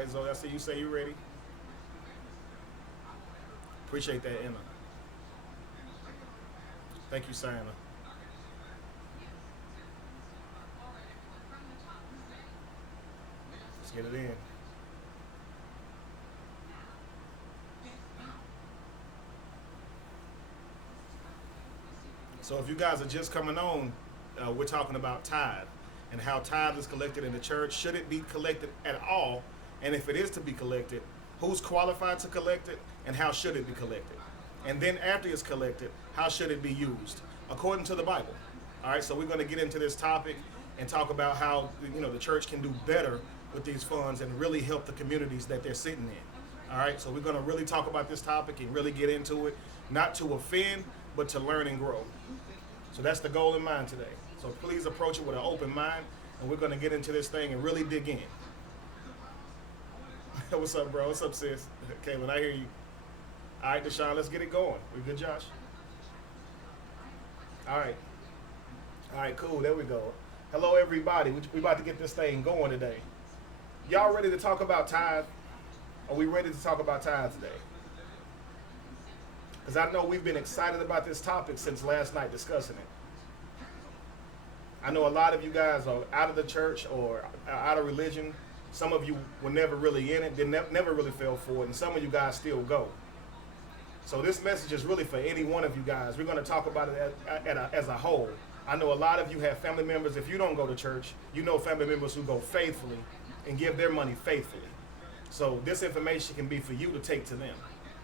right, Zoe, I see you say you ready. Appreciate that, Emma. Thank you, Santa. Let's get it in. So if you guys are just coming on, we're talking about tithe and how tithe is collected in the church. Should it be collected at all? And if it is to be collected, who's qualified to collect it and how should it be collected? And then after it's collected, how should it be used according to the Bible? All right, so we're going to get into this topic and talk about how the church can do better with these funds and really help the communities that they're sitting in. All right, so we're going to really talk about this topic and really get into it, not to offend, but to learn and grow. So that's the goal in mind today. So please approach it with an open mind, and we're going to get into this thing and really dig in. What's up, bro? What's up, sis? Kaylin, I hear you. All right, Deshaun, let's get it going. We good, Josh? All right. All right, cool. There we go. Hello, everybody. We about to get this thing going today. Y'all ready to talk about tithe? Are we ready to talk about tithe today? Because I know we've been excited about this topic since last night discussing it. I know a lot of you guys are out of the church or out of religion. Some of you were never really in it, never really fell for it, and some of you guys still go. So this message is really for any one of you guys. We're going to talk about it as a whole. I know a lot of you have family members. If you don't go to church, you know family members who go faithfully and give their money faithfully. So this information can be for you to take to them.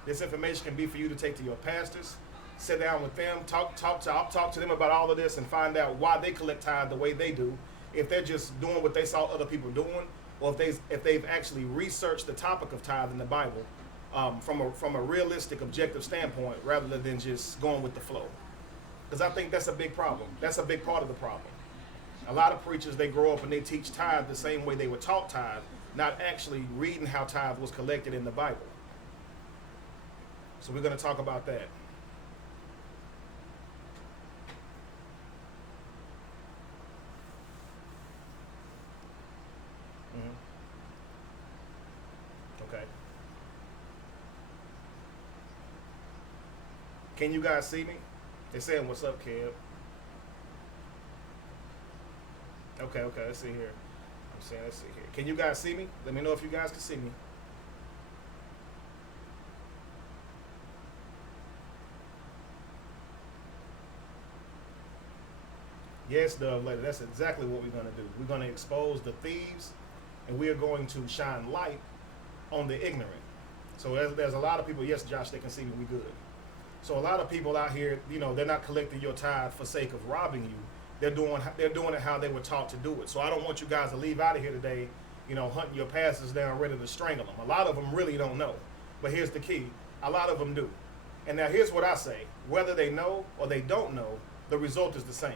This information can be for you to take to your pastors, sit down with them, talk to them about all of this and find out why they collect tithe the way they do. If they're just doing what they saw other people doing, or if they've actually researched the topic of tithe in the Bible from a realistic, objective standpoint, rather than just going with the flow. Because I think that's a big problem. That's a big part of the problem. A lot of preachers, they grow up and they teach tithe the same way they were taught tithe, not actually reading how tithe was collected in the Bible. So we're going to talk about that. Okay. Can you guys see me? They're saying, what's up, Kev? Okay, let's see here. Let's see here. Can you guys see me? Let me know if you guys can see me. Yes, Dove Lady, that's exactly what we're going to do. We're going to expose the thieves, and we are going to shine light on the ignorant. So there's a lot of people, yes, Josh, they can see me, we good. So a lot of people out here, they're not collecting your tithe for sake of robbing you. They're doing it how they were taught to do it. So I don't want you guys to leave out of here today, hunting your pastors down, ready to strangle them. A lot of them really don't know. But here's the key. A lot of them do. And now here's what I say. Whether they know or they don't know, the result is the same,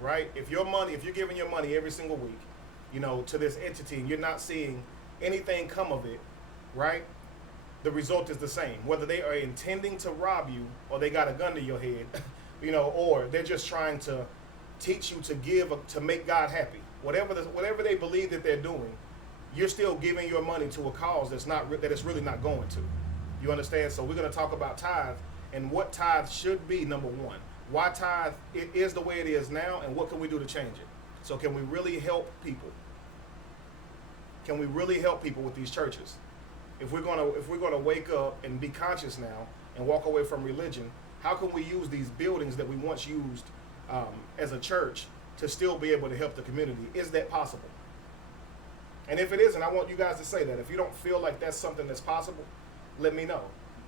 right? If you're giving your money every single week, to this entity and you're not seeing anything come of it, right? The result is the same. Whether they are intending to rob you or they got a gun to your head, or they're just trying to teach you to give to make God happy. Whatever they believe that they're doing, you're still giving your money to a cause that it's really not going to. You understand? So we're going to talk about tithe and what tithe should be, number one. Why tithe it is the way it is now, and what can we do to change it? So can we really help people? Can we really help people with these churches? If we're gonna wake up and be conscious now and walk away from religion, how can we use these buildings that we once used as a church to still be able to help the community? Is that possible? And if it isn't, I want you guys to say that. If you don't feel like that's something that's possible, let me know.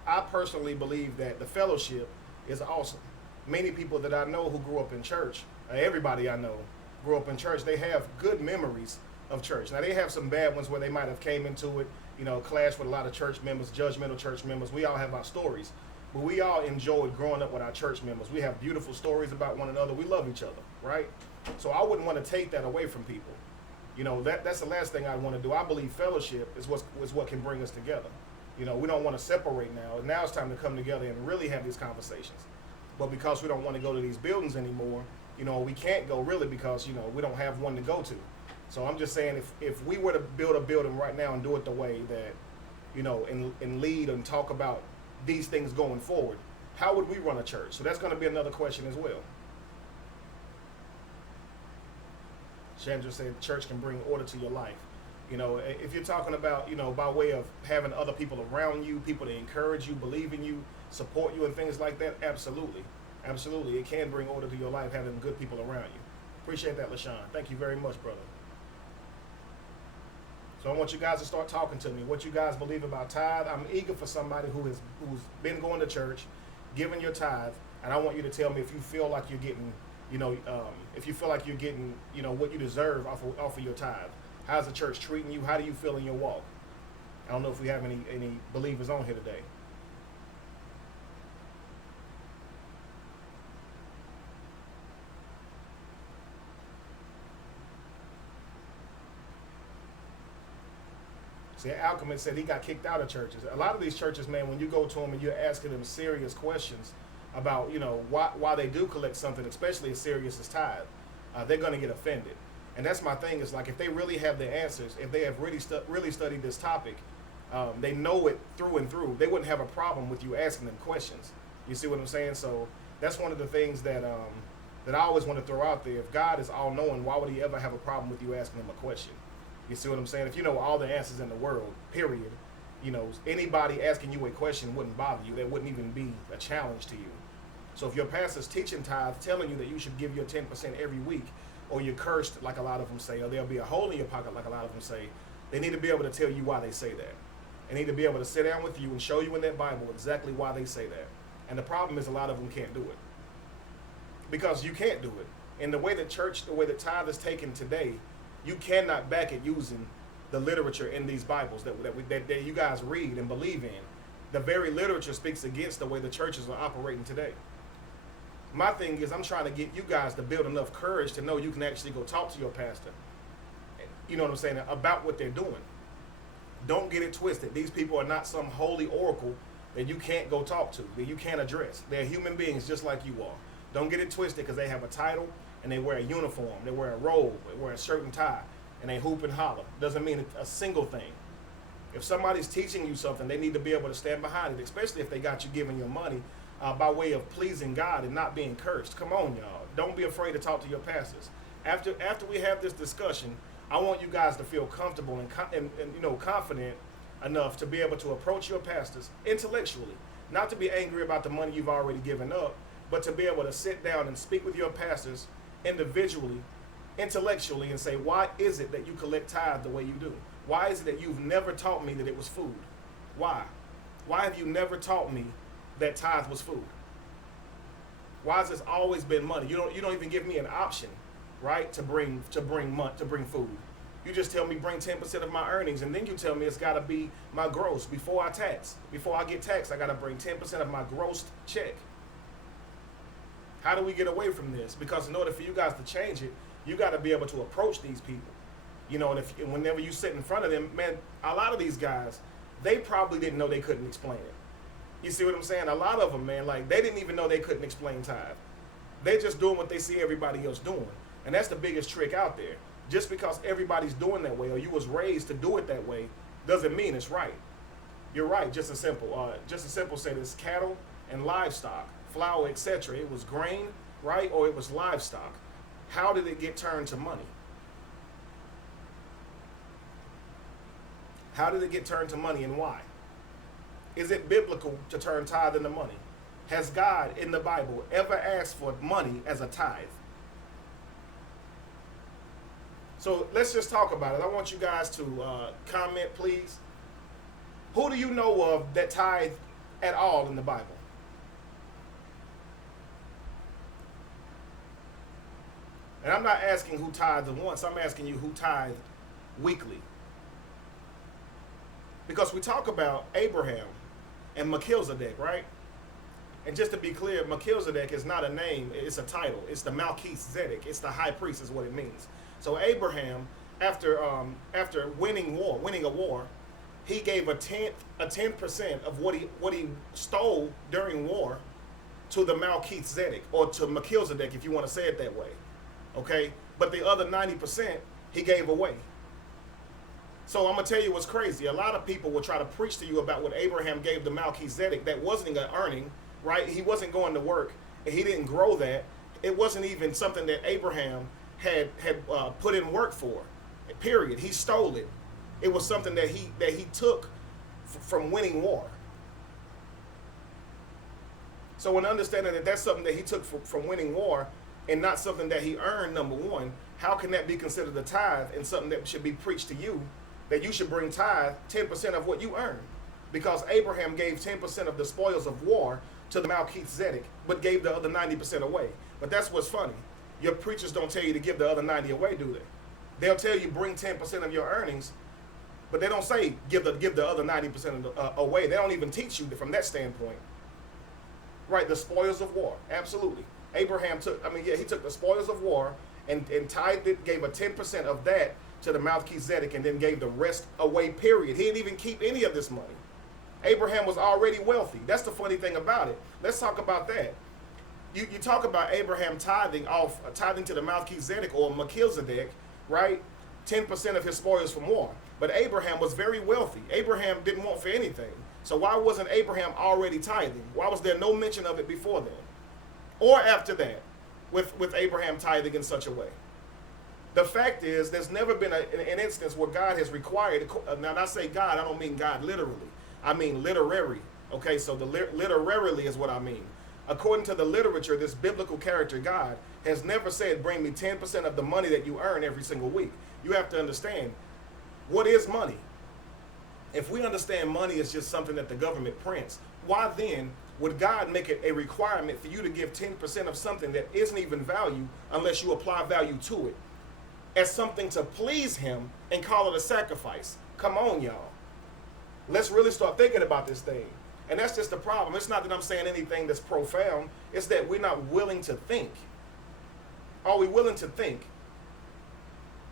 I personally believe that the fellowship is awesome. Many people that I know who grew up in church, everybody I know grew up in church, they have good memories of church. Now they have some bad ones where they might have came into it, clashed with a lot of church members, judgmental church members. We all have our stories, but we all enjoyed growing up with our church members. We have beautiful stories about one another. We love each other, right? So I wouldn't want to take that away from people. That's the last thing I want to do. I believe fellowship is what can bring us together. We don't want to separate now. Now it's time to come together and really have these conversations. But because we don't want to go to these buildings anymore, we can't go really because, we don't have one to go to. So I'm just saying, if we were to build a building right now and do it the way that, and lead and talk about these things going forward, how would we run a church? So that's going to be another question as well. Chandra said church can bring order to your life. If you're talking about, by way of having other people around you, people to encourage you, believe in you, support you and things like that, absolutely. Absolutely. It can bring order to your life, having good people around you. Appreciate that, LaShawn. Thank you very much, brother. So I want you guys to start talking to me. What you guys believe about tithe. I'm eager for somebody who's been going to church, giving your tithe, and I want you to tell me if you feel like you're getting, if you feel like you're getting, what you deserve off of your tithe. How's the church treating you? How do you feel in your walk? I don't know if we have any believers on here today. See, Alchemist said he got kicked out of churches. A lot of these churches, man, when you go to them and you're asking them serious questions about, why they do collect something, especially as serious as tithe, they're going to get offended. And that's my thing, is like, if they really have the answers, if they have really studied this topic, they know it through and through, they wouldn't have a problem with you asking them questions. You see what I'm saying? So that's one of the things that I always want to throw out there. If God is all-knowing, why would he ever have a problem with you asking him a question? You see what I'm saying? If you know all the answers in the world, period, anybody asking you a question wouldn't bother you. That wouldn't even be a challenge to you. So if your pastor's teaching tithe, telling you that you should give your 10% every week, or you're cursed, like a lot of them say, or there'll be a hole in your pocket, like a lot of them say, they need to be able to tell you why they say that. They need to be able to sit down with you and show you in that Bible exactly why they say that. And the problem is a lot of them can't do it. Because you can't do it. And the way that tithe is taken today, you cannot back it using the literature in these Bibles that you guys read and believe in. The very literature speaks against the way the churches are operating today. My thing is, I'm trying to get you guys to build enough courage to know you can actually go talk to your pastor, you know what I'm saying, about what they're doing. Don't get it twisted. These people are not some holy oracle that you can't go talk to, that you can't address. They're human beings just like you are. Don't get it twisted because they have a title and they wear a uniform, they wear a robe, they wear a shirt and tie, and they hoop and holler. Doesn't mean a single thing. If somebody's teaching you something, they need to be able to stand behind it, especially if they got you giving your money by way of pleasing God and not being cursed. Come on, y'all. Don't be afraid to talk to your pastors. After we have this discussion, I want you guys to feel comfortable and confident enough to be able to approach your pastors intellectually, not to be angry about the money you've already given up, but to be able to sit down and speak with your pastors individually, intellectually, and say, why is it that you collect tithe the way you do? Why is it that you've never taught me that it was food? Why? Why have you never taught me that tithe was food? Why has this always been money? You don't even give me an option, right, to bring food. You just tell me bring 10% of my earnings, and then you tell me it's got to be my gross before I tax. Before I get taxed, I got to bring 10% of my gross check. How do we get away from this? Because in order for you guys to change it, you got to be able to approach these people. And whenever you sit in front of them, man, a lot of these guys, they probably didn't know they couldn't explain it. You see what I'm saying? A lot of them, man, like, they didn't even know they couldn't explain tithe. They're just doing what they see everybody else doing. And that's the biggest trick out there. Just because everybody's doing that way, or you was raised to do it that way, doesn't mean it's right. You're right, just as simple said it's cattle and livestock, flour, etc. It was grain, right, or it was livestock. How did it get turned to money? How did it get turned to money, and why? Is it biblical to turn tithe into money? Has God in the Bible ever asked for money as a tithe? So let's just talk about it. I want you guys to comment, please. Who do you know of that tithe at all in the Bible? And I'm not asking who tithed once. I'm asking you who tithed weekly. Because we talk about Abraham and Melchizedek, right? And just to be clear, Melchizedek is not a name, it's a title. It's the Melchizedek. It's the high priest is what it means. So Abraham, after winning a war, he gave a 10% of what he stole during war to the Melchizedek, or to Melchizedek if you want to say it that way. Okay? But the other 90%, he gave away. So I'm going to tell you what's crazy. A lot of people will try to preach to you about what Abraham gave to Melchizedek. That wasn't an earning, right? He wasn't going to work. And he didn't grow that. It wasn't even something that Abraham had put in work for, period. He stole it. It was something that he took from winning war. So in understanding that that's something that he took from winning war and not something that he earned, number one, how can that be considered a tithe and something that should be preached to you, that you should bring tithe 10% of what you earn? Because Abraham gave 10% of the spoils of war to the Melchizedek, but gave the other 90% away. But that's what's funny. Your preachers don't tell you to give the other 90 away, do they? They'll tell you bring 10% of your earnings, but they don't say give the other 90% away. They don't even teach you from that standpoint. Right, the spoils of war, absolutely. Abraham he took the spoils of war and tithed it, gave a 10% of that to the Melchizedek, and then gave the rest away, period. He didn't even keep any of this money. Abraham was already wealthy. That's the funny thing about it. Let's talk about that. You talk about Abraham tithing to the Melchizedek or Melchizedek, right? 10% of his spoils from war. But Abraham was very wealthy. Abraham didn't want for anything. So why wasn't Abraham already tithing? Why was there no mention of it before then? Or after that, with Abraham tithing in such a way? The fact is, there's never been an instance where God has required, now when I say God, I don't mean God literally. I mean literary. Okay, so the literarily is what I mean. According to the literature, this biblical character, God, has never said, bring me 10% of the money that you earn every single week. You have to understand, what is money? If we understand money is just something that the government prints, why then would God make it a requirement for you to give 10% of something that isn't even value unless you apply value to it as something to please him and call it a sacrifice? Come on, y'all. Let's really start thinking about this thing. And that's just the problem. It's not that I'm saying anything that's profound. It's that we're not willing to think. Are we willing to think?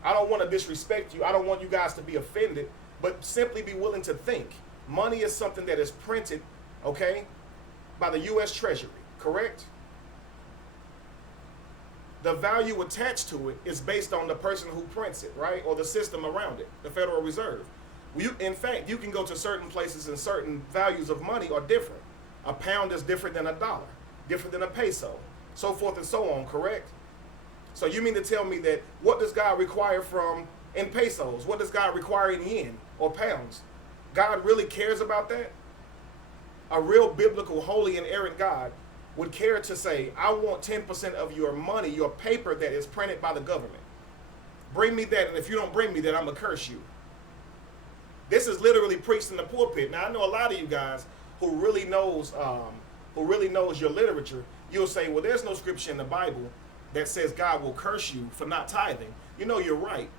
I don't want to disrespect you. I don't want you guys to be offended, but simply be willing to think. Money is something that is printed, okay, by the U.S. Treasury, correct? The value attached to it is based on the person who prints it, right? Or the system around it, the Federal Reserve. In fact, you can go to certain places and certain values of money are different. A pound is different than a dollar, different than a peso, so forth and so on, correct? So you mean to tell me that what does God require in pesos? What does God require in yen or pounds? God really cares about that? A real biblical, holy, and errant God would care to say, I want 10% of your money, your paper that is printed by the government. Bring me that, and if you don't bring me that, I'm going to curse you. This is literally preached in the pulpit. Now, I know a lot of you guys who really knows your literature, you'll say, well, there's no scripture in the Bible that says God will curse you for not tithing. You know, you're right.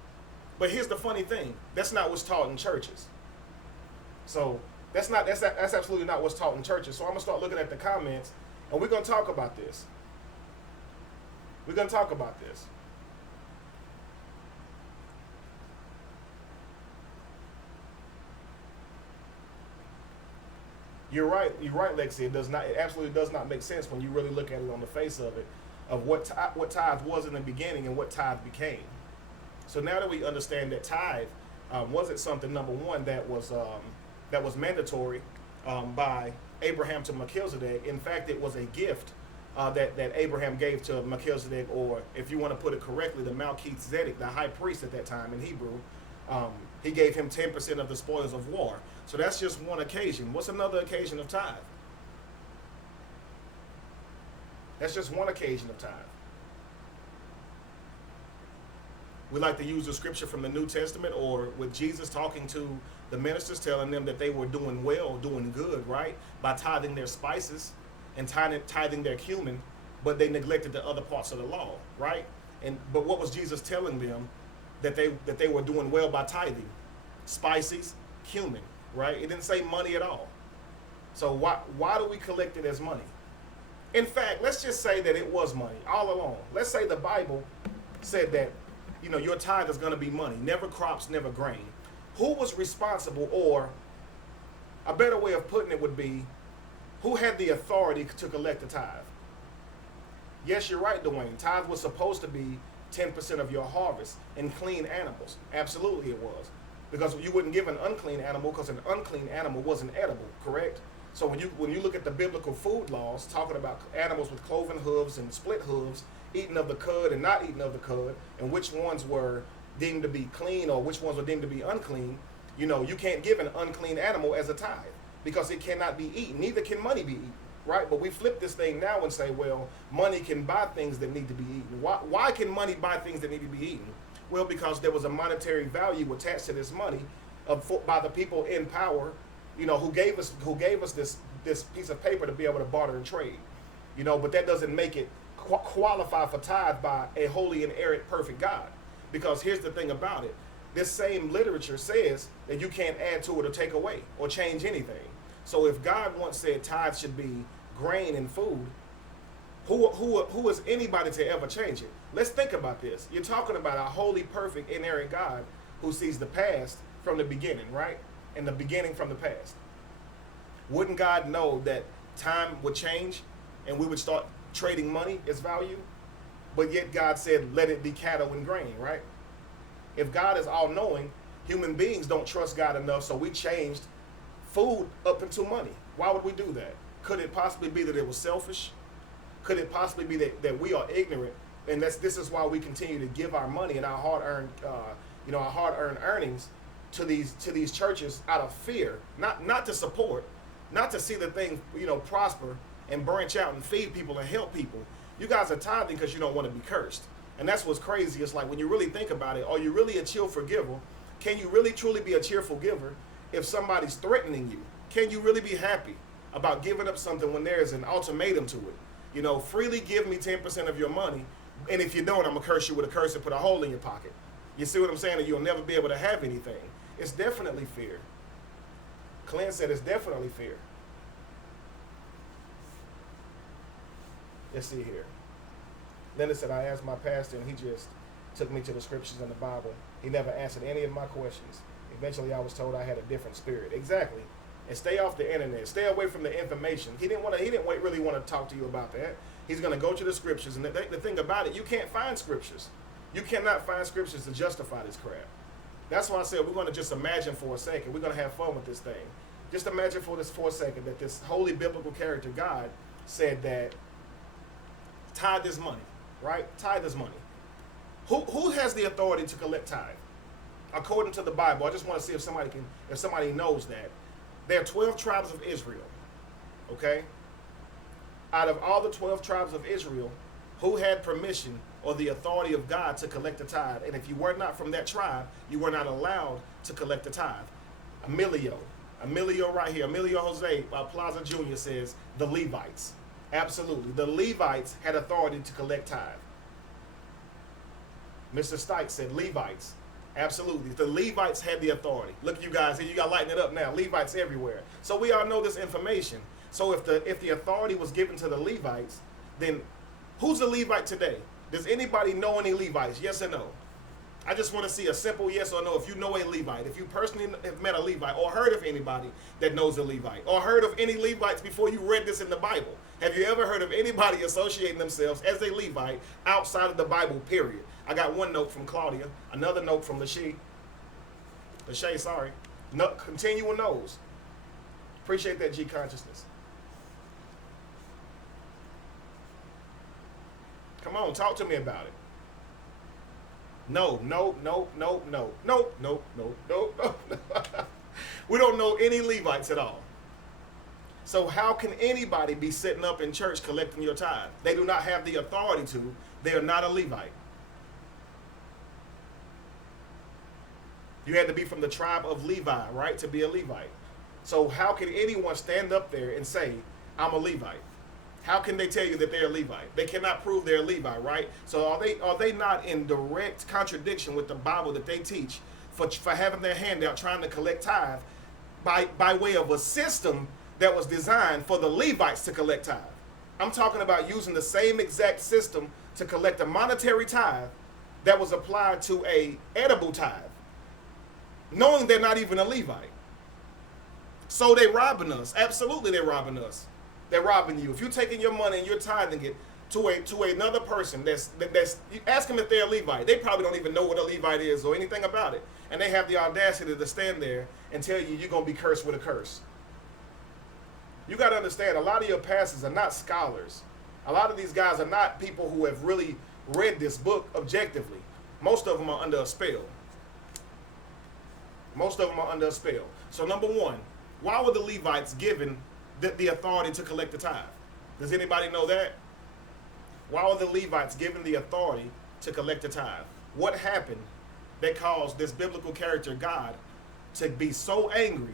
But here's the funny thing. That's not what's taught in churches. So that's absolutely not what's taught in churches. So I'm going to start looking at the comments, and we're going to talk about this. We're going to talk about this. You're right, Lexi. It absolutely does not make sense when you really look at it on the face of it, of what tithe was in the beginning and what tithe became. So now that we understand that tithe wasn't something, number one, that was mandatory by Abraham to Melchizedek. In fact, it was a gift that Abraham gave to Melchizedek, or if you want to put it correctly, the Melchizedek, the high priest at that time in Hebrew. He gave him 10% of the spoils of war. So that's just one occasion. What's another occasion of tithe? That's just one occasion of tithe. We like to use the scripture from the New Testament, or with Jesus talking to the ministers, telling them that they were doing well, doing good, right? By tithing their spices and tithing their cumin, but they neglected the other parts of the law, right? But what was Jesus telling them? That they were doing well by tithing? Spices, cumin, right? It didn't say money at all. So why do we collect it as money? In fact, let's just say that it was money all along. Let's say the Bible said that, your tithe is going to be money, never crops, never grain. Who was responsible, or a better way of putting it would be, who had the authority to collect the tithe? Yes, you're right, Dwayne. Tithe was supposed to be 10% of your harvest in clean animals? Absolutely it was. Because you wouldn't give an unclean animal because an unclean animal wasn't edible, correct? So when you look at the biblical food laws, talking about animals with cloven hooves and split hooves, eating of the cud and not eating of the cud, and which ones were deemed to be clean or which ones were deemed to be unclean, you can't give an unclean animal as a tithe because it cannot be eaten. Neither can money be eaten, right? But we flip this thing now and say, well, money can buy things that need to be eaten. Why can money buy things that need to be eaten? Well, because there was a monetary value attached to this money by the people in power, who gave us this piece of paper to be able to barter and trade. But that doesn't make it qualify for tithe by a holy and inerrant perfect God. Because here's the thing about it. This same literature says that you can't add to it or take away or change anything. So if God once said tithe should be grain and food, who is anybody to ever change it? Let's think about this. You're talking about a holy, perfect, inerrant God who sees the past from the beginning, right? And the beginning from the past. Wouldn't God know that time would change and we would start trading money as value? But yet God said, let it be cattle and grain, right? If God is all-knowing, human beings don't trust God enough, so we changed food up into money. Why would we do that? Could it possibly be that it was selfish? Could it possibly be that we are ignorant, and this is why we continue to give our money and our hard-earned earnings to these churches out of fear, not to support, not to see the thing prosper and branch out and feed people and help people. You guys are tithing because you don't want to be cursed. And that's what's crazy. It's like when you really think about it, are you really a cheerful giver? Can you really truly be a cheerful giver if somebody's threatening you? Can you really be happy about giving up something when there's an ultimatum to it? Freely give me 10% of your money, and if you don't, I'm going to curse you with a curse and put a hole in your pocket. You see what I'm saying? And you'll never be able to have anything. It's definitely fear. Clint said it's definitely fear. Let's see here. Linda said, I asked my pastor and he just took me to the scriptures in the Bible. He never answered any of my questions. Eventually I was told I had a different spirit. Exactly. And stay off the internet. Stay away from the information. He didn't really want to talk to you about that. He's going to go to the scriptures. And the thing about it, you can't find scriptures. You cannot find scriptures to justify this crap. That's why I said we're going to just imagine for a second. We're going to have fun with this thing. Just imagine for a second that this holy biblical character God said that tithe is money, right? Tithe is money. Who has the authority to collect tithe? According to the Bible, I just want to see if somebody knows that. There are 12 tribes of Israel, okay? Out of all the 12 tribes of Israel, who had permission or the authority of God to collect the tithe? And if you were not from that tribe, you were not allowed to collect the tithe. Emilio right here, Emilio Jose Plaza Jr. says the Levites. Absolutely. The Levites had authority to collect tithe. Mr. Stike said Levites. Absolutely. The Levites had the authority. Look, you guys, you got lighting it up now. Levites everywhere. So we all know this information. So if the authority was given to the Levites, then who's a Levite today? Does anybody know any Levites? Yes or no? I just want to see a simple yes or no if you know a Levite. If you personally have met a Levite or heard of anybody that knows a Levite or heard of any Levites before you read this in the Bible. Have you ever heard of anybody associating themselves as a Levite outside of the Bible, period? I got one note from Claudia, another note from Lachey, sorry. No, continual no's. Appreciate that, G Consciousness. Come on, talk to me about it. No. We don't know any Levites at all. So how can anybody be sitting up in church collecting your tithe? They do not have the authority to. They are not a Levite. You had to be from the tribe of Levi, right, to be a Levite. So how can anyone stand up there and say, I'm a Levite? How can they tell you that they're a Levite? They cannot prove they're a Levite, right? So are they not in direct contradiction with the Bible that they teach for having their hand out trying to collect tithe by way of a system that was designed for the Levites to collect tithe? I'm talking about using the same exact system to collect a monetary tithe that was applied to a edible tithe, knowing they're not even a Levite. So they're robbing us. Absolutely, they're robbing us. They're robbing you. If you're taking your money and you're tithing it, to another person that's you ask them if they're a Levite. They probably don't even know what a Levite is or anything about it. And they have the audacity to stand there and tell you you're going to be cursed with a curse. You got to understand, a lot of your pastors are not scholars. A lot of these guys are not people who have really read this book objectively. Most of them are under a spell. Most of them are under a spell. So number one, why were the Levites given the authority to collect the tithe? Does anybody know that? Why were the Levites given the authority to collect the tithe? What happened that caused this biblical character God to be so angry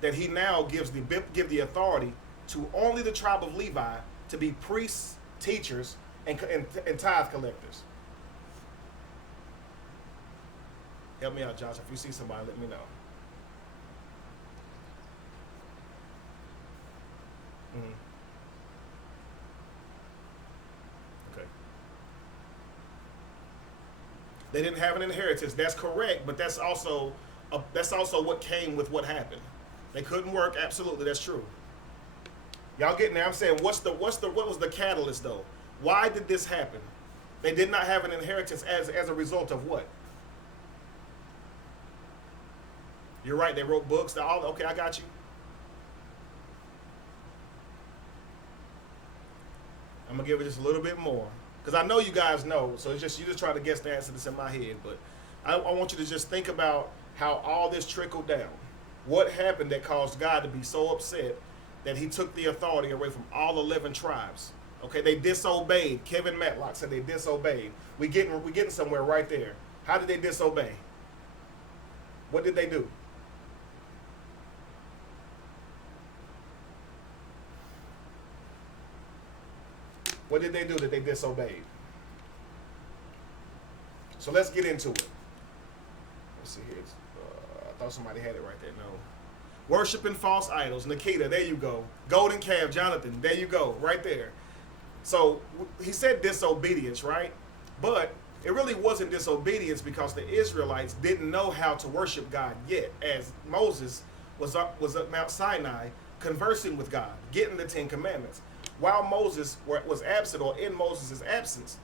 that he now give the authority to only the tribe of Levi to be priests, teachers, and tithe collectors? Help me out, Josh. If you see somebody, let me know. Okay. They didn't have an inheritance. That's correct, but that's also what came with what happened. They couldn't work. Absolutely, that's true. Y'all getting there? I'm saying, what was the catalyst though? Why did this happen? They did not have an inheritance as a result of what? You're right. They wrote books. Okay, I got you. I'm gonna give it just a little bit more because I know you guys know. So it's just you just try to guess the answer that's in my head. But I want you to just think about how all this trickled down. What happened that caused God to be so upset that he took the authority away from all 11 tribes? Okay, they disobeyed. Kevin Matlock said they disobeyed. We getting somewhere right there. How did they disobey? What did they do? What did they do that they disobeyed? So let's get into it. Let's see here. I thought somebody had it right there. No. Worshiping false idols. Nikita, there you go. Golden calf, Jonathan, there you go. Right there. So he said disobedience, right? But it really wasn't disobedience because the Israelites didn't know how to worship God yet, as Moses was at Mount Sinai conversing with God, getting the 10 Commandments. While Moses was absent, or in Moses' absence,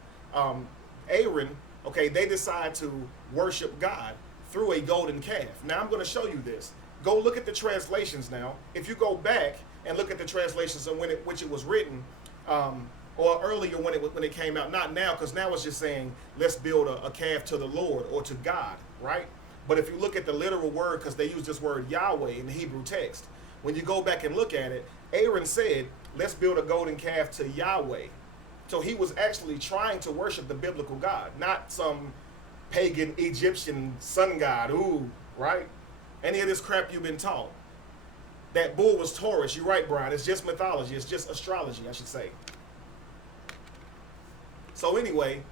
Aaron, okay, they decide to worship God through a golden calf. Now I'm going to show you this. Go look at the translations now. If you go back and look at the translations of which it was written, or earlier when it came out, not now, because now it's just saying, let's build a calf to the Lord or to God, right? But if you look at the literal word, because they use this word Yahweh in the Hebrew text, when you go back and look at it, Aaron said, let's build a golden calf to Yahweh. So he was actually trying to worship the biblical God, not some pagan Egyptian sun god, right? Any of this crap you've been taught. That bull was Taurus. You're right, Brian. It's just mythology. It's just astrology, I should say. So anyway,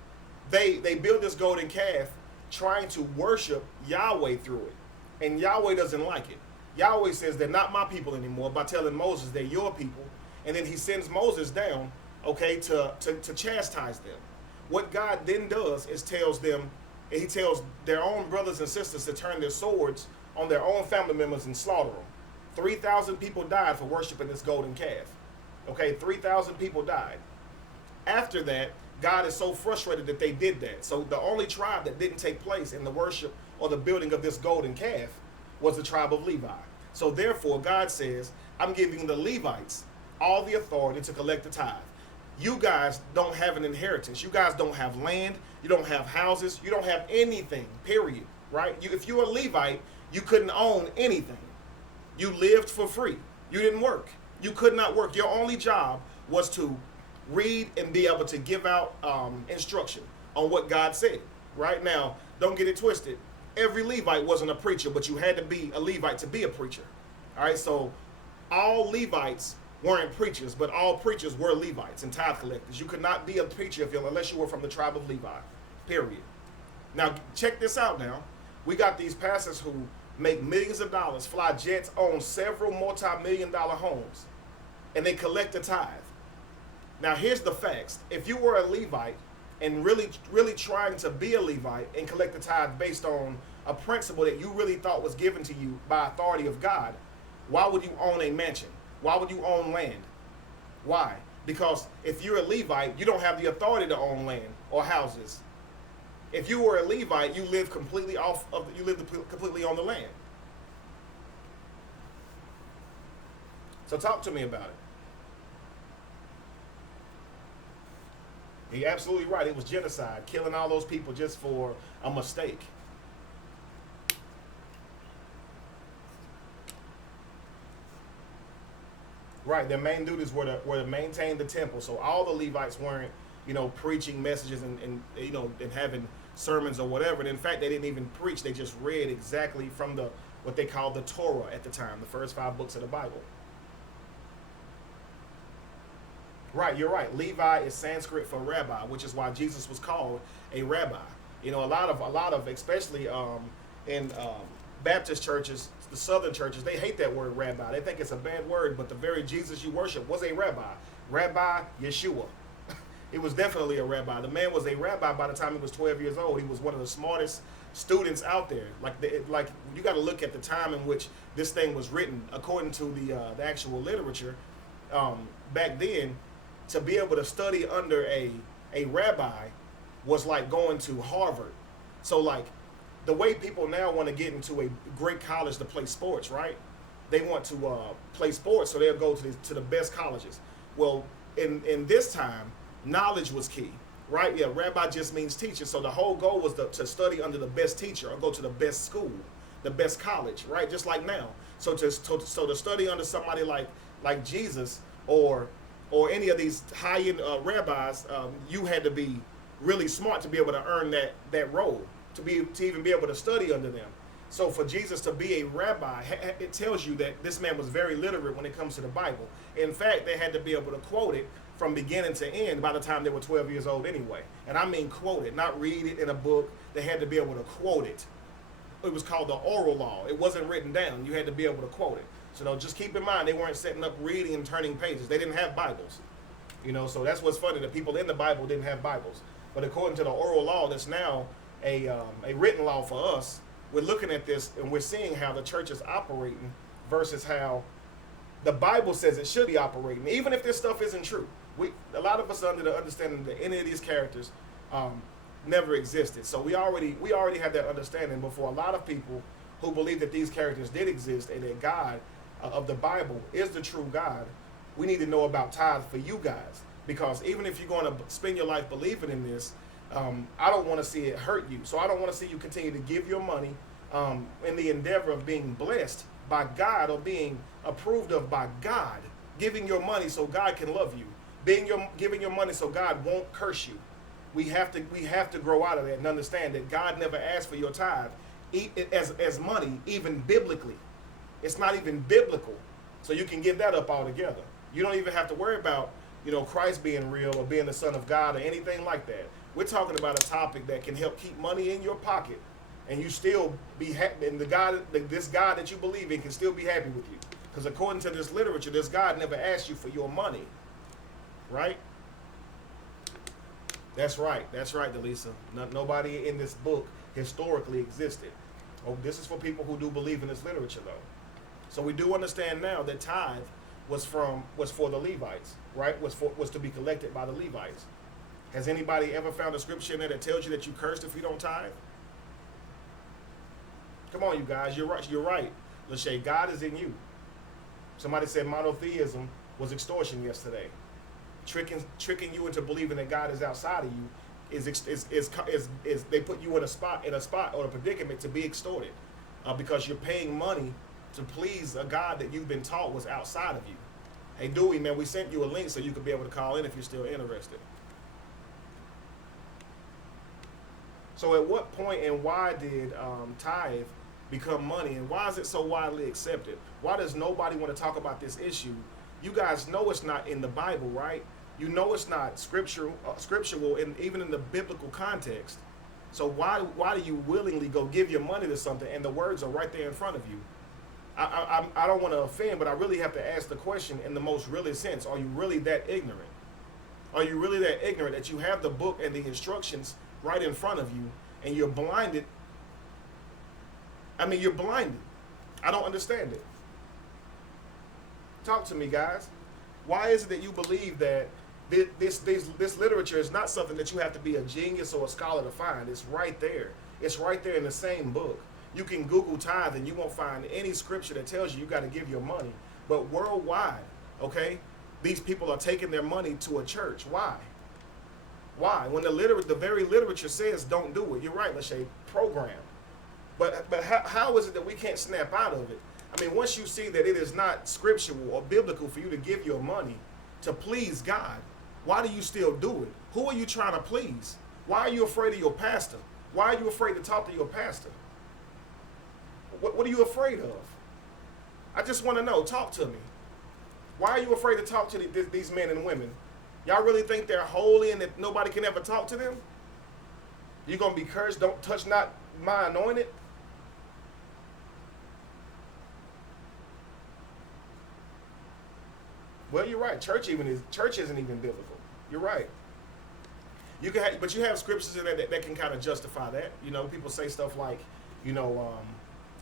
they built this golden calf trying to worship Yahweh through it. And Yahweh doesn't like it. Yahweh says they're not my people anymore by telling Moses they're your people. And then he sends Moses down, okay, to chastise them. What God then does is he tells their own brothers and sisters to turn their swords on their own family members and slaughter them. 3,000 people died for worshiping this golden calf. Okay, 3,000 people died. After that, God is so frustrated that they did that. So the only tribe that didn't take place in the worship or the building of this golden calf was the tribe of Levi. So therefore, God says, I'm giving the Levites all the authority to collect the tithe. You guys don't have an inheritance. You guys don't have land. You don't have houses. You don't have anything, period, right? If you're a Levite, you couldn't own anything. You lived for free. You didn't work. You could not work. Your only job was to read and be able to give out instruction on what God said. Right now, don't get it twisted. Every Levite wasn't a preacher, but you had to be a Levite to be a preacher. All right, so all Levites weren't preachers, but all preachers were Levites and tithe collectors. You could not be a preacher unless you were from the tribe of Levi, period. Now, check this out now. We got these pastors who make millions of dollars, fly jets, own several multi-million-dollar homes, and they collect a tithe. Now, here's the facts. If you were a Levite and really trying to be a Levite and collect the tithe based on a principle that you really thought was given to you by authority of God, why would you own a mansion? Why would you own land? Why? Because if you're a Levite, you don't have the authority to own land or houses. If you were a Levite, you lived completely completely on the land. So talk to me about it. You're absolutely right. It was genocide, killing all those people just for a mistake. Right. Their main duties were to maintain the temple. So all the Levites weren't, preaching messages and having sermons or whatever. And in fact, they didn't even preach. They just read exactly from what they called the Torah at the time, the first 5 books of the Bible. Right, you're right. Levi is Sanskrit for rabbi, which is why Jesus was called a rabbi. A lot of, especially in Baptist churches, the southern churches, they hate that word rabbi. They think it's a bad word, but the very Jesus you worship was a rabbi. Rabbi Yeshua. It was definitely a rabbi. The man was a rabbi by the time he was 12 years old. He was one of the smartest students out there. Like you got to look at the time in which this thing was written. According to the actual literature, back then, to be able to study under a rabbi was like going to Harvard. So like the way people now want to get into a great college to play sports, right? They want to play sports, so they'll go to the best colleges. Well, in this time, knowledge was key, right? Yeah, rabbi just means teacher. So the whole goal was to study under the best teacher or go to the best school, the best college, right? Just like now. So to study under somebody like Jesus or any of these high-end rabbis, you had to be really smart to be able to earn that role, to even be able to study under them. So for Jesus to be a rabbi, it tells you that this man was very literate when it comes to the Bible. In fact, they had to be able to quote it from beginning to end by the time they were 12 years old anyway. And I mean quote it, not read it in a book. They had to be able to quote it. It was called the oral law. It wasn't written down. You had to be able to quote it. So just keep in mind, they weren't setting up reading and turning pages. They didn't have Bibles. So that's what's funny. The people in the Bible didn't have Bibles. But according to the oral law that's now a written law for us, we're looking at this and we're seeing how the church is operating versus how the Bible says it should be operating, even if this stuff isn't true. A lot of us are under the understanding that any of these characters never existed. So we already have that understanding. But for a lot of people who believe that these characters did exist and that God of the Bible is the true God, we need to know about tithe for you guys. Because even if you're going to spend your life believing in this, I don't want to see it hurt you. So I don't want to see you continue to give your money in the endeavor of being blessed by God or being approved of by God. Giving your money so God can love you. Giving your money so God won't curse you. We have to grow out of that and understand that God never asked for your tithe as money, even biblically. It's not even biblical. So you can give that up altogether. You don't even have to worry about, Christ being real or being the Son of God or anything like that. We're talking about a topic that can help keep money in your pocket and you still be happy. And this God that you believe in can still be happy with you. Because according to this literature, this God never asked you for your money. Right? That's right, Delisa. Nobody in this book historically existed. Oh, this is for people who do believe in this literature, though. So we do understand now that tithe was for the Levites, right? Was to be collected by the Levites. Has anybody ever found a scripture in there that tells you that you cursed if you don't tithe? Come on, you guys, you're right. Lachey, God is in you. Somebody said monotheism was extortion yesterday. Tricking you into believing that God is outside of you is they put you in a spot or a predicament to be extorted because you're paying money to please a God that you've been taught was outside of you. Hey Dewey, man, we sent you a link so you could be able to call in if you're still interested. So at what point and why did tithe become money, and why is it so widely accepted? Why does nobody want to talk about this issue? You guys know it's not in the Bible, right? You know it's not scriptural, and even in the biblical context. So why do you willingly go give your money to something and the words are right there in front of you? I don't want to offend, but I really have to ask the question in the most really sense. Are you really that ignorant? Are you really that ignorant that you have the book and the instructions right in front of you and you're blinded? I mean, you're blinded. I don't understand it. Talk to me, guys. Why is it that you believe that this literature is not something that you have to be a genius or a scholar to find? It's right there. It's right there in the same book. You can Google tithe and you won't find any scripture that tells you got to give your money. But worldwide, okay, these people are taking their money to a church. Why? Why? When the very literature says don't do it. You're right, Lachey, program. But how is it that we can't snap out of it? I mean, once you see that it is not scriptural or biblical for you to give your money to please God, why do you still do it? Who are you trying to please? Why are you afraid of your pastor? Why are you afraid to talk to your pastor? What are you afraid of? I just want to know. Talk to me. Why are you afraid to talk to these men and women? Y'all really think they're holy and that nobody can ever talk to them? You're going to be cursed. Don't touch not my anointed. Well, you're right. Church isn't even biblical. You're right. You can but you have scriptures in there that can kind of justify that. You know, people say stuff like, you know,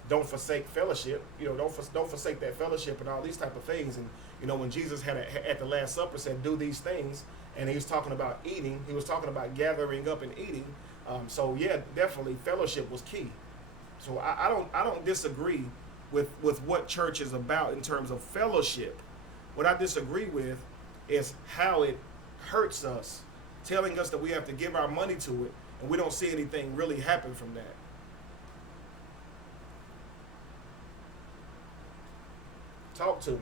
don't forsake fellowship. You know, don't forsake that fellowship and all these type of things. And you know, when Jesus had at the Last Supper said, "Do these things," and he was talking about eating. He was talking about gathering up and eating. So yeah, definitely fellowship was key. So I don't disagree with what church is about in terms of fellowship. What I disagree with is how it hurts us, telling us that we have to give our money to it, and we don't see anything really happen from that. Talk to me.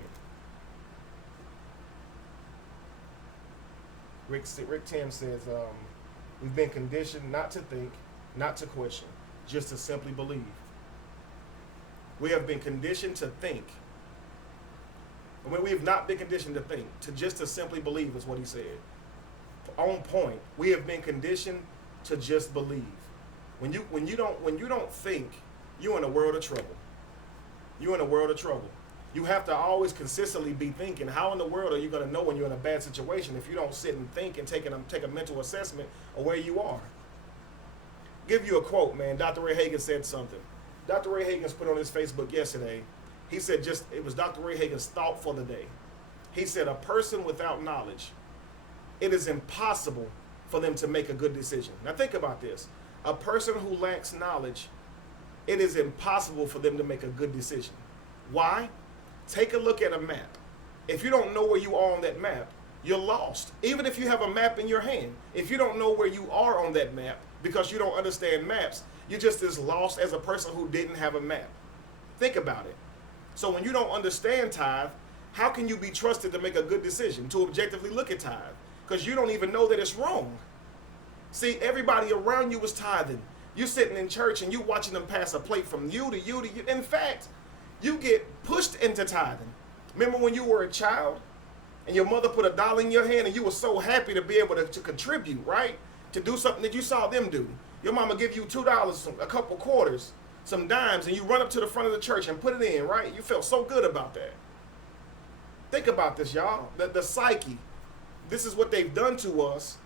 Rick Tim says, we've been conditioned not to think, not to question, just to simply believe. We have been conditioned to think. We have not been conditioned to think, to simply believe is what he said. On point. We have been conditioned to just believe. When you don't think, you're in a world of trouble. You're in a world of trouble. You have to always consistently be thinking. How in the world are you going to know when you're in a bad situation if you don't sit and think and take a mental assessment of where you are? Give you a quote, man. Dr. Ray Hagin said something. Dr. Ray Hagin's put on his Facebook yesterday. He said it was Dr. Ray Hagin's thought for the day. He said, a person without knowledge, it is impossible for them to make a good decision. Now think about this. A person who lacks knowledge, it is impossible for them to make a good decision. Why? Take a look at a map. If you don't know where you are on that map, you're lost. Even if you have a map in your hand, if you don't know where you are on that map because you don't understand maps, you're just as lost as a person who didn't have a map. Think about it. So when you don't understand tithe, how can you be trusted to make a good decision, to objectively look at tithe? Because you don't even know that it's wrong. See, everybody around you is tithing. You're sitting in church and you watching them pass a plate from you to you to you. In fact, you get pushed into tithing. Remember when you were a child and your mother put $1 in your hand and you were so happy to be able to contribute, right? To do something that you saw them do. Your mama give you $2, a couple quarters, some dimes, and you run up to the front of the church and put it in, right? You felt so good about that. Think about this, y'all. The psyche. This is what they've done to us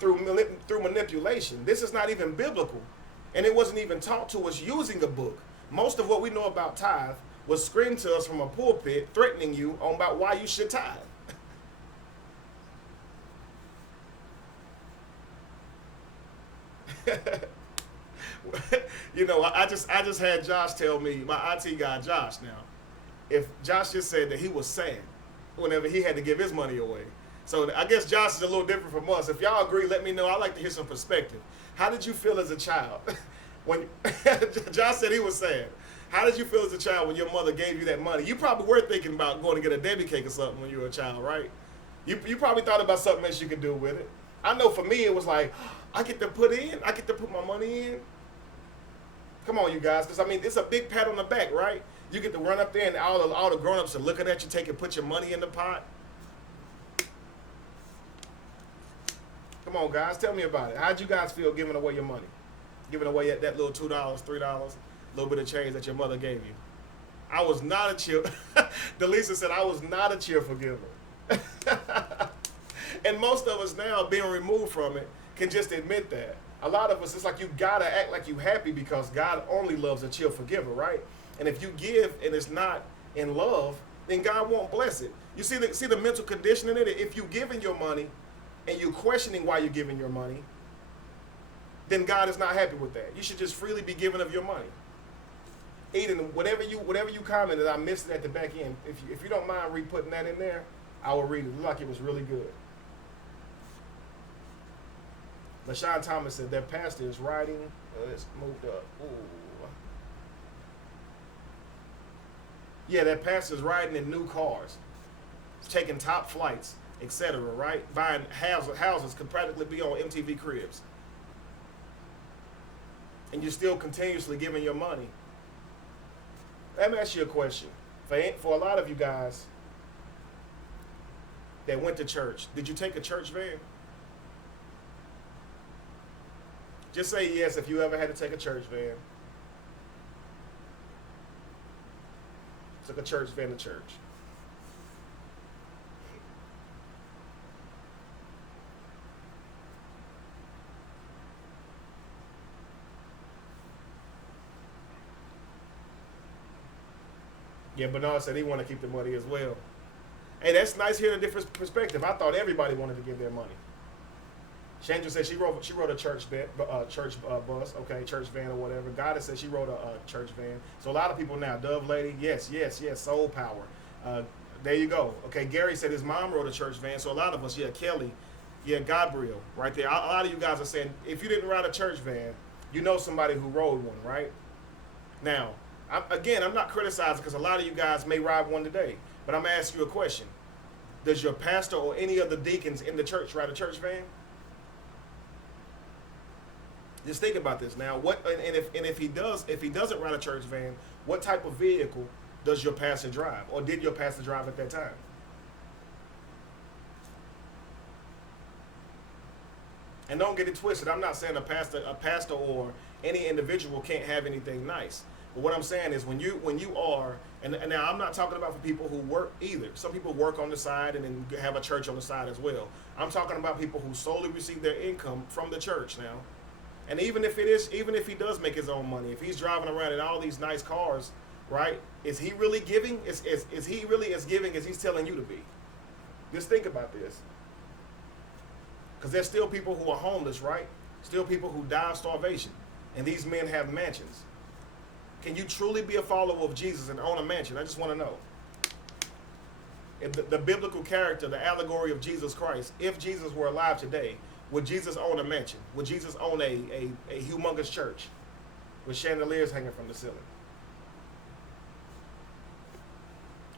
through manipulation. This is not even biblical. And it wasn't even taught to us using a book. Most of what we know about tithe was screamed to us from a pulpit, threatening you on about why you should tithe. You know, I just had Josh tell me, my IT guy Josh now, if Josh just said that he was sad whenever he had to give his money away. So I guess Josh is a little different from us. If y'all agree, let me know. I'd like to hear some perspective. How did you feel as a child? When Josh said he was sad. How did you feel as a child when your mother gave you that money? You probably were thinking about going to get a Debbie cake or something when you were a child, right? You probably thought about something else you could do with it. I know for me it was like, I get to put my money in. Come on, you guys, because I mean, it's a big pat on the back, right? You get to run up there and all the grown-ups are looking at you, put your money in the pot. Come on, guys, tell me about it. How'd you guys feel giving away your money? Giving away that little $2, $3, little bit of change that your mother gave you. I was not a cheer. Delisa said I was not a cheerful giver. And most of us now, being removed from it, can just admit that. A lot of us, it's like you gotta act like you happy because God only loves a cheerful giver, right? And if you give and it's not in love, then God won't bless it. You see the mental conditioning in it? If you're giving your money and you're questioning why you're giving your money, then God is not happy with that. You should just freely be giving of your money. Eden, whatever you commented, I missed it at the back end. If you don't mind re-putting that in there, I will read it. It looked like it was really good. LaShawn Thomas said their pastor is riding. It's moved up. Ooh. Yeah, their pastor is riding in new cars, taking top flights, etc. Right? Buying houses could practically be on MTV Cribs. And you're still continuously giving your money. Let me ask you a question. For a lot of you guys that went to church, did you take a church van? Just say yes if you ever had to take a church van. Took a church van to church. Yeah, Bernard said he wanted to keep the money as well. Hey, that's nice hearing a different perspective. I thought everybody wanted to give their money. Chandra said she rode a church bus, okay, church van or whatever. Goddess said she rode a church van. So a lot of people now, Dove Lady, yes, soul power. There you go. Okay, Gary said his mom rode a church van. So a lot of us, yeah, Kelly, yeah, Gabriel, right there. A lot of you guys are saying, if you didn't ride a church van, you know somebody who rode one, right? Now, I'm not criticizing because a lot of you guys may ride one today, but I'm asking you a question. Does your pastor or any of the deacons in the church ride a church van? Just think about this now. If he doesn't ride a church van, what type of vehicle does your pastor drive, or did your pastor drive at that time? And don't get it twisted. I'm not saying a pastor or any individual can't have anything nice. But what I'm saying is when you are, and now I'm not talking about for people who work either. Some people work on the side and then have a church on the side as well. I'm talking about people who solely receive their income from the church now. And even if he does make his own money, if he's driving around in all these nice cars, right? Is he really giving? Is he really as giving as he's telling you to be? Just think about this. Because there's still people who are homeless, right? Still people who die of starvation. And these men have mansions. Can you truly be a follower of Jesus and own a mansion? I just want to know. If the biblical character, the allegory of Jesus Christ, if Jesus were alive today, would Jesus own a mansion? Would Jesus own a humongous church with chandeliers hanging from the ceiling?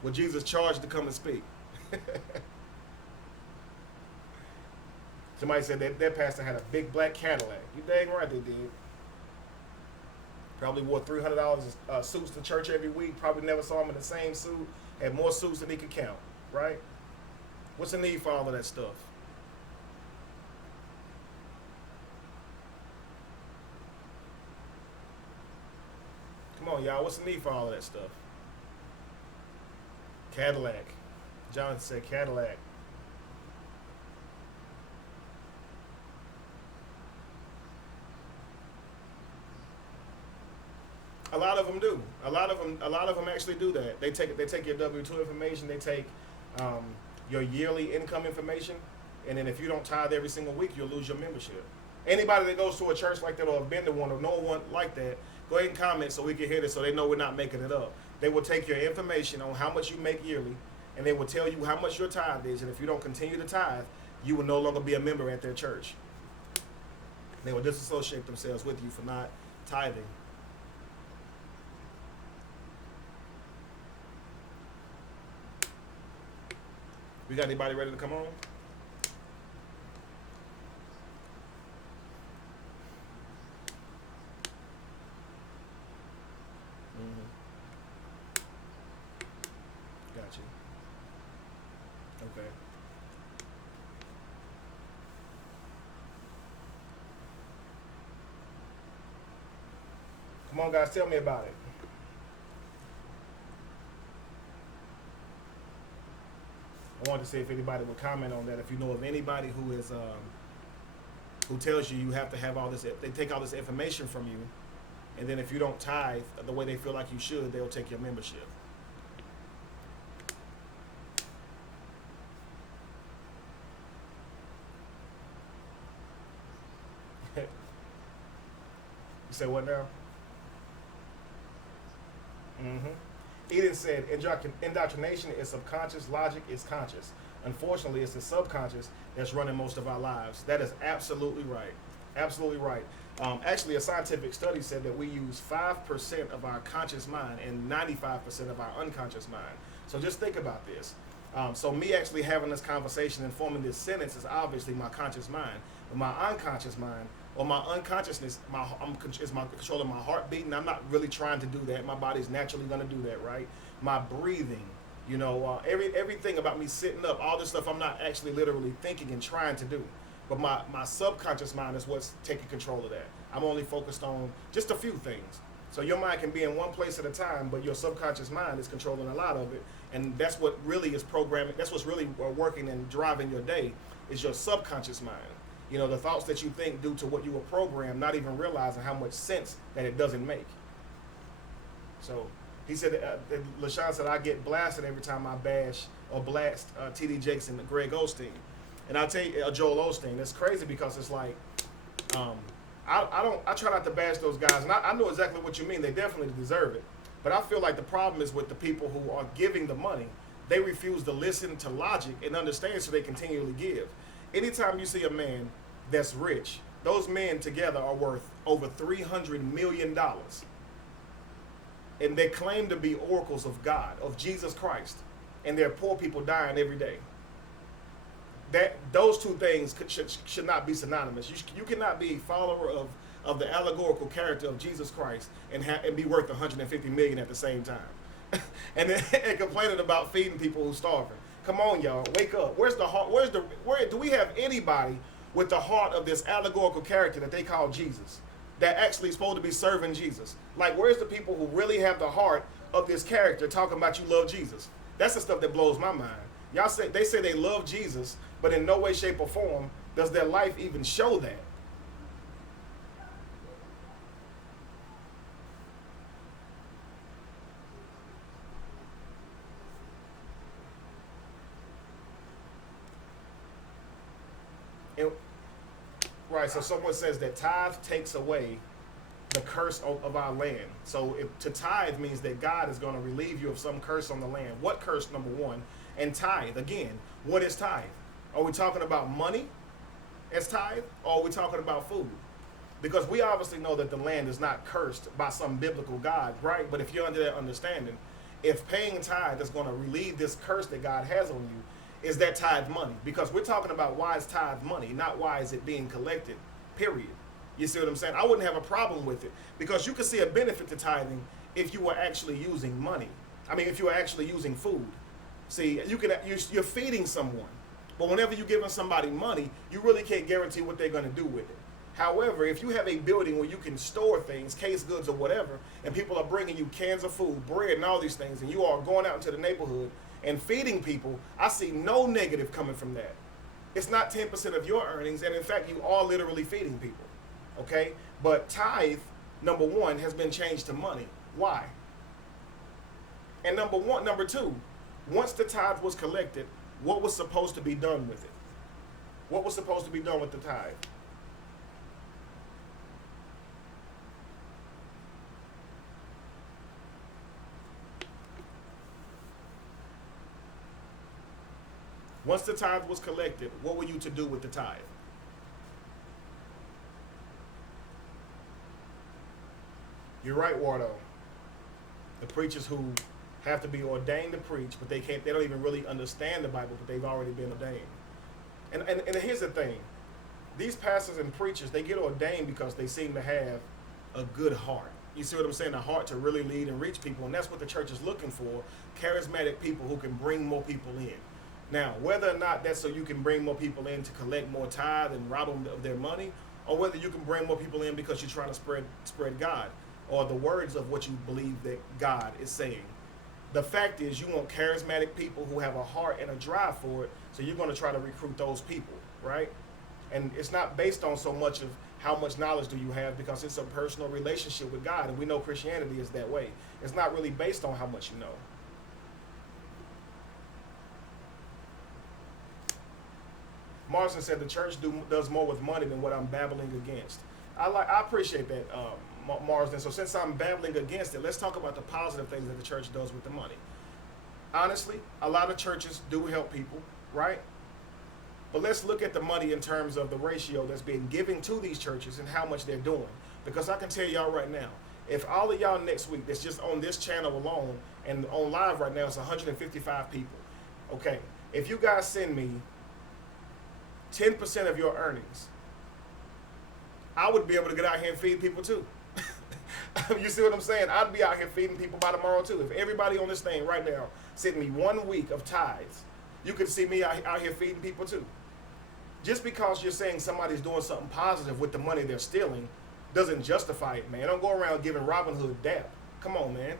Would Jesus charge to come and speak? Somebody said that pastor had a big black Cadillac. You dang right they did. Probably wore $300 suits to church every week. Probably never saw him in the same suit. Had more suits than he could count, right? What's the need for all of that stuff? Come on, y'all. What's the need for all of that stuff? Cadillac. Jonathan said Cadillac. A lot of them do. A lot of them actually do that. They take your W-2 information. They take your yearly income information, and then if you don't tithe every single week, you'll lose your membership. Anybody that goes to a church like that or have been to one or know one like that, go ahead and comment so we can hear this so they know we're not making it up. They will take your information on how much you make yearly, and they will tell you how much your tithe is, and if you don't continue to tithe, you will no longer be a member at their church. They will disassociate themselves with you for not tithing. We got anybody ready to come on? Got you. Okay. Come on, guys, tell me about it. I wanted to see if anybody would comment on that. If you know of anybody who is who tells you have to have all this, they take all this information from you, and then if you don't tithe the way they feel like you should, they'll take your membership. You say what now? Mm-hmm. Eden said, indoctrination is subconscious, logic is conscious. Unfortunately, it's the subconscious that's running most of our lives. That is absolutely right. Absolutely right. Actually, a scientific study said that we use 5% of our conscious mind and 95% of our unconscious mind. So just think about this. So me actually having this conversation and forming this sentence is obviously my conscious mind. But my unconscious mind, or my unconsciousness, is my controlling my heartbeat, and I'm not really trying to do that. My body's naturally going to do that, right? My breathing, everything about me sitting up, all this stuff I'm not actually literally thinking and trying to do. But my subconscious mind is what's taking control of that. I'm only focused on just a few things. So your mind can be in one place at a time, but your subconscious mind is controlling a lot of it. And that's what really is programming. That's what's really working and driving your day is your subconscious mind. The thoughts that you think due to what you were programmed, not even realizing how much sense that it doesn't make. So he said, LaShawn said, I get blasted every time I bash or blast T.D. Jakes and Greg Osteen. And I'll tell you, Joel Osteen, it's crazy because it's like, I try not to bash those guys. And I know exactly what you mean. They definitely deserve it. But I feel like the problem is with the people who are giving the money. They refuse to listen to logic and understand, so they continually give. Anytime you see a man that's rich, those men together are worth over $300 million. And they claim to be oracles of God, of Jesus Christ. And there are poor people dying every day. Those two things should not be synonymous. You cannot be a follower of the allegorical character of Jesus Christ and be worth $150 million at the same time. and complaining about feeding people who's starving. Come on, y'all, wake up. Where's the heart? Where do we have anybody with the heart of this allegorical character that they call Jesus, that actually is supposed to be serving Jesus? Like, where's the people who really have the heart of this character talking about you love Jesus? That's the stuff that blows my mind. They say they love Jesus, but in no way, shape, or form does their life even show that. Right, so someone says that tithe takes away the curse of our land. So to tithe means that God is going to relieve you of some curse on the land. What curse, number one? And tithe, again, what is tithe? Are we talking about money as tithe, or are we talking about food? Because we obviously know that the land is not cursed by some biblical God, right? But if you're under that understanding, if paying tithe is going to relieve this curse that God has on you, is that tithe money? Because we're talking about why is tithe money, not why is it being collected, period. You see what I'm saying? I wouldn't have a problem with it, because you could see a benefit to tithing if you were actually using money. If you were actually using food. See, you're feeding someone, but whenever you're giving somebody money, you really can't guarantee what they're going to do with it. However, if you have a building where you can store things, case goods or whatever, and people are bringing you cans of food, bread, and all these things, and you are going out into the neighborhood and feeding people, I see no negative coming from that. It's not 10% of your earnings, and in fact, you are literally feeding people, okay? But tithe, number one, has been changed to money. Why? And number two, once the tithe was collected, what was supposed to be done with it? What was supposed to be done with the tithe? Once the tithe was collected, what were you to do with the tithe? You're right, Wardo. The preachers who have to be ordained to preach, but they don't even really understand the Bible, but they've already been ordained. And here's the thing. These pastors and preachers, they get ordained because they seem to have a good heart. You see what I'm saying? A heart to really lead and reach people. And that's what the church is looking for. Charismatic people who can bring more people in. Now, whether or not that's so you can bring more people in to collect more tithe and rob them of their money, or whether you can bring more people in because you're trying to spread God or the words of what you believe that God is saying. The fact is, you want charismatic people who have a heart and a drive for it, so you're going to try to recruit those people, right? And it's not based on so much of how much knowledge do you have, because it's a personal relationship with God, and we know Christianity is that way. It's not really based on how much you know. Marston said the church does more with money than what I'm babbling against. I appreciate that, Marston. So since I'm babbling against it, let's talk about the positive things that the church does with the money. Honestly, a lot of churches do help people, right? But let's look at the money in terms of the ratio that's being given to these churches and how much they're doing. Because I can tell y'all right now, if all of y'all next week that's just on this channel alone and on live right now, it's 155 people. Okay, if you guys send me 10% of your earnings, I would be able to get out here and feed people too. You see what I'm saying? I'd be out here feeding people by tomorrow too. If everybody on this thing right now sent me 1 week of tithes, you could see me out here feeding people too. Just because you're saying somebody's doing something positive with the money they're stealing doesn't justify it, man. Don't go around giving Robin Hood dap. Come on, man.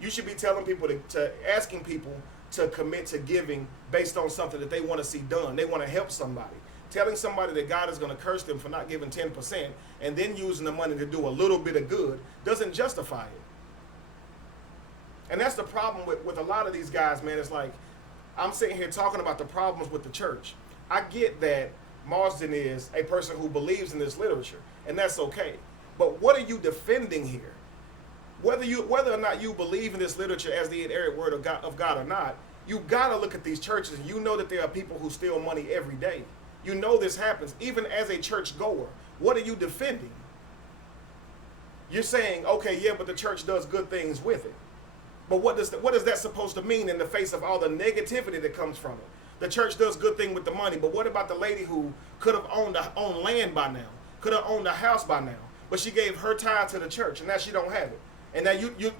You should be telling people to asking people to commit to giving based on something that they want to see done. They want to help somebody. Telling somebody that God is going to curse them for not giving 10% and then using the money to do a little bit of good doesn't justify it. And that's the problem with a lot of these guys, man. It's like, I'm sitting here talking about the problems with the church. I get that Marsden is a person who believes in this literature, and that's okay. But what are you defending here? Whether or not you believe in this literature as the inerrant word of God or not, you got to look at these churches, and you know that there are people who steal money every day. You know this happens, even as a church goer. What are you defending? You're saying, okay, yeah, but the church does good things with it. But what is that supposed to mean in the face of all the negativity that comes from it? The church does good thing with the money, but what about the lady who could have owned land by now, could have owned a house by now, but she gave her tithe to the church, and now she don't have it. And now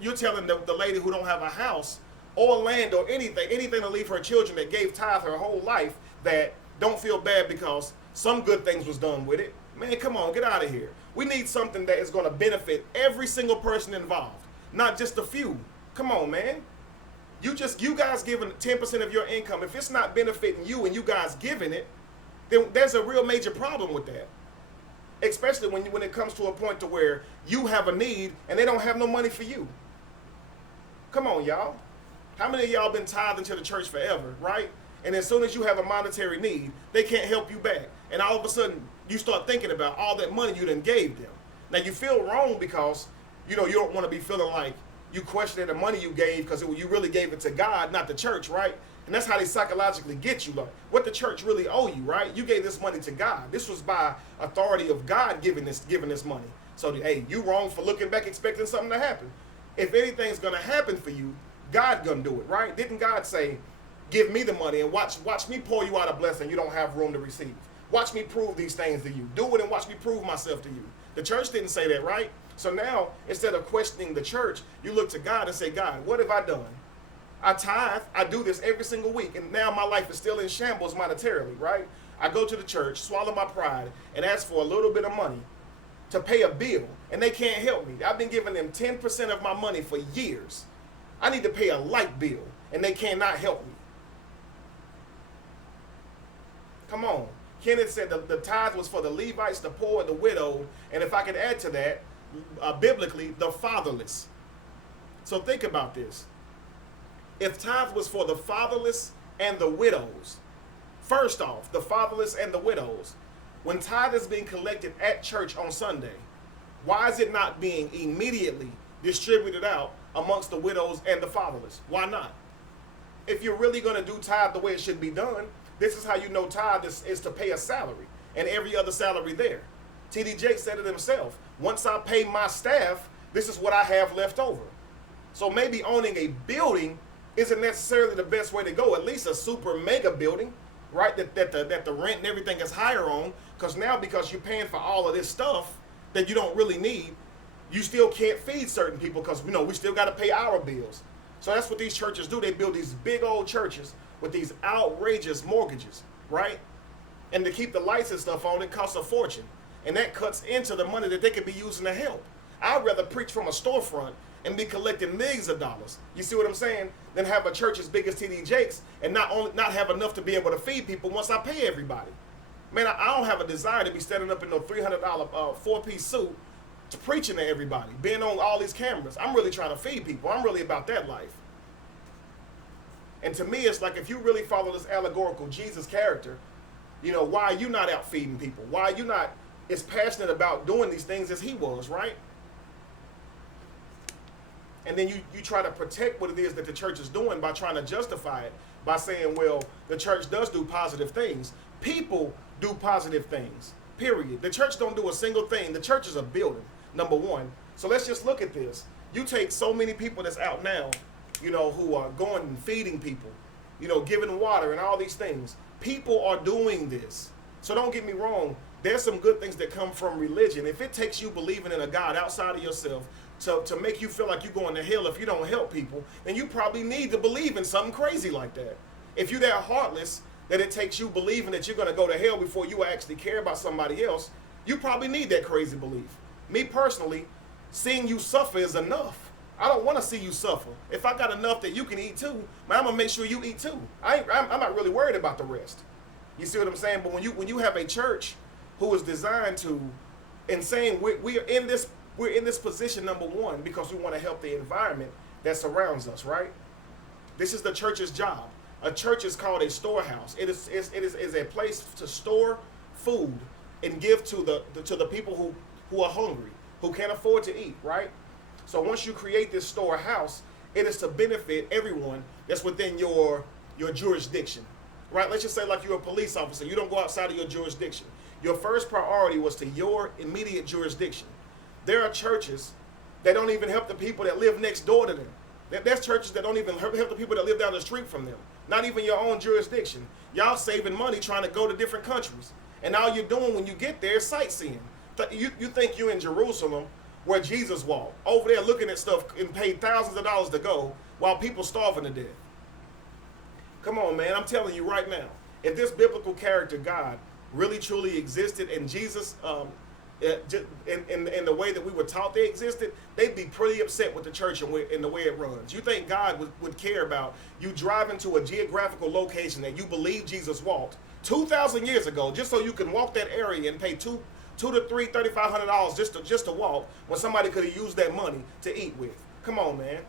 you're telling the lady who don't have a house or land or anything to leave her children that gave tithe her whole life that don't feel bad because some good things was done with it. Man, come on, get out of here. We need something that is going to benefit every single person involved, not just a few. Come on, man. You guys giving 10% of your income. If it's not benefiting you and you guys giving it, then there's a real major problem with that. Especially when it comes to a point to where you have a need and they don't have no money for you. Come on, y'all. How many of y'all been tithing to the church forever, right? And as soon as you have a monetary need, they can't help you back. And all of a sudden, you start thinking about all that money you done gave them. Now, you feel wrong because, you don't want to be feeling like you questioning the money you gave because you really gave it to God, not the church, right? And that's how they psychologically get you. Like, what the church really owe you, right? You gave this money to God. This was by authority of God giving this money. So, hey, you wrong for looking back expecting something to happen. If anything's going to happen for you, God going to do it, right? Didn't God say, give me the money and watch me pour you out a blessing you don't have room to receive? Watch me prove these things to you. Do it and watch me prove myself to you. The church didn't say that, right? So now, instead of questioning the church, you look to God and say, God, what have I done? I tithe, I do this every single week, and now my life is still in shambles monetarily, right? I go to the church, swallow my pride, and ask for a little bit of money to pay a bill, and they can't help me. I've been giving them 10% of my money for years. I need to pay a light bill, and they cannot help me. Come on. Kenneth said the tithe was for the Levites, the poor, the widow, and if I could add to that, biblically, the fatherless. So think about this. If tithe was for the fatherless and the widows, first off, the fatherless and the widows, when tithe is being collected at church on Sunday, why is it not being immediately distributed out amongst the widows and the fatherless? Why not? If you're really going to do tithe the way it should be done, this is how you know tithe is to pay a salary and every other salary there. T.D. Jakes said it himself. Once I pay my staff, this is what I have left over. So maybe owning a building isn't necessarily the best way to go. At least a super mega building, right? That the rent and everything is higher on. Because you're paying for all of this stuff that you don't really need, you still can't feed certain people because we still got to pay our bills. So that's what these churches do. They build these big old churches with these outrageous mortgages, right? And to keep the lights and stuff on, it costs a fortune. And that cuts into the money that they could be using to help. I'd rather preach from a storefront and be collecting millions of dollars, you see what I'm saying, than have a church as big as T.D. Jakes and not have enough to be able to feed people once I pay everybody. Man, I don't have a desire to be standing up in no $300 four-piece suit preaching to everybody, being on all these cameras. I'm really trying to feed people. I'm really about that life. And to me, it's like if you really follow this allegorical Jesus character, You know, why are you not out feeding people? Why are you not as passionate about doing these things as he was, right? And then you try to protect what it is that the church is doing by trying to justify it by saying, well, the church does do positive things. People do positive things, period. The church don't do a single thing. The church is a building, number one. So let's just look at this. You take so many people that's out now, you know, who are going and feeding people, you know, giving water and all these things. People are doing this. So don't get me wrong. There's some good things that come from religion. If it takes you believing in a God outside of yourself to make you feel like you're going to hell if you don't help people, then you probably need to believe in something crazy like that. If you're that heartless that it takes you believing that you're going to go to hell before you actually care about somebody else, you probably need that crazy belief. Me personally, seeing you suffer is enough. I don't want to see you suffer. If I got enough that you can eat too, man, I'm going to make sure you eat too. I'm not really worried about the rest. You see what I'm saying? But when you have a church who is designed to, and saying we're in this position, number one, because we want to help the environment that surrounds us, right? This is the church's job. A church is called a storehouse. It is a place to store food and give to the people who are hungry, who can't afford to eat, right? So once you create this storehouse, it is to benefit everyone that's within your jurisdiction, right? Let's just say like you're a police officer. You don't go outside of your jurisdiction. Your first priority was to your immediate jurisdiction. There are churches that don't even help the people that live next door to them. There's churches that don't even help the people that live down the street from them. Not even your own jurisdiction. Y'all saving money trying to go to different countries. And all you're doing when you get there is sightseeing. You think you're in Jerusalem where Jesus walked, over there looking at stuff and paid thousands of dollars to go while people starving to death. Come on, man. I'm telling you right now, if this biblical character God really truly existed and Jesus in the way that we were taught they existed, they'd be pretty upset with the church and the way it runs. You think God would care about you driving to a geographical location that you believe Jesus walked 2,000 years ago just so you can walk that area and pay $2,000 to $3,500 just to walk when somebody could have used that money to eat with? Come on, man.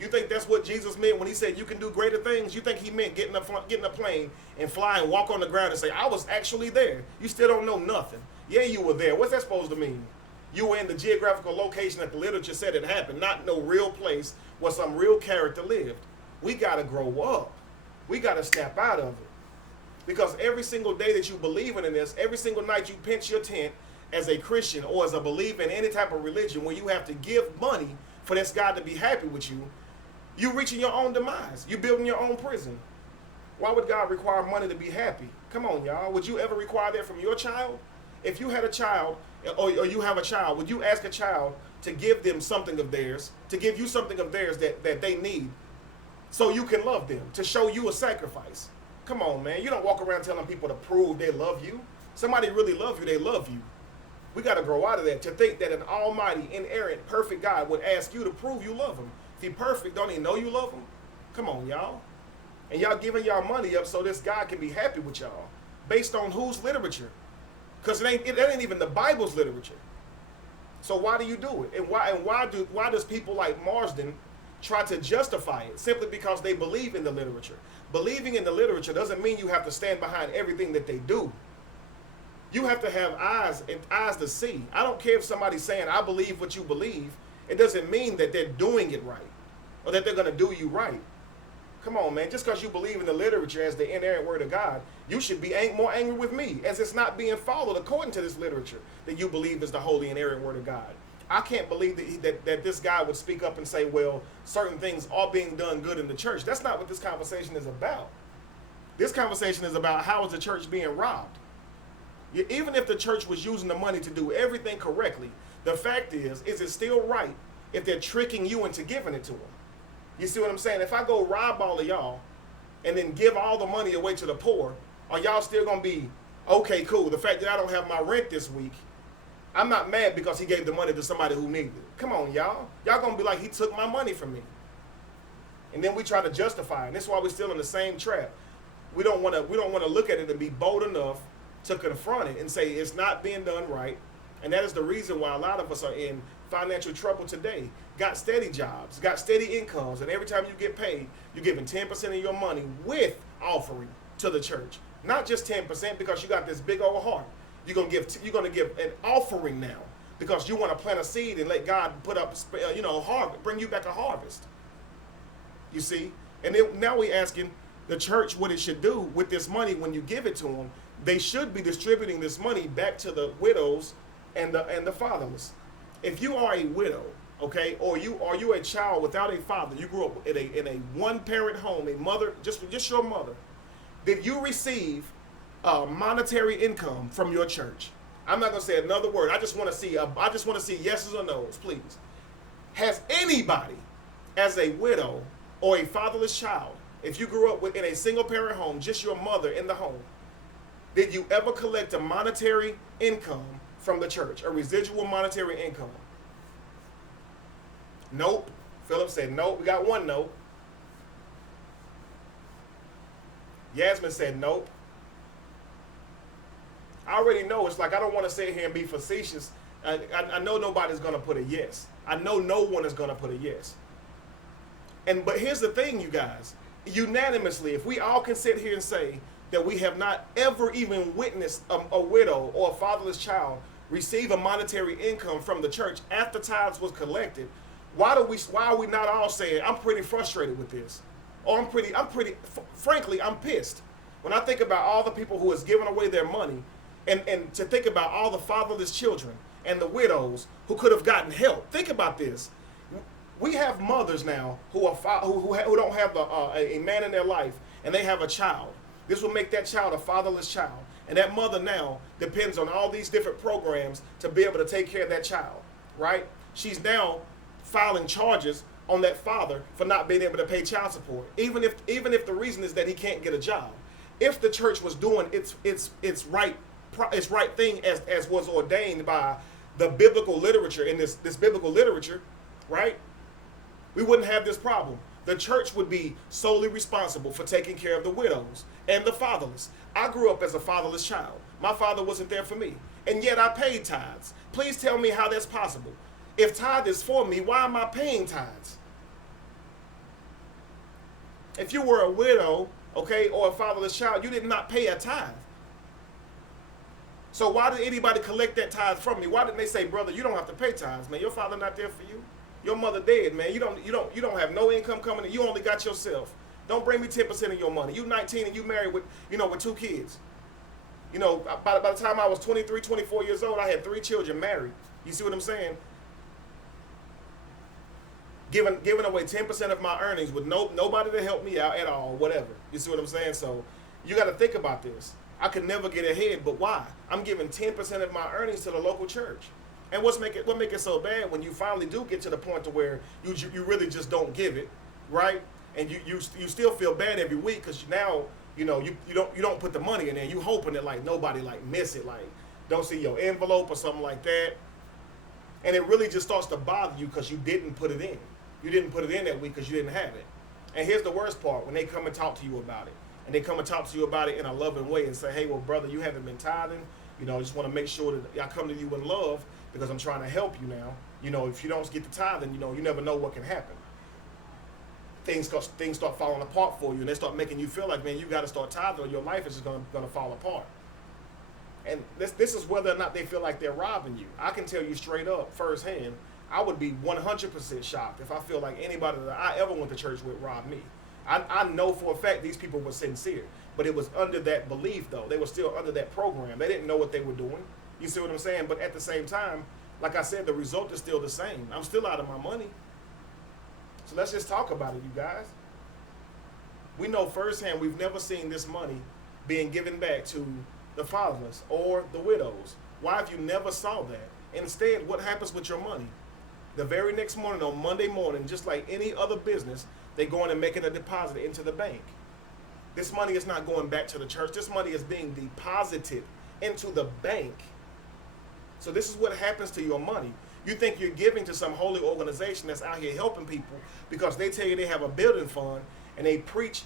You think that's what Jesus meant when he said you can do greater things? You think he meant getting a plane and fly and walk on the ground and say, I was actually there? You still don't know nothing. Yeah, you were there. What's that supposed to mean? You were in the geographical location that the literature said it happened, not no real place where some real character lived. We got to grow up. We got to step out of it. Because every single day that you believe in this, every single night you pinch your tent as a Christian or as a believer in any type of religion where you have to give money for this God to be happy with you, you reaching your own demise. You building your own prison. Why would God require money to be happy? Come on, y'all. Would you ever require that from your child? If you had a child, or you have a child, would you ask a child to give them something of theirs, to give you something of theirs that they need so you can love them, to show you a sacrifice? Come on, man. You don't walk around telling people to prove they love you. Somebody really love you, they love you. We got to grow out of that, to think that an almighty, inerrant, perfect God would ask you to prove you love him. If he perfect, don't he know you love him? Come on, y'all. And y'all giving y'all money up so this God can be happy with y'all. Based on whose literature? Because it ain't even the Bible's literature. So why do you do it? And why does people like Marsden try to justify it? Simply because they believe in the literature. Believing in the literature doesn't mean you have to stand behind everything that they do. You have to have eyes to see. I don't care if somebody's saying, I believe what you believe. It doesn't mean that they're doing it right or that they're going to do you right. Come on, man. Just because you believe in the literature as the inerrant word of God, you should be more angry with me as it's not being followed according to this literature that you believe is the holy and inerrant word of God. I can't believe that this guy would speak up and say, well, certain things are being done good in the church. That's not what this conversation is about. This conversation is about how is the church being robbed. Even if the church was using the money to do everything correctly, the fact is it still right if they're tricking you into giving it to them? You see what I'm saying? If I go rob all of y'all and then give all the money away to the poor, are y'all still going to be, okay, cool, the fact that I don't have my rent this week, I'm not mad because he gave the money to somebody who needed it. Come on, y'all. Y'all going to be like, he took my money from me. And then we try to justify it. And that's why we're still in the same trap. We don't want to look at it and be bold enough to confront it and say it's not being done right. And that is the reason why a lot of us are in financial trouble today. Got steady jobs, got steady incomes, and every time you get paid, you're giving 10% of your money with offering to the church. Not just 10% because you got this big old heart. You're gonna give an offering now because you want to plant a seed and let God put up, harvest, bring you back a harvest. You see, and now we asking the church what it should do with this money when you give it to them. They should be distributing this money back to the widows and the fatherless. If you are a widow, okay, or you a child without a father, you grew up in a one-parent home, a mother, just your mother, did you receive monetary income from your church? I'm not gonna say another word. I just want to see yeses or nos, please. Has anybody, as a widow or a fatherless child, if you grew up in a single-parent home, just your mother in the home, did you ever collect a monetary income from the church, a residual monetary income? Nope. Philip said nope. We got one nope. Yasmin said nope. I already know. It's like I don't want to sit here and be facetious. I know nobody's going to put a yes. I know no one is going to put a yes. But here's the thing, you guys. Unanimously, if we all can sit here and say that we have not ever even witnessed a widow or a fatherless child receive a monetary income from the church after tithes was collected, why are we not all saying, I'm pretty frustrated with this? Or frankly, I'm pissed. When I think about all the people who has given away their money, and to think about all the fatherless children and the widows who could have gotten help. Think about this. We have mothers now who don't have a man in their life, and they have a child. This will make that child a fatherless child. And that mother now depends on all these different programs to be able to take care of that child, right? She's now filing charges on that father for not being able to pay child support, even if the reason is that he can't get a job. If the church was doing its right thing as was ordained by the biblical literature in this biblical literature, right? We wouldn't have this problem. The church would be solely responsible for taking care of the widows and the fatherless. I grew up as a fatherless child. My father wasn't there for me, and yet I paid tithes. Please tell me how that's possible. If tithe is for me, why am I paying tithes? If you were a widow, okay, or a fatherless child, you did not pay a tithe. So why did anybody collect that tithe from me? Why didn't they say, brother, you don't have to pay tithes, man. Your father not there for you. Your mother dead, man. You don't have no income coming in. You only got yourself. Don't bring me 10% of your money. You 19 and you married with 2 kids. By the time I was 23, 24 years old, I had 3 children married. You see what I'm saying? Giving away 10% of my earnings with nobody to help me out at all, whatever. You see what I'm saying? So you got to think about this. I could never get ahead, but why? I'm giving 10% of my earnings to the local church. And what make it so bad when you finally do get to the point to where you really just don't give it, right? And you still feel bad every week because now you don't put the money in there. You hoping that like nobody like miss it, like don't see your envelope or something like that. And it really just starts to bother you because you didn't put it in. You didn't put it in that week because you didn't have it. And here's the worst part: when they come and talk to you about it, and they come and talk to you about it in a loving way and say, "Hey, well, brother, you haven't been tithing. I just want to make sure that I come to you in love because I'm trying to help you now. If you don't get the tithing, you never know what can happen. Things start falling apart for you, and they start making you feel like, man, you got to start tithing, or your life is just going to fall apart. And this is whether or not they feel like they're robbing you. I can tell you straight up, firsthand, I would be 100% shocked if I feel like anybody that I ever went to church with robbed me. I know for a fact these people were sincere, but it was under that belief, though. They were still under that program. They didn't know what they were doing. You see what I'm saying? But at the same time, like I said, the result is still the same. I'm still out of my money. So let's just talk about it, you guys. We know firsthand we've never seen this money being given back to the fatherless or the widows. Why have you never saw that? Instead, what happens with your money? The very next morning, on Monday morning, just like any other business, they go in and making a deposit into the bank. This money is not going back to the church. This money is being deposited into the bank. So this is what happens to your money. You think you're giving to some holy organization that's out here helping people because they tell you they have a building fund and they preach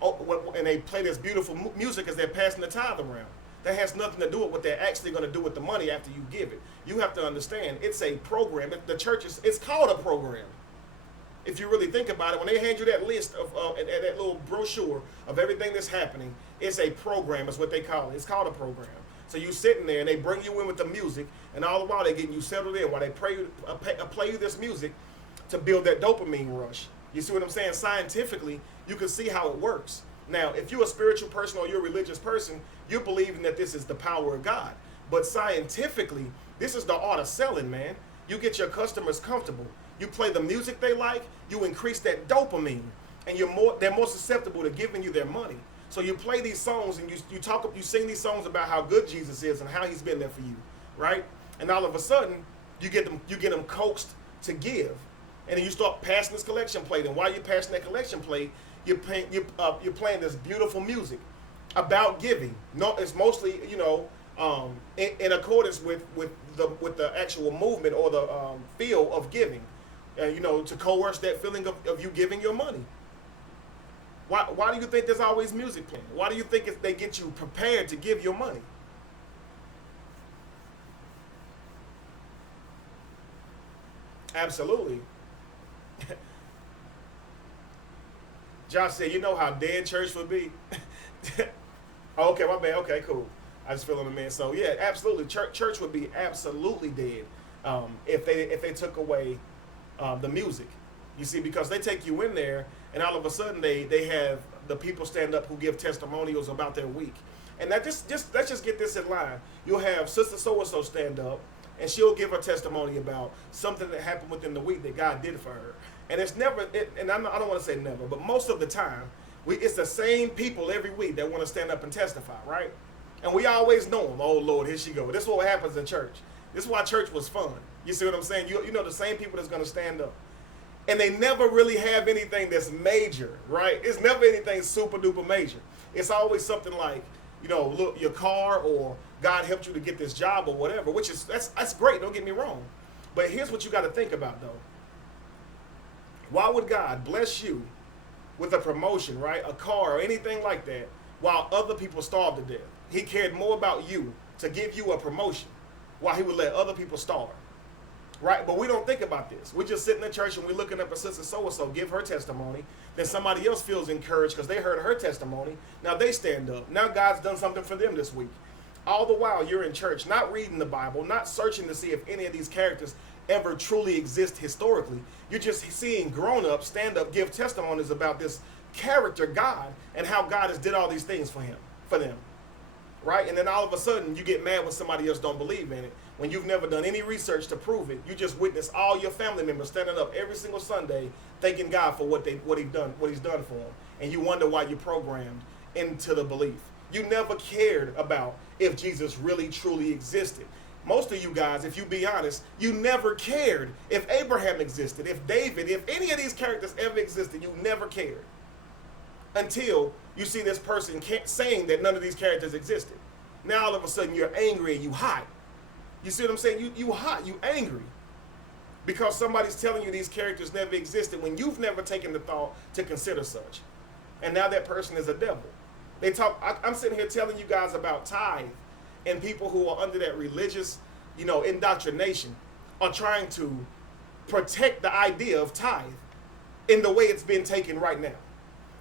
and they play this beautiful music as they're passing the tithe around. That has nothing to do with what they're actually going to do with the money after you give it. You have to understand, it's a program. The church it's called a program. If you really think about it, when they hand you that list of that little brochure of everything that's happening, it's a program. Is what they call it. It's called a program. So you sitting there and they bring you in with the music, and all the while they're getting you settled in while they play you this music to build that dopamine rush. You see what I'm saying? Scientifically, you can see how it works. Now, if you're a spiritual person or you're a religious person, you're believing that this is the power of God. But scientifically, this is the art of selling, man. You get your customers comfortable. You play the music they like, you increase that dopamine, and they're more susceptible to giving you their money. So you play these songs and you sing these songs about how good Jesus is and how he's been there for you, right? And all of a sudden, you get them coaxed to give. And then you start passing this collection plate, and while you're passing that collection plate, you're playing this beautiful music about giving. No, it's mostly, in accordance with the actual movement or the feel of giving, to coerce that feeling of you giving your money. Why do you think there's always music playing? Why do you think they get you prepared to give your money? Absolutely. Josh said, you know how dead church would be? Oh, okay, my bad. Okay, cool. I just feel on the man. So yeah, absolutely. Church would be absolutely dead if they took away the music. You see, because they take you in there, and all of a sudden they have the people stand up who give testimonials about their week. And that let's just get this in line. You'll have Sister So-and-so stand up, and she'll give her testimony about something that happened within the week that God did for her. And it's never, and I don't want to say never, but most of the time, it's the same people every week that want to stand up and testify, right? And we always know them. Oh, Lord, here she goes. This is what happens in church. This is why church was fun. You see what I'm saying? You know the same people that's going to stand up. And they never really have anything that's major, right? It's never anything super duper major. It's always something like, look, your car, or God helped you to get this job or whatever, which is, that's great, don't get me wrong. But here's what you got to think about, though. Why would God bless you with a promotion, right, a car or anything like that, while other people starve to death? He cared more about you to give you a promotion while he would let other people starve, right? But we don't think about this. We're just sitting in church and we're looking up at Sister So-and-so give her testimony. Then somebody else feels encouraged because they heard her testimony. Now they stand up. Now God's done something for them this week. All the while you're in church, not reading the Bible, not searching to see if any of these characters ever truly exist historically. You're just seeing grown-ups stand up, give testimonies about this character God and how God has did all these things for them, right? And then all of a sudden you get mad when somebody else don't believe in it. When you've never done any research to prove it, you just witness all your family members standing up every single Sunday thanking God for what he's done for them, and you wonder why you're programmed into the belief. You never cared about if Jesus really truly existed. Most of you guys, if you be honest, you never cared if Abraham existed, if David, if any of these characters ever existed. You never cared until you see this person saying that none of these characters existed. Now all of a sudden you're angry and you hot. You see what I'm saying? You hot, you angry because somebody's telling you these characters never existed when you've never taken the thought to consider such. And now that person is a devil. I'm sitting here telling you guys about tithe, and people who are under that religious, indoctrination are trying to protect the idea of tithe in the way it's been taken right now.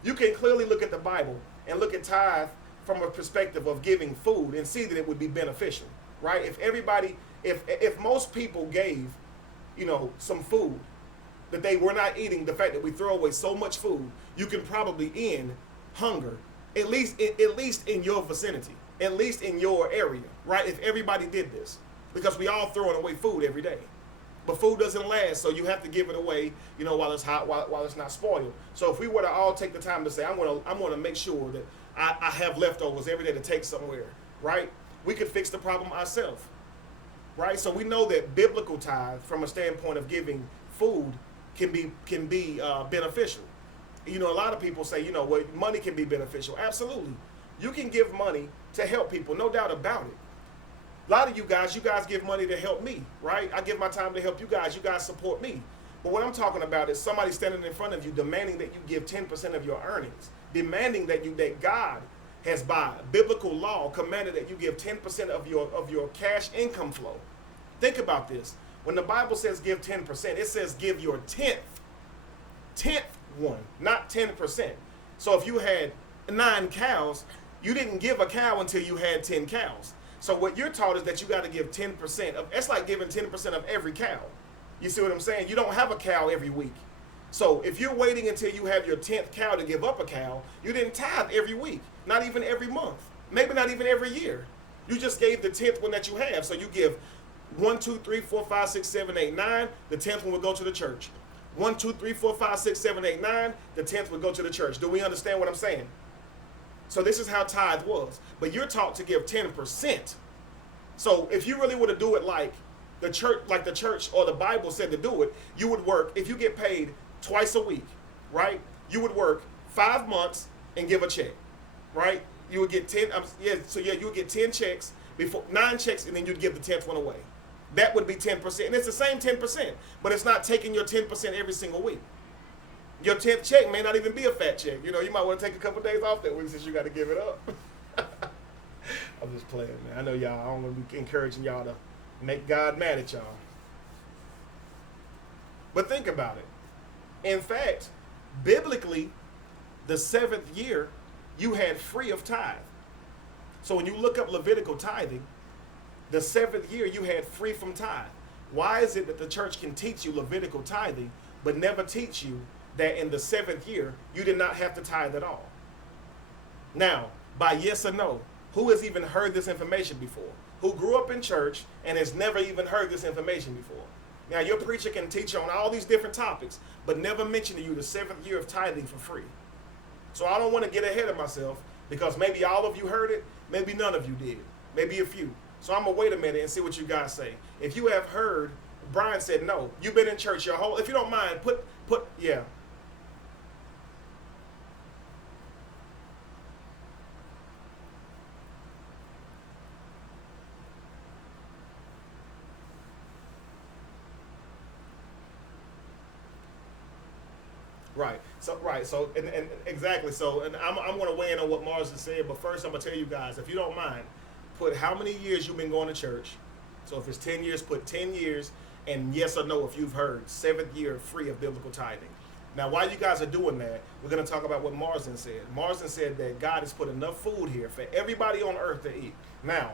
You can clearly look at the Bible and look at tithe from a perspective of giving food and see that it would be beneficial, right? If most people gave, some food that they were not eating, the fact that we throw away so much food, you can probably end hunger, at least in your vicinity, at least in your area, right? If everybody did this, because we all throwing away food every day. But food doesn't last, so you have to give it away, while it's hot, while it's not spoiled. So if we were to all take the time to say, I'm gonna make sure that I have leftovers every day to take somewhere, right? We could fix the problem ourselves, right? So we know that biblical tithe, from a standpoint of giving food, can be beneficial. A lot of people say, money can be beneficial. Absolutely. You can give money to help people, no doubt about it. A lot of you guys give money to help me, right? I give my time to help you guys support me. But what I'm talking about is somebody standing in front of you demanding that you give 10% of your earnings, demanding that God has, by biblical law, commanded that you give 10% of your cash income flow. Think about this. When the Bible says give 10%, it says give your tenth. tenth one, not 10%. So if you had 9 cows, you didn't give a cow until you had 10 cows. So what you're taught is that you got to give 10% of, it's like giving 10% of every cow. You see what I'm saying? You don't have a cow every week. So if you're waiting until you have your 10th cow to give up a cow, you didn't tithe every week, not even every month, maybe not even every year. You just gave the 10th one that you have. So you give 1, 2, 3, 4, 5, 6, 7, 8, 9. The 10th one will go to the church. 1, 2, 3, 4, 5, 6, 7, 8, 9. The 10th would go to the church. Do we understand what I'm saying? So this is how tithe was. But you're taught to give 10%. So if you really were to do it like the church or the Bible said to do it, you would work, if you get paid twice a week, right? You would work 5 months and give a check, right? You would get 10, you would get 10 checks, 9 checks, and then you'd give the 10th one away. That would be 10%. And it's the same 10%, but it's not taking your 10% every single week. Your 10th check may not even be a fat check. You know, you might want to take a couple days off that week since you got to give it up. I'm just playing, man. I know y'all, I don't want to be encouraging y'all to make God mad at y'all. But think about it. In fact, biblically, the 7th year, you had free of tithe. So when you look up Levitical tithing, the 7th year you had free from tithe. Why is it that the church can teach you Levitical tithing, but never teach you that in the 7th year you did not have to tithe at all? Now, by yes or no, who has even heard this information before? Who grew up in church and has never even heard this information before? Now, your preacher can teach you on all these different topics, but never mention to you the 7th year of tithing for free. So I don't want to get ahead of myself, because maybe all of you heard it, maybe none of you did, maybe a few. So I'm going to wait a minute and see what you guys say. If you have heard, Brian said no. You've been in church your whole, if you don't mind, yeah. So exactly. So, and I'm going to weigh in on what Mars has said, but first I'm going to tell you guys, if you don't mind, put how many years you've been going to church. So if it's 10 years, put 10 years, and yes or no if you've heard 7th year free of biblical tithing. Now, while you guys are doing that, we're going to talk about what Marsden said. Marsden said that God has put enough food here for everybody on earth to eat. Now,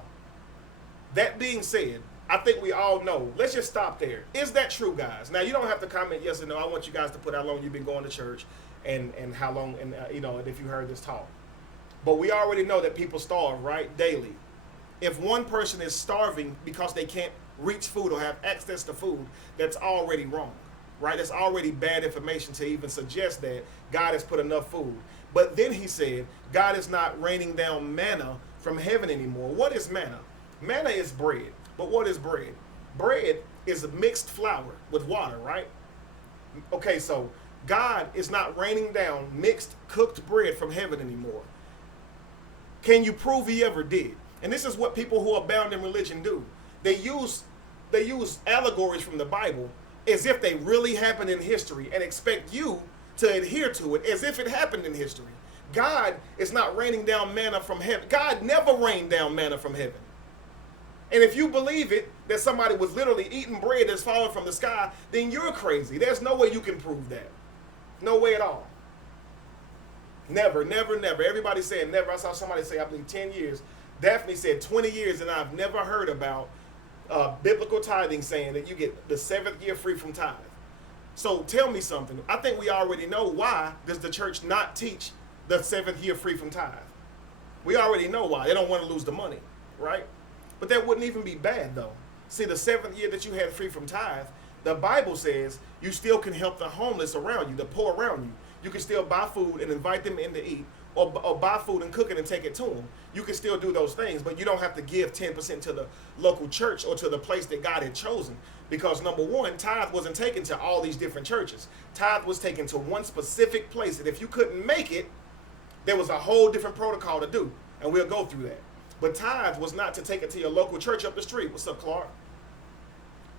that being said, I think we all know. Let's just stop there. Is that true, guys? Now, you don't have to comment yes or no. I want you guys to put how long you've been going to church and how long, and if you heard this talk. But we already know that people starve, right? Daily. If one person is starving because they can't reach food or have access to food, that's already wrong, right? That's already bad information to even suggest that God has put enough food. But then he said, God is not raining down manna from heaven anymore. What is manna? Manna is bread. But what is bread? Bread is a mixed flour with water, right? Okay, so God is not raining down mixed cooked bread from heaven anymore. Can you prove he ever did? And this is what people who are bound in religion do. They use allegories from the Bible as if they really happened in history and expect you to adhere to it as if it happened in history. God is not raining down manna from heaven. God never rained down manna from heaven. And if you believe it, that somebody was literally eating bread that's falling from the sky, then you're crazy. There's no way you can prove that. No way at all. Never, never, never. Everybody's saying never. I saw somebody say, I believe 10 years. Daphne said 20 years, and I've never heard about biblical tithing saying that you get the 7th year free from tithe. So tell me something. I think we already know why does the church not teach the 7th year free from tithe. We already know why. They don't want to lose the money, right? But that wouldn't even be bad, though. See, the 7th year that you had free from tithe, the Bible says you still can help the homeless around you, the poor around you. You can still buy food and invite them in to eat, or buy food and cook it and take it to them. You can still do those things, but you don't have to give 10% to the local church or to the place that God had chosen. Because number one, tithe wasn't taken to all these different churches. Tithe was taken to one specific place, and if you couldn't make it, there was a whole different protocol to do, and we'll go through that. But tithe was not to take it to your local church up the street. What's up, Clark?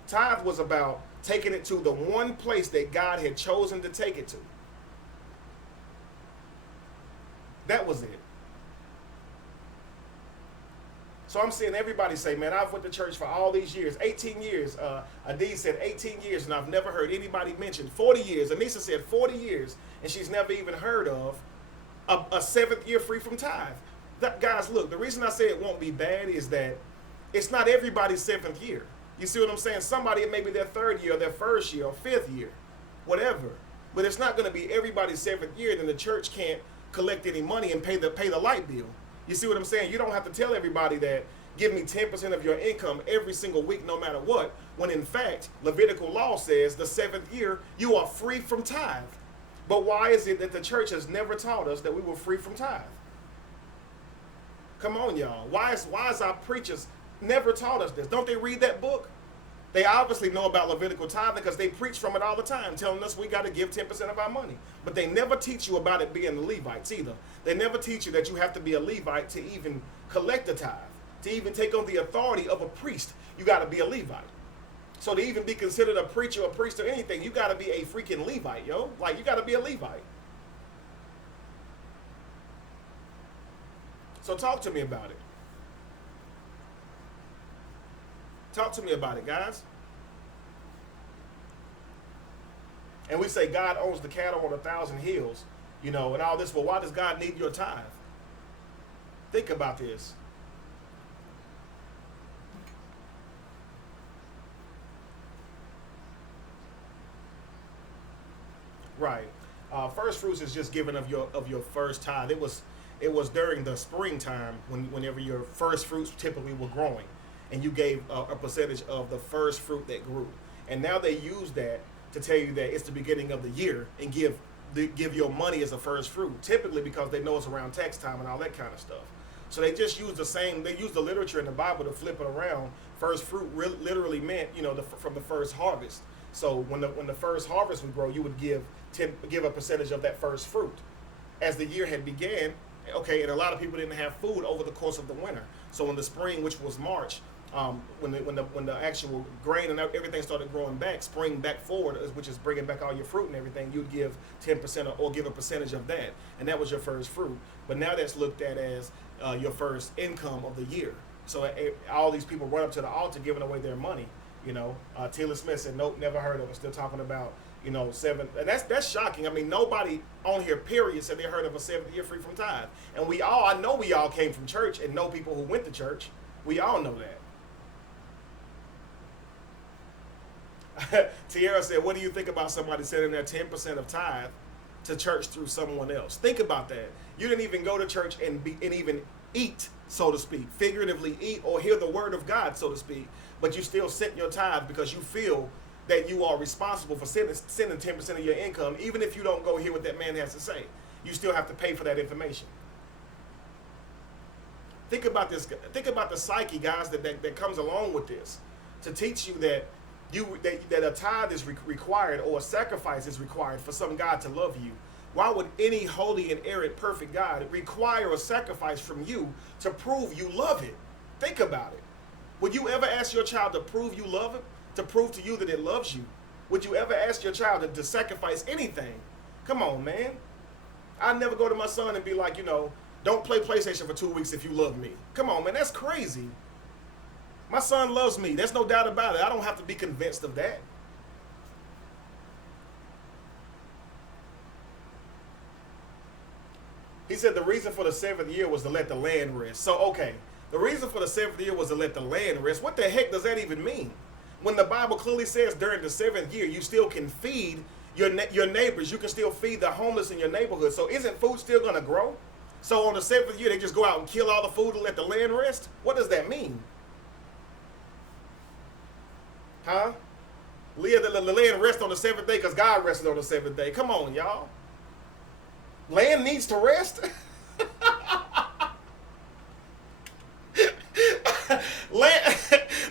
Tithe was about taking it to the one place that God had chosen to take it to. That was it. So I'm seeing everybody say, man, I've went to church for all these years, 18 years. Adee said 18 years, and I've never heard anybody mention 40 years. Anissa said 40 years, and she's never even heard of a seventh year free from tithe. Guys, look, the reason I say it won't be bad is that it's not everybody's seventh year. You see what I'm saying? Somebody, it may be their third year, or their first year, or fifth year, whatever. But it's not going to be everybody's seventh year, then the church can't collect any money and pay the light bill. You see what I'm saying? You don't have to tell everybody that give me 10% of your income every single week no matter what, when in fact, Levitical law says the seventh year you are free from tithe. But why is it that the church has never taught us that we were free from tithe? Come on, y'all. Why is our preachers never taught us this? Don't they read that book? They obviously know about Levitical tithing because they preach from it all the time, telling us we got to give 10% of our money. But they never teach you about it being the Levites either. They never teach you that you have to be a Levite to even collect the tithe, to even take on the authority of a priest. You got to be a Levite. So to even be considered a preacher, a priest, or anything, you got to be a freaking Levite, yo. Like, you got to be a Levite. So talk to me about it. Talk to me about it, guys. And we say God owns the cattle on 1,000 hills, and all this. Well, why does God need your tithe? Think about this. Right. First fruits is just giving of your first tithe. It was during the springtime whenever your first fruits typically were growing, and you gave a percentage of the first fruit that grew. And now they use that to tell you that it's the beginning of the year and give your money as a first fruit, typically because they know it's around tax time and all that kind of stuff. So they just use they use the literature in the Bible to flip it around. First fruit literally meant, from the first harvest. So when the first harvest would grow, you would give a percentage of that first fruit. As the year had began, okay, and a lot of people didn't have food over the course of the winter. So in the spring, which was March, when the actual grain and everything started growing back, spring back forward, which is bringing back all your fruit and everything, you'd give 10% or give a percentage of that, and that was your first fruit. But now that's looked at as your first income of the year. So all these people run up to the altar giving away their money. Taylor Smith said, nope, never heard of it. Still talking about, 7. And that's shocking. I mean, nobody on here, period, said they heard of a 7th year free from tithe. And I know we all came from church and know people who went to church. We all know that. Tierra said, what do you think about somebody sending their 10% of tithe to church through someone else? Think about that. You didn't even go to church and even eat, so to speak, figuratively eat or hear the word of God, so to speak, but you still sent your tithe because you feel that you are responsible for sending 10% of your income. Even if you don't go hear what that man has to say, you still have to pay for that information. Think about this. Think about the psyche, guys, that comes along with this, to teach you that that a tithe is required, or a sacrifice is required for some God to love you. Why would any holy and inerrant perfect God require a sacrifice from you to prove you love it? Think about it. Would you ever ask your child to prove you love it? To prove to you that it loves you? Would you ever ask your child to sacrifice anything? Come on, man. I'd never go to my son and be like, don't play PlayStation for 2 weeks if you love me. Come on, man. That's crazy. My son loves me. There's no doubt about it. I don't have to be convinced of that. He said the reason for the 7th year was to let the land rest. So, okay, the reason for the 7th year was to let the land rest. What the heck does that even mean? When the Bible clearly says during the 7th year, you still can feed your neighbors. You can still feed the homeless in your neighborhood. So isn't food still going to grow? So on the 7th year, they just go out and kill all the food and let the land rest? What does that mean? Huh? Leah, the land rests on the 7th day because God rested on the 7th day. Come on, y'all. Land needs to rest?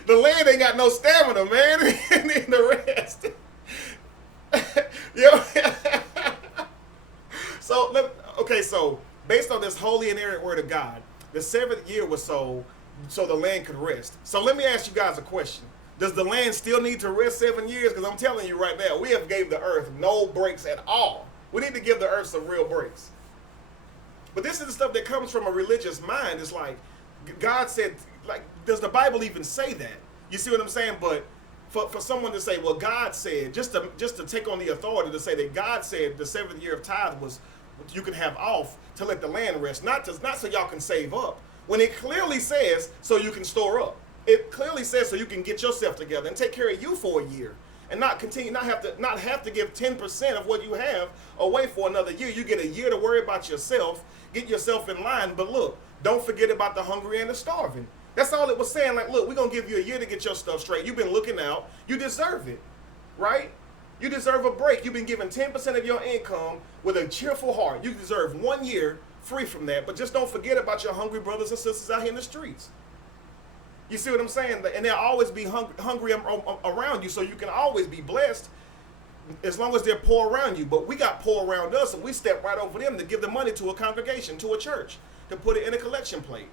The land ain't got no stamina, man. It needs to rest. So based on this holy and inerrant word of God, the 7th year was so the land could rest. So let me ask you guys a question. Does the land still need to rest 7 years? Because I'm telling you right now, we have gave the earth no breaks at all. We need to give the earth some real breaks. But this is the stuff that comes from a religious mind. It's like, God said, like, does the Bible even say that? You see what I'm saying? But for someone to say, well, God said, just to take on the authority to say that God said the 7th year of tithe was you can have off to let the land rest, not so y'all can save up. When it clearly says so you can store up. It clearly says so you can get yourself together and take care of you for a year and not have to give 10% of what you have away for another year. You get a year to worry about yourself, get yourself in line. But look, don't forget about the hungry and the starving. That's all it was saying. Like, look, we're going to give you a year to get your stuff straight. You've been looking out. You deserve it, right? You deserve a break. You've been given 10% of your income with a cheerful heart. You deserve 1 year free from that. But just don't forget about your hungry brothers and sisters out here in the streets. You see what I'm saying? And they'll always be hungry around you, so you can always be blessed as long as they're poor around you. But we got poor around us, and we step right over them to give the money to a congregation, to a church, to put it in a collection plate.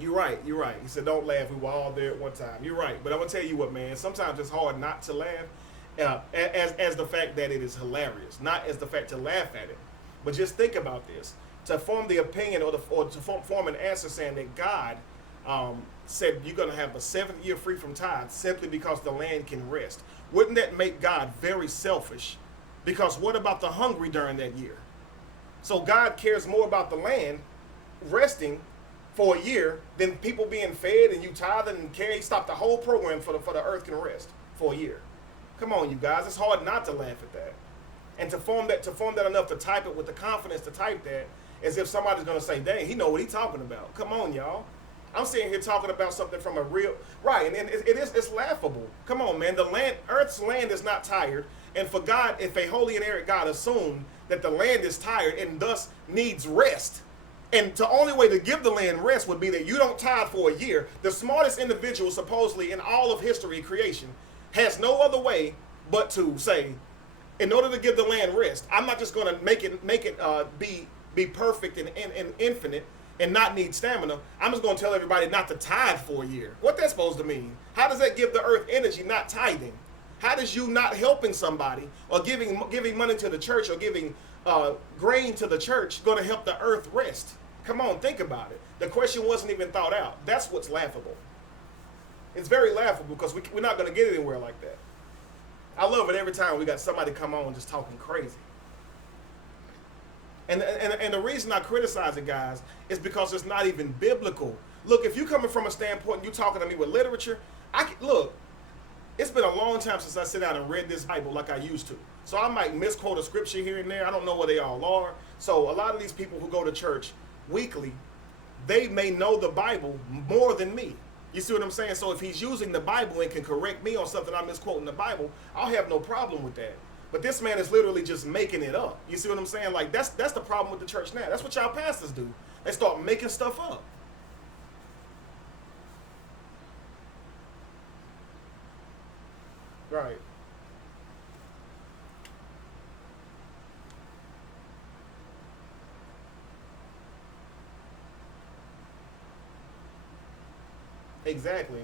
You're right. He said, don't laugh. We were all there at one time. You're right. But I'm going to tell you what, man. Sometimes it's hard not to laugh as the fact that it is hilarious, not as the fact to laugh at it. But just think about this. To form the opinion or to form an answer saying that God said you're going to have a 7th year free from tithes simply because the land can rest. Wouldn't that make God very selfish? Because what about the hungry during that year? So God cares more about the land resting for a year than people being fed and you tithing and carrying. Stop the whole program for the earth can rest for a year. Come on, you guys. It's hard not to laugh at that. And to form that enough to type it with the confidence to type that as if somebody's going to say, dang, he know what he's talking about. Come on, y'all. I'm sitting here talking about something from a real, right, and it's laughable. Come on, man. Earth's land is not tired. And for God, if a holy and errant God assumed that the land is tired and thus needs rest, and the only way to give the land rest would be that you don't tithe for a year, the smartest individual supposedly in all of history creation has no other way but to say, in order to give the land rest, I'm not just going to make it be perfect and infinite and not need stamina. I'm just going to tell everybody not to tithe for a year. What that's supposed to mean? How does that give the earth energy, not tithing? How does you not helping somebody or giving money to the church or giving grain to the church going to help the earth rest? Come on, think about it. The question wasn't even thought out. That's what's laughable. It's very laughable because we're not going to get anywhere like that. I love it every time we got somebody come on just talking crazy. And the reason I criticize it, guys, is because it's not even biblical. Look, if you're coming from a standpoint, you talking to me with literature, look, it's been a long time since I sit down and read this Bible like I used to. So I might misquote a scripture here and there. I don't know where they all are. So a lot of these people who go to church weekly, they may know the Bible more than me. You see what I'm saying? So if he's using the Bible and can correct me on something I'm misquoting the Bible, I'll have no problem with that. But this man is literally just making it up. You see what I'm saying? Like, that's the problem with the church now. That's what y'all pastors do. They start making stuff up. Right. Exactly.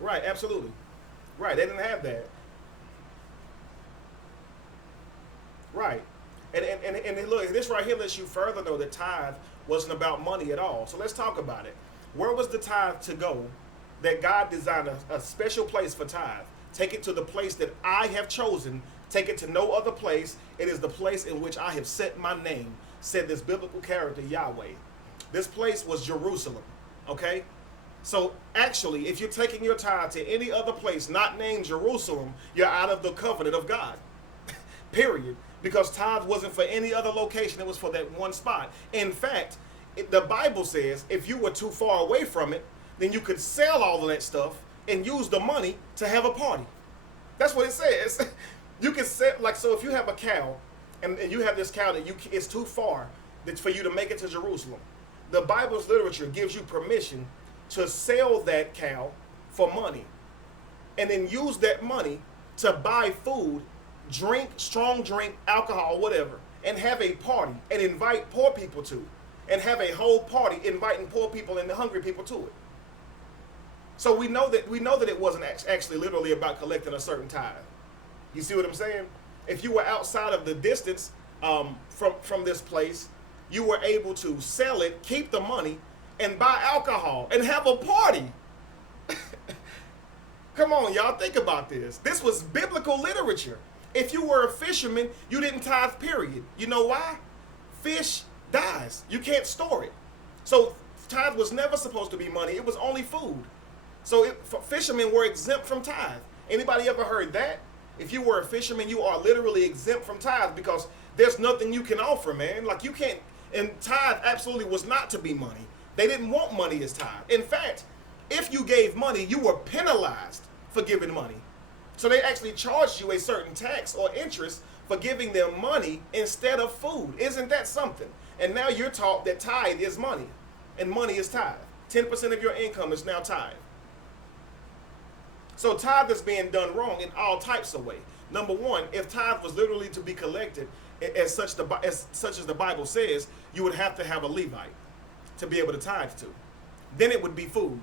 Right, absolutely. Right, they didn't have that. Right. And look, this right here lets you further know that tithe wasn't about money at all. So let's talk about it. Where was the tithe to go that God designed a special place for tithe? Take it to the place that I have chosen. Take it to no other place. It is the place in which I have set my name, said this biblical character, Yahweh. This place was Jerusalem, okay? So actually, if you're taking your tithe to any other place not named Jerusalem, you're out of the covenant of God, period. Because tithe wasn't for any other location. It was for that one spot. In fact, the Bible says if you were too far away from it, then you could sell all of that stuff and use the money to have a party. That's what it says. You can sell, like, so if you have a cow and you have this cow that it's too far for you to make it to Jerusalem, the Bible's literature gives you permission to sell that cow for money and then use that money to buy food, drink, strong drink, alcohol, whatever, and have a party and invite poor people to, and have a whole party inviting poor people and the hungry people to it. So we know that it wasn't actually literally about collecting a certain tithe. You see what I'm saying? If you were outside of the distance from this place, you were able to sell it, keep the money, and buy alcohol and have a party. Come on, y'all, think about this. This was biblical literature. If you were a fisherman, you didn't tithe, period. You know why? Fish dies. You can't store it. So tithe was never supposed to be money. It was only food. So fishermen were exempt from tithe. Anybody ever heard that? If you were a fisherman, you are literally exempt from tithe because there's nothing you can offer, man. Like you can't, and tithe absolutely was not to be money. They didn't want money as tithe. In fact, if you gave money, you were penalized for giving money. So they actually charged you a certain tax or interest for giving them money instead of food. Isn't that something? And now you're taught that tithe is money and money is tithe. 10% of your income is now tithe. So tithe is being done wrong in all types of ways. Number one, if tithe was literally to be collected as such as the Bible says, you would have to have a Levite to be able to tithe to. Then it would be food.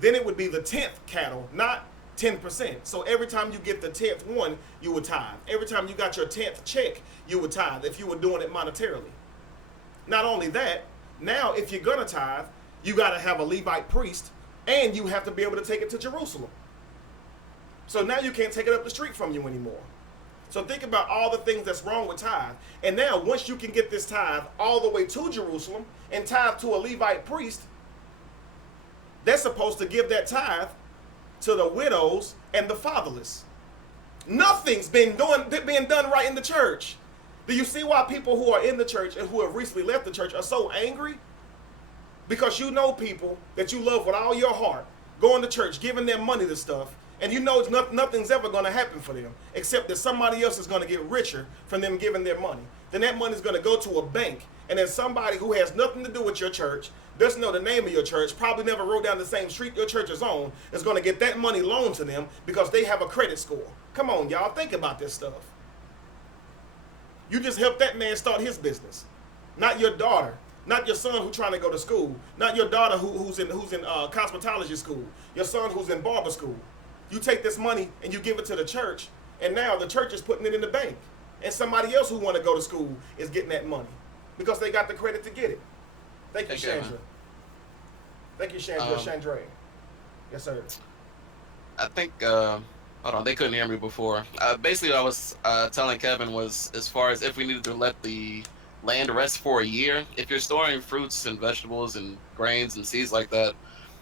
Then it would be the 10th cattle, not 10%. So every time you get the 10th one, you would tithe. Every time you got your 10th check, you would tithe if you were doing it monetarily. Not only that, now if you're going to tithe, you got to have a Levite priest and you have to be able to take it to Jerusalem. So now you can't take it up the street from you anymore. So think about all the things that's wrong with tithe. And now once you can get this tithe all the way to Jerusalem and tithe to a Levite priest, they're supposed to give that tithe to the widows and the fatherless. Nothing's being done right in the church. Do you see why people who are in the church and who have recently left the church are so angry? Because you know people that you love with all your heart, going to church, giving them money to stuff, and you know nothing's ever going to happen for them except that somebody else is going to get richer from them giving their money. Then that money is going to go to a bank, and then somebody who has nothing to do with your church, doesn't know the name of your church, probably never rode down the same street your church is on, is going to get that money loaned to them because they have a credit score. Come on, y'all, think about this stuff. You just helped that man start his business, not your daughter, not your son who's trying to go to school, not your daughter who's in cosmetology school, your son who's in barber school. You take this money and you give it to the church, and now the church is putting it in the bank, and somebody else who want to go to school is getting that money because they got the credit to get it. Thank you, Chandra. Thank you, Chandra. Yes, sir. I think, hold on, they couldn't hear me before. Basically, what I was telling Kevin was as far as if we needed to let the land rest for a year, if you're storing fruits and vegetables and grains and seeds like that,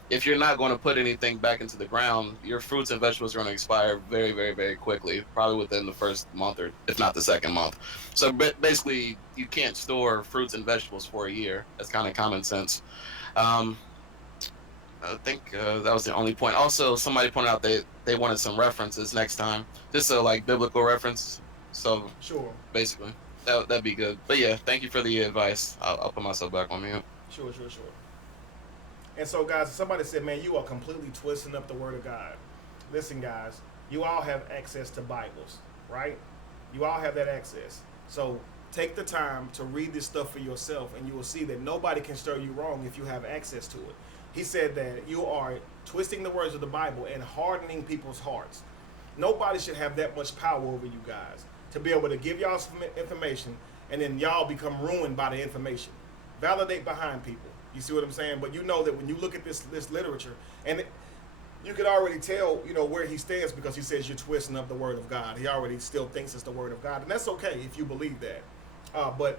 if you're not going to put anything back into the ground, your fruits and vegetables are going to expire very, very, very quickly, probably within the first month or if not the second month. So basically, you can't store fruits and vegetables for a year. That's kind of common sense. I think that was the only point. Also, somebody pointed out they wanted some references next time, just a like biblical reference. So sure, basically, that'd be good. But yeah, thank you for the advice. I'll put myself back on mute. Sure. And so, guys, somebody said, man, you are completely twisting up the word of God. Listen, guys, you all have access to Bibles, right? You all have that access. So take the time to read this stuff for yourself, and you will see that nobody can stir you wrong if you have access to it. He said that you are twisting the words of the Bible and hardening people's hearts. Nobody should have that much power over you guys to be able to give y'all some information, and then y'all become ruined by the information. Validate behind people. You see what I'm saying? But you know that when you look at this literature, and you can already tell, where he stands because he says you're twisting up the word of God. He already still thinks it's the word of God, and that's okay if you believe that. But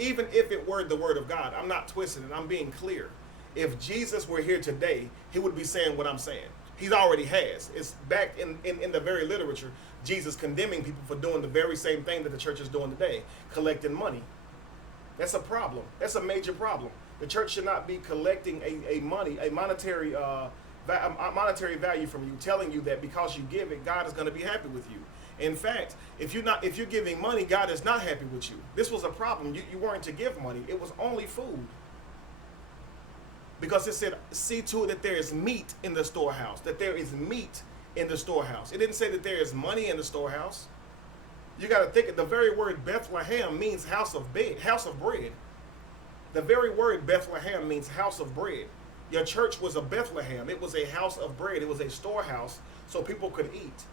even if it were the word of God, I'm not twisting it. I'm being clear. If Jesus were here today, he would be saying what I'm saying. He already has. It's back in the very literature, Jesus condemning people for doing the very same thing that the church is doing today, collecting money. That's a problem. That's a major problem. The church should not be collecting a monetary value from you, telling you that because you give it, God is going to be happy with you. In fact, if you're giving money, God is not happy with you. This was a problem. You weren't to give money. It was only food. Because it said, see to it that there is meat in the storehouse. That there is meat in the storehouse. It didn't say that there is money in the storehouse. You got to think, the very word Bethlehem means house of bread. The very word Bethlehem means house of bread. Your church was a Bethlehem. It was a house of bread. It was a storehouse so people could eat.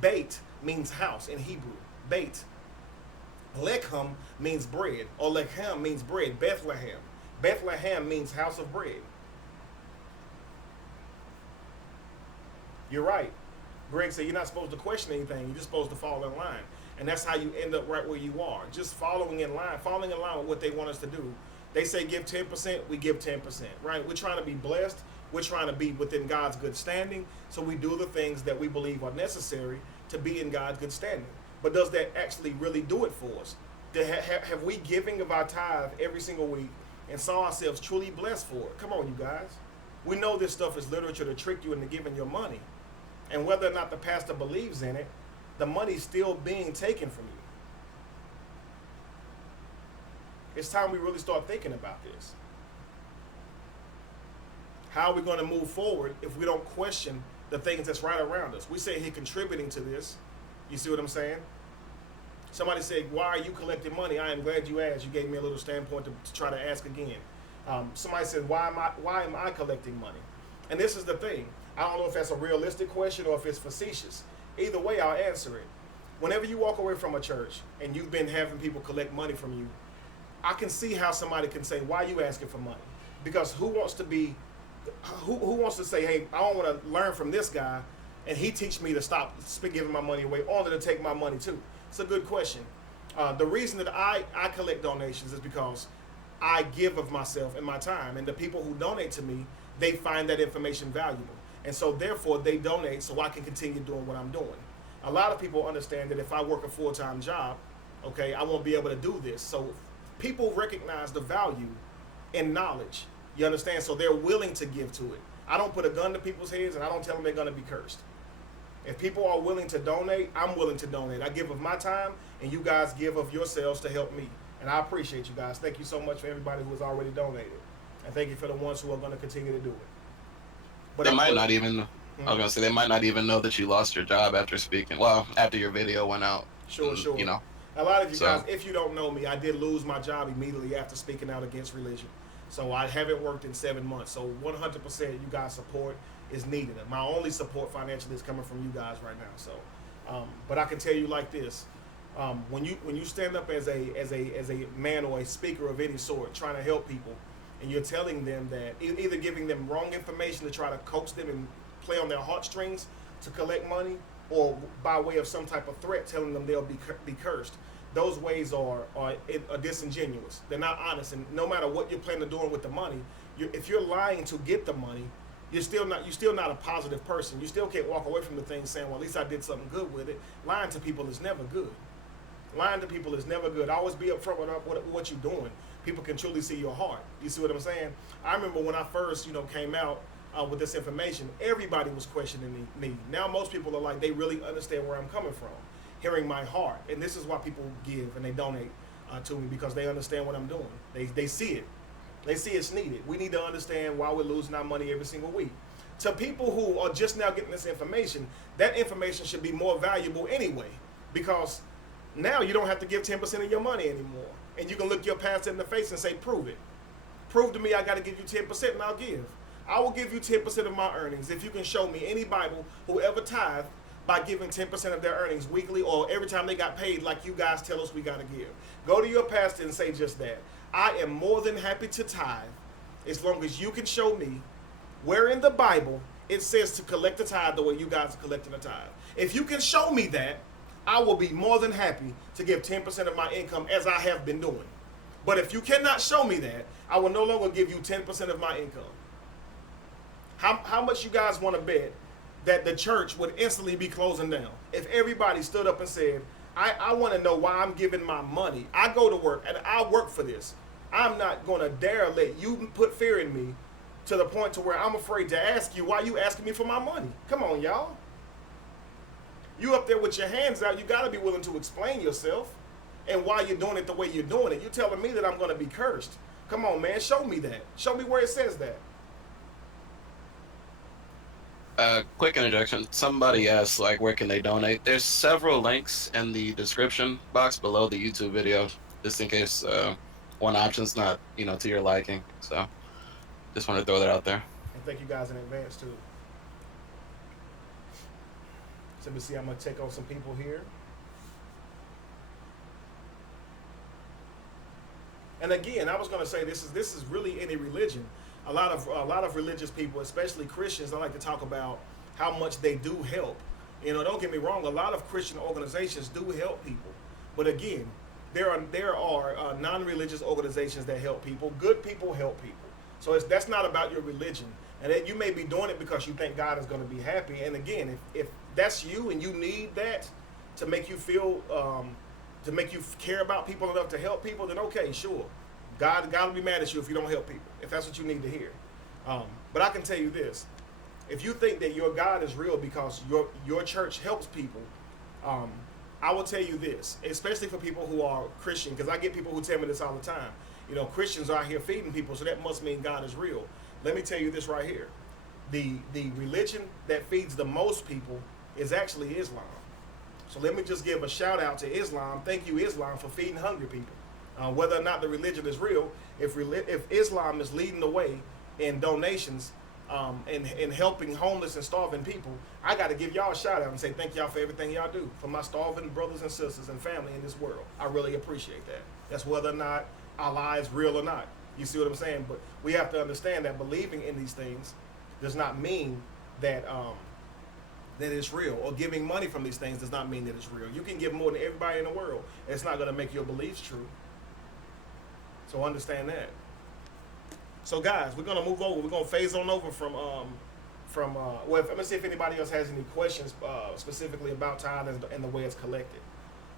Beit means house in Hebrew. Beit. Lechem means bread, or lechem means bread. Bethlehem. Bethlehem means house of bread. You're right. Greg said you're not supposed to question anything. You're just supposed to fall in line. And that's how you end up right where you are. Just following in line with what they want us to do. They say give 10%, we give 10%, right? We're trying to be blessed. We're trying to be within God's good standing. So we do the things that we believe are necessary to be in God's good standing. But does that actually really do it for us? Have we giving of our tithe every single week and saw ourselves truly blessed for it? Come on, you guys. We know this stuff is literature to trick you into giving your money. And whether or not the pastor believes in it, the money's still being taken from you. It's time we really start thinking about this. How are we going to move forward if we don't question the things that's right around us? We say here contributing to this. You see what I'm saying? Somebody said, why are you collecting money? I am glad you asked. You gave me a little standpoint to try to ask again. Somebody said, why am I collecting money? And this is the thing. I don't know if that's a realistic question or if it's facetious. Either way, I'll answer it. Whenever you walk away from a church and you've been having people collect money from you, I can see how somebody can say, why are you asking for money? Because who wants to say, hey, I don't want to learn from this guy and he teach me to stop giving my money away, only to take my money too? It's a good question. The reason that I collect donations is because I give of myself and my time, and the people who donate to me, they find that information valuable. And so therefore they donate so I can continue doing what I'm doing. A lot of people understand that if I work a full-time job, okay, I won't be able to do this. So people recognize the value in knowledge. You understand? So they're willing to give to it. I don't put a gun to people's heads and I don't tell them they're going to be cursed. If people are willing to donate, I'm willing to donate. I give of my time and you guys give of yourselves to help me. And I appreciate you guys. Thank you so much for everybody who has already donated. And thank you for the ones who are going to continue to do it. But they might not even, I was going to say, they might not even know that you lost your job after speaking. Well, after your video went out. Sure. You know. A lot of you guys, if you don't know me, I did lose my job immediately after speaking out against religion. So I haven't worked in 7 months. So 100% you guys' support is needed. My only support financially is coming from you guys right now. So, but I can tell you like this. When you stand up as a man or a speaker of any sort, trying to help people, and you're telling them that either giving them wrong information to try to coax them and play on their heartstrings to collect money, or by way of some type of threat telling them they'll be cursed, those ways are disingenuous. They're not honest, and no matter what you're planning on doing with the money, if you're lying to get the money, you're still not a positive person. You still can't walk away from the thing saying, well, at least I did something good with it. Lying to people is never good. Lying to people is never good. Always be upfront with what you're doing. People can truly see your heart. You see what I'm saying? I remember when I first, came out with this information, everybody was questioning me. Now most people are like, they really understand where I'm coming from, hearing my heart. And this is why people give and they donate to me, because they understand what I'm doing. They see it. They see it's needed. We need to understand why we're losing our money every single week. To people who are just now getting this information, that information should be more valuable anyway, because now you don't have to give 10% of your money anymore. And you can look your pastor in the face and say, prove it. Prove to me I got to give you 10% and I'll give. I will give you 10% of my earnings if you can show me any Bible who ever tithe by giving 10% of their earnings weekly or every time they got paid like you guys tell us we got to give. Go to your pastor and say just that. I am more than happy to tithe as long as you can show me where in the Bible it says to collect the tithe the way you guys are collecting the tithe. If you can show me that, I will be more than happy to give 10% of my income as I have been doing. But if you cannot show me that, I will no longer give you 10% of my income. How much you guys want to bet that the church would instantly be closing down if everybody stood up and said, I want to know why I'm giving my money. I go to work and I work for this. I'm not going to dare let you put fear in me to the point to where I'm afraid to ask you why you asking me for my money. Come on, y'all. You up there with your hands out, you got to be willing to explain yourself and why you're doing it the way you're doing it. You're telling me that I'm going to be cursed. Come on, man. Show me that. Show me where it says that. Quick interjection. Somebody asked, where can they donate? There's several links in the description box below the YouTube video, just in case one option's not, to your liking. So Just want to throw that out there. And thank you guys in advance too. So let me see. I'm gonna take on some people here. And again, I was gonna say this is really any religion. A lot of religious people, especially Christians, I like to talk about how much they do help. You know, don't get me wrong. A lot of Christian organizations do help people, but again, there are non-religious organizations that help people. Good people help people. So that's not about your religion, and that you may be doing it because you think God is going to be happy. And again, if that's you and you need that to make you feel, to make you care about people enough to help people, then okay, sure. God will be mad at you if you don't help people, if that's what you need to hear. But I can tell you this: if you think that your God is real because your church helps people, I will tell you this, especially for people who are Christian, because I get people who tell me this all the time. You know, Christians are out here feeding people, so that must mean God is real. Let me tell you this right here: the religion that feeds the most people is actually Islam. So let me just give a shout out to Islam. Thank you, Islam, for feeding hungry people. Whether or not the religion is real, if Islam is leading the way in donations and helping homeless and starving people, I got to give y'all a shout out and say thank y'all for everything y'all do for my starving brothers and sisters and family in this world. I really appreciate that. That's whether or not Allah is real or not. You see what I'm saying? But we have to understand that believing in these things does not mean that that it's real, or giving money from these things does not mean that it's real. You can give more than everybody in the world. It's not going to make your beliefs true. So understand that. So guys, we're gonna move over. We're gonna phase on over from well, let me see if anybody else has any questions specifically about tithe and the way it's collected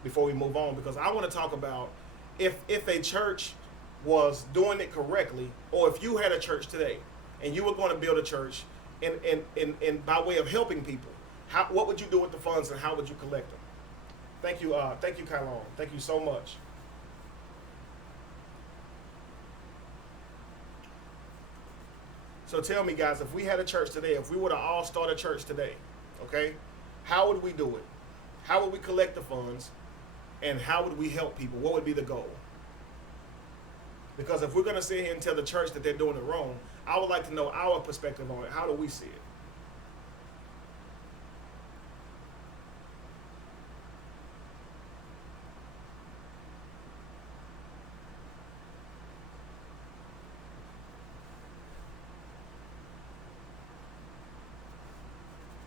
before we move on, because I want to talk about if a church was doing it correctly, or if you had a church today and you were going to build a church and by way of helping people, what would you do with the funds and how would you collect them? Thank you, Kylon. Thank you so much. So tell me, guys, if we had a church today, if we were to all start a church today, okay, how would we do it? How would we collect the funds? And how would we help people? What would be the goal? Because if we're going to sit here and tell the church that they're doing it wrong, I would like to know our perspective on it. How do we see it?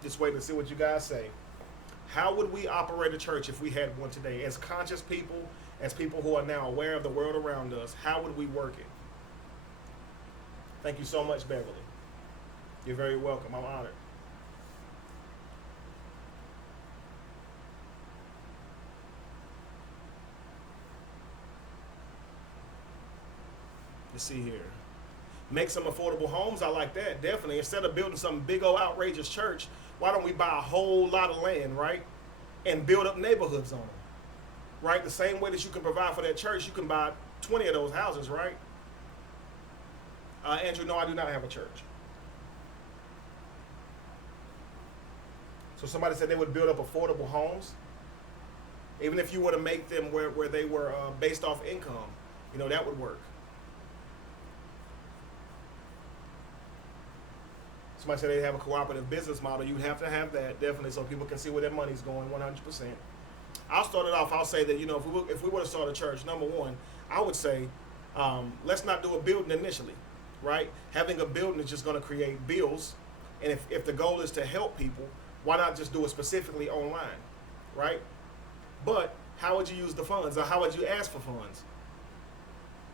Just wait to see what you guys say. How would we operate a church if we had one today? As conscious people, as people who are now aware of the world around us, how would we work it? Thank you so much, Beverly. You're very welcome. I'm honored. Let's see here. Make some affordable homes. I like that, definitely. Instead of building some big old outrageous church, why don't we buy a whole lot of land, right? And build up neighborhoods on them, right? The same way that you can provide for that church, you can buy 20 of those houses, right? Andrew, no, I do not have a church. So somebody said they would build up affordable homes. Even if you were to make them where they were based off income, you know, that would work. Somebody said they have a cooperative business model. You'd have to have that, definitely, so people can see where their money's going 100%. I'll start it off. I'll say that, you know, if we were to start a church, number one, I would say let's not do a building initially, right? Having a building is just going to create bills. And if the goal is to help people, why not just do it specifically online, right? But how would you use the funds, or how would you ask for funds?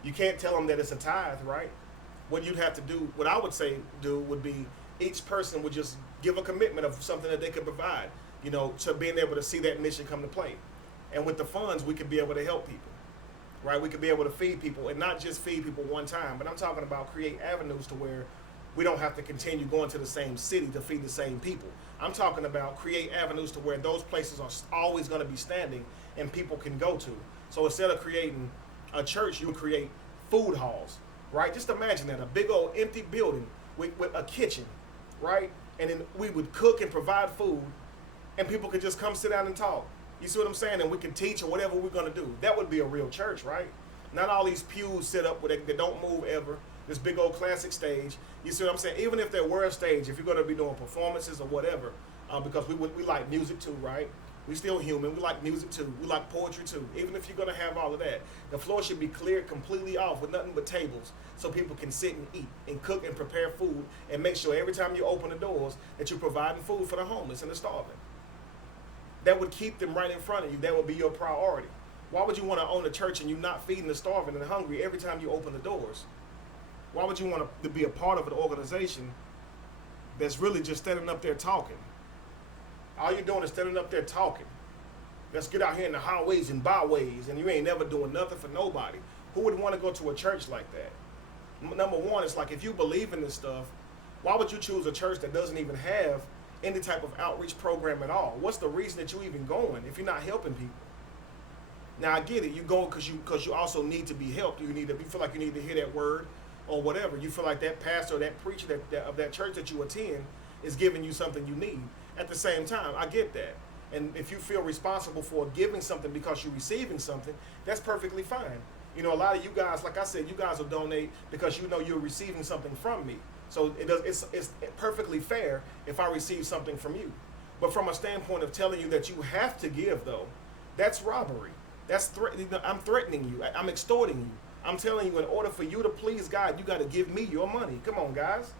You can't tell them that it's a tithe, right? What you'd have to do, what I would say do would be each person would just give a commitment of something that they could provide, you know, to being able to see that mission come to play. And with the funds, we could be able to help people, right? We could be able to feed people, and not just feed people one time, but I'm talking about create avenues to where we don't have to continue going to the same city to feed the same people. I'm talking about create avenues to where those places are always going to be standing and people can go to. So instead of creating a church, you would create food halls, right? Just imagine that, a big old empty building with a kitchen, right? And then we would cook and provide food, and people could just come sit down and talk. You see what I'm saying? And we can teach or whatever we're going to do. That would be a real church, right? Not all these pews set up where they don't move ever. this big old classic stage. You see what I'm saying? Even if there were a stage, if you're going to be doing performances or whatever, because we like music too, right? We still human. We like music too. We like poetry too. Even if you're going to have all of that, the floor should be cleared completely off with nothing but tables so people can sit and eat and cook and prepare food and make sure every time you open the doors that you're providing food for the homeless and the starving. That would keep them right in front of you. That would be your priority. Why would you want to own a church and you're not feeding the starving and the hungry every time you open the doors? Why would you want to be a part of an organization that's really just standing up there talking? All you're doing is standing up there talking. Let's get out here in the highways and byways, and you ain't never doing nothing for nobody. Who would want to go to a church like that? Number one, it's like if you believe in this stuff, why would you choose a church that doesn't even have any type of outreach program at all? What's the reason that you even going if you're not helping people? Now I get it, you go because you also need to be helped. You feel like you need to hear that word or whatever. You feel like that pastor or that preacher of that church that you attend is giving you something you need. At the same time, I get that. And if you feel responsible for giving something because you're receiving something, that's perfectly fine. You know, a lot of you guys, like I said, you guys will donate because you know you're receiving something from me. So it's perfectly fair if I receive something from you. But from a standpoint of telling you that you have to give, though, that's robbery. I'm threatening you. I'm extorting you. I'm telling you, in order for you to please God, you got to give me your money. Come on, guys.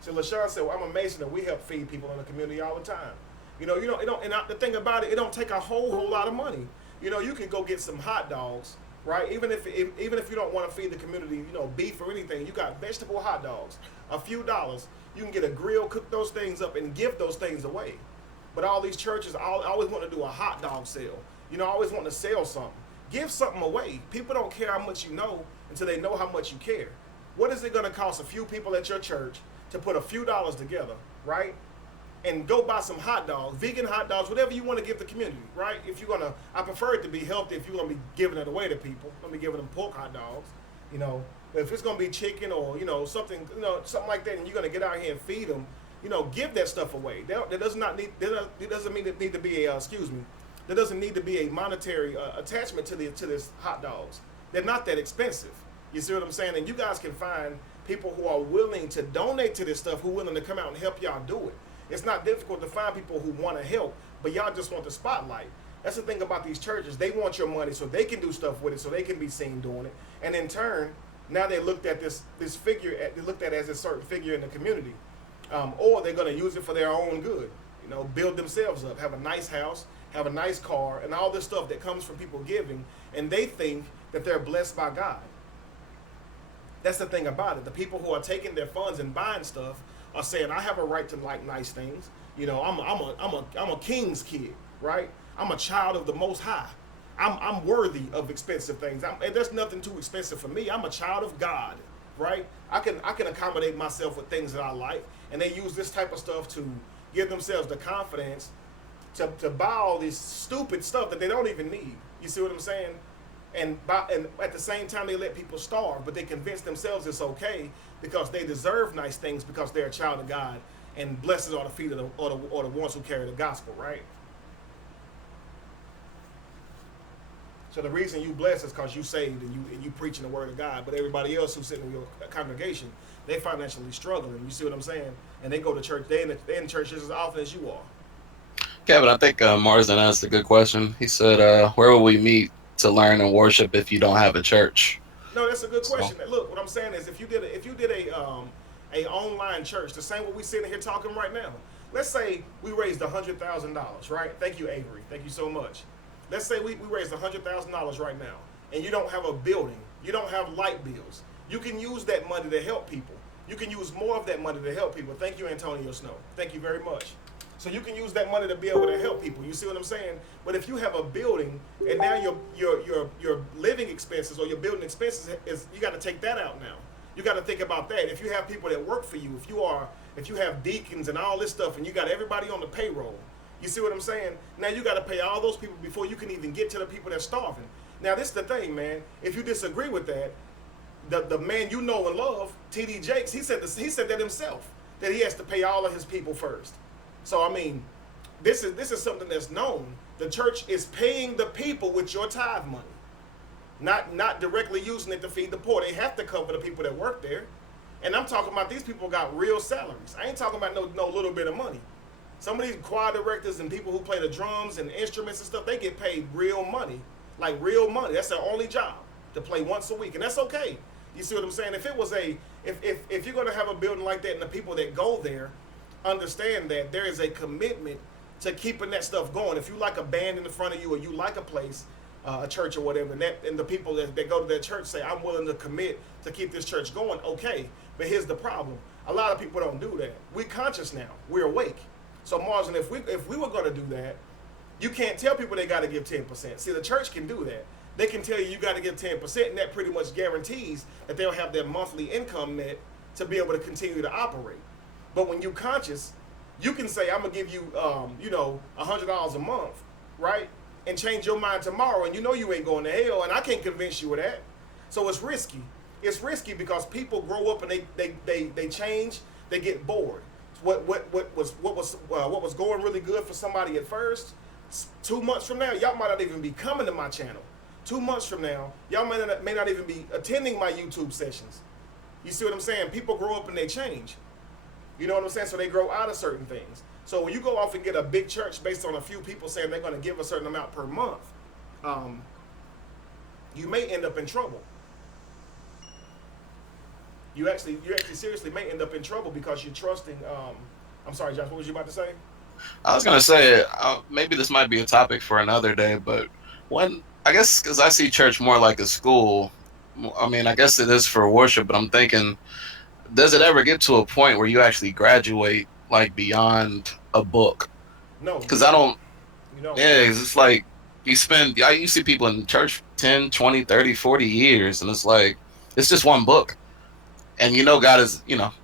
So LaShawn said, well, I'm amazing that we help feed people in the community all the time. You know, the thing about it, it don't take a whole lot of money. You know, you can go get some hot dogs, right? Even if you don't want to feed the community, you know, beef or anything, you got vegetable hot dogs, a few dollars. You can get a grill, cook those things up, and give those things away. But all these churches always want to do a hot dog sale. You know, always want to sell something. Give something away. People don't care how much you know until they know how much you care. What is it going to cost a few people at your church to put a few dollars together, right? And go buy some hot dogs, vegan hot dogs, whatever you want to give the community, right? If you're gonna, I prefer it to be healthy if you're gonna be giving it away to people. I'm gonna be giving them pork hot dogs, you know. But if it's gonna be chicken or, you know, something like that, and you're gonna get out here and feed them, you know, give that stuff away. It doesn't mean it need to be a, there doesn't need to be a monetary attachment to this hot dogs. They're not that expensive. You see what I'm saying? And you guys can find people who are willing to donate to this stuff, who are willing to come out and help y'all do it. It's not difficult to find people who want to help, but y'all just want the spotlight. That's the thing about these churches. They want your money so they can do stuff with it, so they can be seen doing it. And in turn, now they looked at this figure, they looked at it as a certain figure in the community. Or they're going to use it for their own good. You know, build themselves up, have a nice house, have a nice car, and all this stuff that comes from people giving, and they think that they're blessed by God. That's the thing about it. The people who are taking their funds and buying stuff are saying, I have a right to like nice things. You know, I'm a king's kid, right? I'm a child of the Most High. I'm worthy of expensive things. And there's nothing too expensive for me. I'm a child of God, right? I can accommodate myself with things that I like. And they use this type of stuff to give themselves the confidence to buy all this stupid stuff that they don't even need. You see what I'm saying? And at the same time, they let people starve, but they convince themselves it's okay because they deserve nice things because they're a child of God, and blessed are the feet of the ones who carry the gospel, right? So the reason you blessed is because you saved and you preaching the word of God. But everybody else who's sitting in your congregation, they financially struggling. You see what I'm saying? And they go to church. They in church just as often as you are. Kevin, I think Marsden asked a good question. He said, "Where will we meet to learn and worship if you don't have a church?" No, that's a good question. Look, what I'm saying is, if you did a online church, the same way we sitting here talking right now. Let's say we raised $100,000, right? Thank you, Avery. Thank you so much. Let's say we raised $100,000 right now, and you don't have a building, you don't have light bills. You can use that money to help people. You can use more of that money to help people. Thank you, Antonio Snow. Thank you very much. So you can use that money to be able to help people. You see what I'm saying? But if you have a building and now your living expenses or your building expenses is, you got to take that out now. You got to think about that. If you have people that work for you, if you have deacons and all this stuff, and you got everybody on the payroll, you see what I'm saying? Now you got to pay all those people before you can even get to the people that's starving. Now this is the thing, man. If you disagree with that, the man you know and love, T.D. Jakes, he said that himself, that he has to pay all of his people first. So I mean, this is something that's known. The church is paying the people with your tithe money. not directly using it to feed the poor. They have to cover the people that work there. And I'm talking about these people got real salaries. I ain't talking about no little bit of money. Some of these choir directors and people who play the drums and instruments and stuff, they get paid real money, like real money. That's their only job, to play once a week, and that's okay. You see what I'm saying? If it was if you're gonna have a building like that and the people that go there understand that there is a commitment to keeping that stuff going. If you like a band in the front of you, or you like a place, a church or whatever, and the people that go to that church say, I'm willing to commit to keep this church going, okay. But here's the problem. A lot of people don't do that. We're conscious now. We're awake. So Margin, if we were going to do that, you can't tell people they got to give 10%. See, the church can do that. They can tell you got to give 10%, and that pretty much guarantees that they'll have their monthly income met to be able to continue to operate. But when you're conscious, you can say, I'm going to give you, $100 a month, right? And change your mind tomorrow, and you know you ain't going to hell, and I can't convince you of that. So it's risky. It's risky because people grow up and they change, they get bored. What was going really good for somebody at first, 2 months from now, y'all might not even be coming to my channel. 2 months from now, y'all may not even be attending my YouTube sessions. You see what I'm saying? People grow up and they change. You know what I'm saying? So they grow out of certain things. So when you go off and get a big church based on a few people saying they're going to give a certain amount per month, you may end up in trouble. You actually seriously may end up in trouble because you're trusting. I'm sorry, Josh. What was you about to say? I was gonna say maybe this might be a topic for another day, but when I guess because I see church more like a school. I mean, I guess it is for worship, but I'm thinking, does it ever get to a point where you actually graduate like beyond a book? No, Because I don't. you don't. Yeah, it's like you see people in church 10, 20, 30, 40 years, and it's like it's just one book. And God is,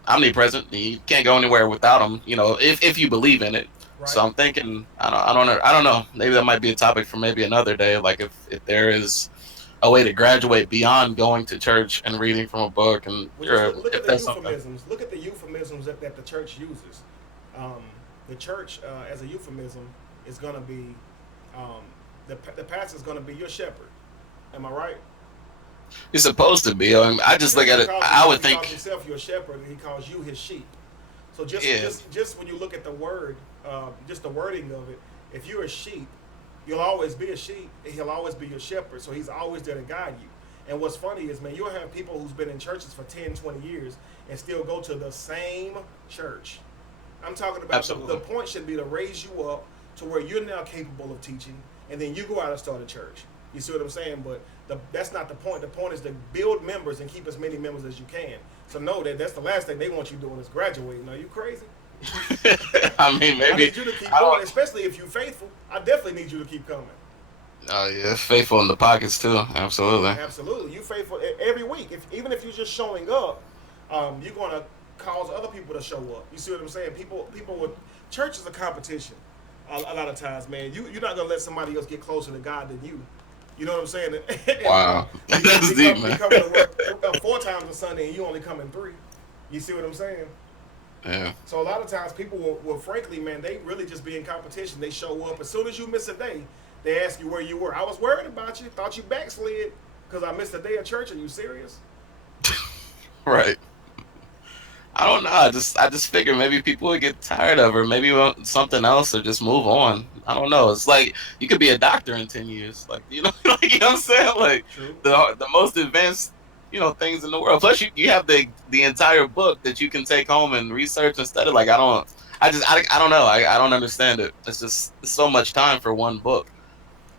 omnipresent. You can't go anywhere without him. If you believe in it. Right. So I'm thinking, I don't know. Maybe that might be a topic for maybe another day. Like if there is a way to graduate beyond going to church and reading from a book, and Look at if the that's something. euphemisms. Look at the euphemisms that the church uses. The church, as a euphemism, is going to be the pastor is going to be your shepherd. Am I right? You're supposed to be. I just look at it. I would think. He calls himself your shepherd, and he calls you his sheep. So just when you look at the word, just the wording of it, if you're a sheep, you'll always be a sheep, and he'll always be your shepherd. So he's always there to guide you. And what's funny is, man, you'll have people who's been in churches for 10, 20 years and still go to the same church. I'm talking about the point should be to raise you up to where you're now capable of teaching, and then you go out and start a church. You see what I'm saying? But that's not the point. The point is to build members and keep as many members as you can. So know that's the last thing they want you doing is graduating. Are you crazy? I mean, maybe. I need you to keep going, especially if you're faithful. I definitely need you to keep coming. Oh yeah, faithful in the pockets too. Absolutely. Absolutely, you faithful every week. Even if you're just showing up, you're gonna cause other people to show up. You see what I'm saying? People with church is a competition. A lot of times, man, you're not gonna let somebody else get closer to God than you. You know what I'm saying? Wow, that's deep, man. You come to work 4 times a Sunday and you only come in 3. You see what I'm saying? Yeah. So a lot of times people will frankly, man, they really just be in competition. They show up. As soon as you miss a day, they ask you where you were. I was worried about you. Thought you backslid because I missed a day of church. Are you serious? Right. I don't know. I just figure maybe people would get tired of her. Maybe want something else or just move on. I don't know. It's like you could be a doctor in 10 years. Like you know what I'm saying? Like True. the most advanced things in the world. Plus you have the entire book that you can take home and research and study. Like I don't know. I don't understand it. It's so much time for one book.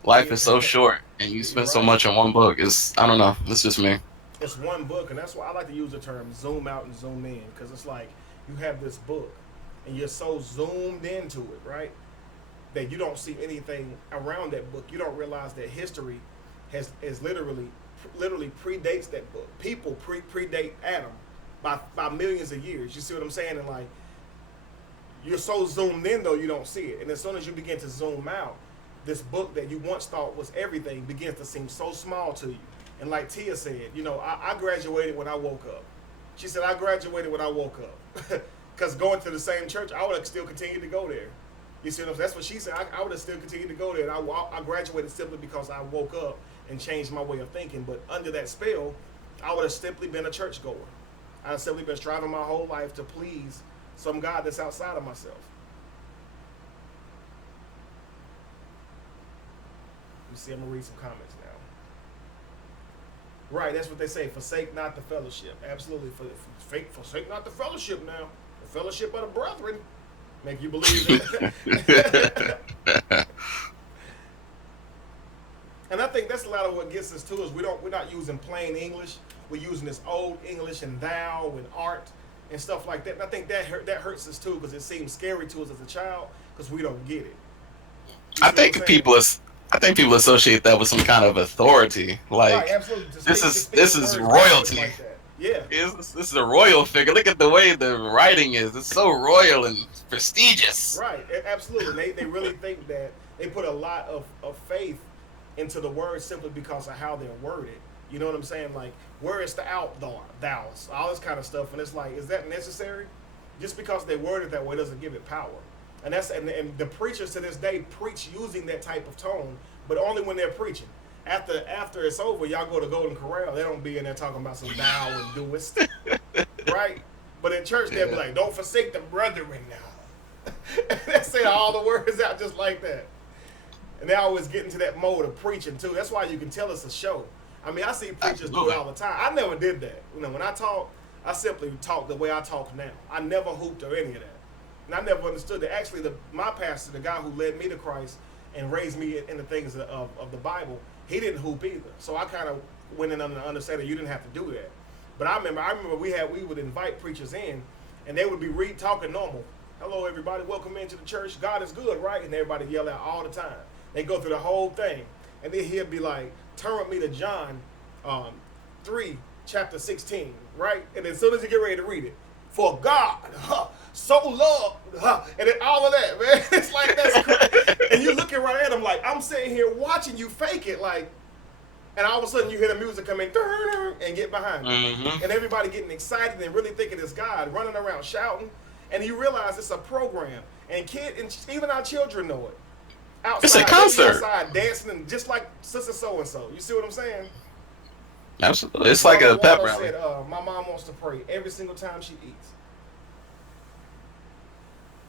Life is so short, and you spend so much on one book. I don't know. It's just me. It's one book, and that's why I like to use the term zoom out and zoom in, because it's like you have this book, and you're so zoomed into it, right, that you don't see anything around that book. You don't realize that history has literally predates that book. People predate Adam by millions of years. You see what I'm saying? And like you're so zoomed in, though, you don't see it. And as soon as you begin to zoom out, this book that you once thought was everything begins to seem so small to you. And like Tia said, I graduated when I woke up. She said, I graduated when I woke up. Because going to the same church, I would have still continued to go there. You see what I'm saying? That's what she said. I would have still continued to go there. And I graduated simply because I woke up and changed my way of thinking. But under that spell, I would have simply been a churchgoer. I've simply been striving my whole life to please some God that's outside of myself. You see, I'm gonna read some comments now. Right, that's what they say. Forsake not the fellowship. Absolutely, forsake not the fellowship. Now, the fellowship of the brethren make you believe that. And I think that's a lot of what gets us to is we're not using plain English. We're using this old English and thou and art and stuff like that. And I think that hurts us too because it seems scary to us as a child because we don't get it. I think people associate that with some kind of authority. Like, right, absolutely. this is royalty. Like that. Yeah. This is a royal figure. Look at the way the writing is. It's so royal and prestigious. Right, absolutely. They really think that they put a lot of faith into the words simply because of how they're worded. You know what I'm saying? Like, where is the thous, all this kind of stuff. And it's like, is that necessary? Just because they word it that way doesn't give it power. And and the preachers to this day preach using that type of tone, but only when they're preaching. After it's over, y'all go to Golden Corral. They don't be in there talking about some thou and doest, right? But in church, they'll be like, "Don't forsake the brethren now." They say all the words out just like that, and they always get into that mode of preaching too. That's why you can tell it's a show. I mean, I see preachers do it all the time. I never did that. You know, when I talk, I simply talk the way I talk now. I never hooped or any of that. And I never understood that actually my pastor, the guy who led me to Christ and raised me in the things of the Bible, he didn't hoop either. So I kind of went in under the understanding you didn't have to do that. But I remember we would invite preachers in and they would be talking normal. Hello everybody, welcome into the church. God is good, right? And everybody yell out all the time. They go through the whole thing. And then he'd be like, turn with me to John 3, chapter 16, right? And as soon as you get ready to read it, for God so loved, and then all of that, man. It's like that's crazy. And you looking right at him like, I'm sitting here watching you fake it, like, and all of a sudden you hear the music come in and get behind you. And everybody getting excited and really thinking it's God, running around shouting, and you realize it's a program. And even our children know it. Outside, it's a concert. Outside dancing, and just like Sister So and So. You see what I'm saying? Absolutely. It's like a pep rally. Said, my mom wants to pray every single time she eats.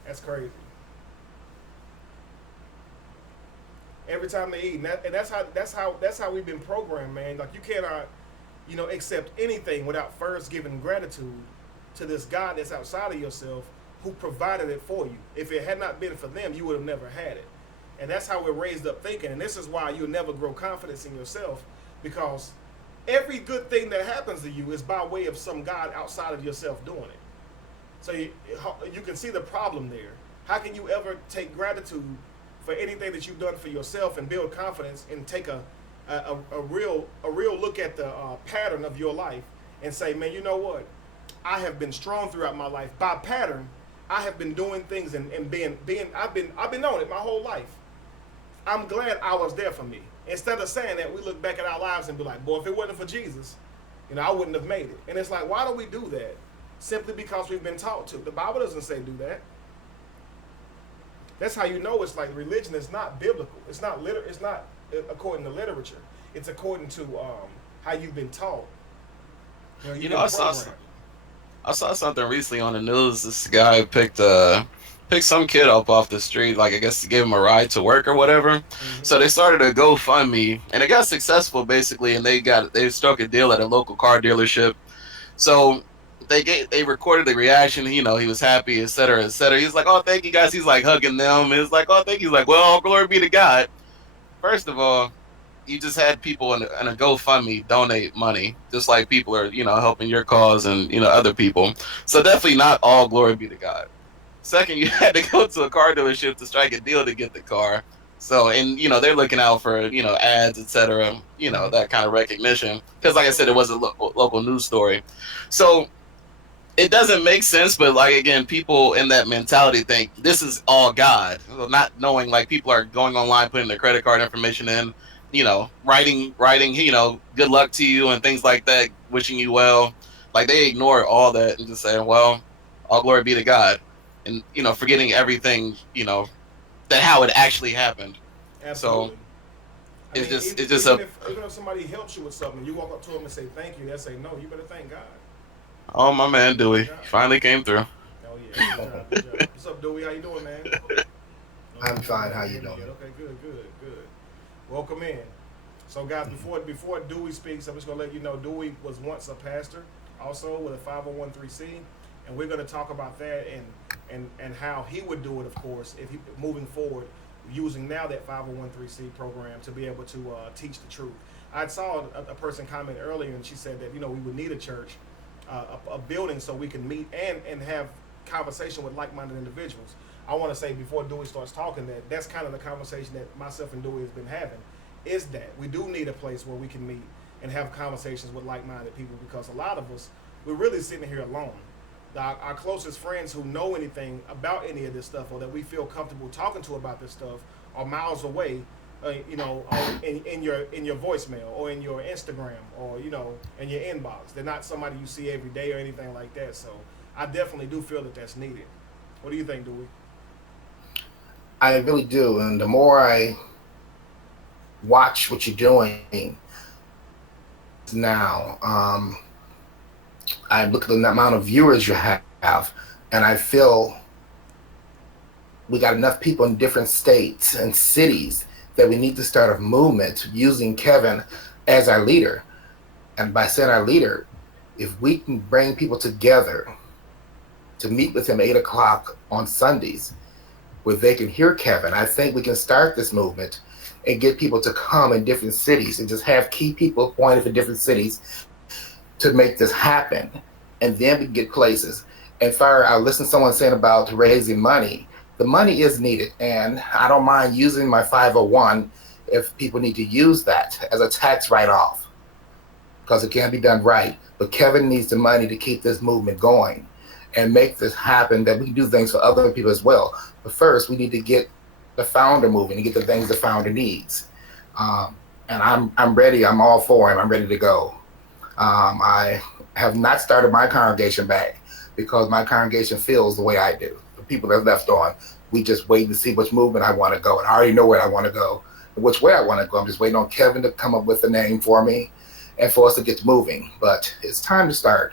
That's crazy. Every time they eat, and that's how we've been programmed, man. Like you cannot, accept anything without first giving gratitude to this God that's outside of yourself who provided it for you. If it had not been for them, you would have never had it. And that's how we're raised up thinking. And this is why you'll never grow confidence in yourself, because every good thing that happens to you is by way of some God outside of yourself doing it. So you can see the problem there. How can you ever take gratitude for anything that you've done for yourself and build confidence and take a real look at the pattern of your life and say, man, you know what? I have been strong throughout my life. By pattern, I have been doing things and I've been on it my whole life. I'm glad I was there for me. Instead of saying that, we look back at our lives and be like, boy, if it wasn't for Jesus, I wouldn't have made it. And it's like, why do we do that? Simply because we've been taught to. The Bible doesn't say do that. That's how you know it's like religion is not biblical. It's not according to literature. It's according to how you've been taught. I saw something recently on the news. This guy picked some kid up off the street, like I guess to give him a ride to work or whatever. So they started a GoFundMe, and it got successful basically, and they struck a deal at a local car dealership. So they recorded the reaction. He was happy, et cetera, et cetera. He's like, oh, thank you guys. He's like hugging them. And it's like, oh, thank you. He's like, well, glory be to God. First of all, you just had people in a GoFundMe donate money, just like people are, helping your cause and, other people. So definitely not all glory be to God. Second, you had to go to a car dealership to strike a deal to get the car. So, and, they're looking out for, ads, et cetera, that kind of recognition. Because like I said, it was a local news story. So it doesn't make sense, but like, again, people in that mentality think this is all God. Not knowing, like, people are going online, putting their credit card information in, writing, good luck to you and things like that, wishing you well. Like, they ignore all that and just say, well, all glory be to God. And, forgetting everything, that how it actually happened. Absolutely. So, I mean, it's just even a. if somebody helps you with something, you walk up to them and say thank you, they'll say no. You better thank God. Oh, my man Good Dewey job. finally came through. Oh yeah, good job, good job. What's up, Dewey? How you doing, man? Oh, I'm he fine. How hasn't you hit me yet. doing? Okay, good, good, good. Welcome in. So, guys, before Dewey speaks, I'm just gonna let you know Dewey was once a pastor, also with a 501c, and we're gonna talk about that and how he would do it, of course, if he moving forward, using now that 501c program to be able to teach the truth. I saw a person comment earlier, and she said that we would need a church, a building, so we can meet and have conversation with like-minded individuals. I want to say before Dewey starts talking that that's kind of the conversation that myself and Dewey has been having, is that we do need a place where we can meet and have conversations with like-minded people, because a lot of us, we're really sitting here alone. Our closest friends who know anything about any of this stuff, or that we feel comfortable talking to about this stuff, are miles away, in your voicemail or in your Instagram or in your inbox. They're not somebody you see every day or anything like that. So I definitely do feel that that's needed. What do you think, Dewey? I really do. And the more I watch what you're doing now, I look at the amount of viewers you have, and I feel we got enough people in different states and cities that we need to start a movement using Kevin as our leader. And by saying our leader, if we can bring people together to meet with him 8 o'clock on Sundays, where they can hear Kevin, I think we can start this movement and get people to come in different cities and just have key people appointed for different cities to make this happen. And then we can get places. And I listened to someone saying about raising money. The money is needed, and I don't mind using my 501 if people need to use that as a tax write-off, because it can be done right. But Kevin needs the money to keep this movement going and make this happen, that we can do things for other people as well. But first, we need to get the founder moving and get the things the founder needs. And I'm ready. I'm all for him. I'm ready to go. I have not started my congregation back because my congregation feels the way I do. The people that left on, we just wait to see which movement I want to go. And I already know where I want to go and which way I want to go. I'm just waiting on Kevin to come up with a name for me and for us to get moving. But it's time to start.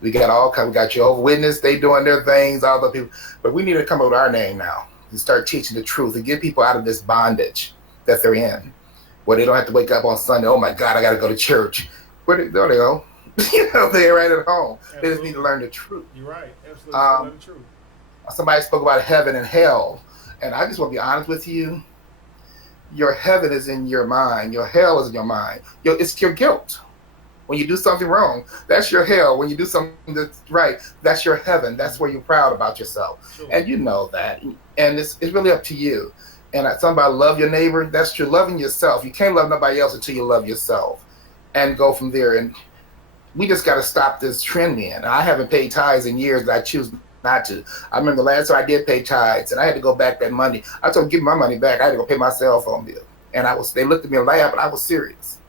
We got Jehovah's Witness, they doing their things, all the people. But we need to come up with our name now and start teaching the truth and get people out of this bondage that they're in, where they don't have to wake up on Sunday, oh my God, I got to go to church. There they go. They're right at home. Absolutely. They just need to learn the truth. You're right. Absolutely. Learn the truth. Somebody spoke about heaven and hell. And I just want to be honest with you. Your heaven is in your mind. Your hell is in your mind. It's your guilt. When you do something wrong, that's your hell. When you do something that's right, that's your heaven. That's where you're proud about yourself. Sure. And you know that. And it's really up to you. And something about love your neighbor, that's true. Loving yourself. You can't love nobody else until you love yourself. And go from there. And we just got to stop this trend, man. I haven't paid tithes in years, but I choose not to. I remember the last time I did pay tithes, and I had to go back that Monday. I told them, give me my money back. I had to go pay my cell phone bill. And they looked at me and laughed, but I was serious.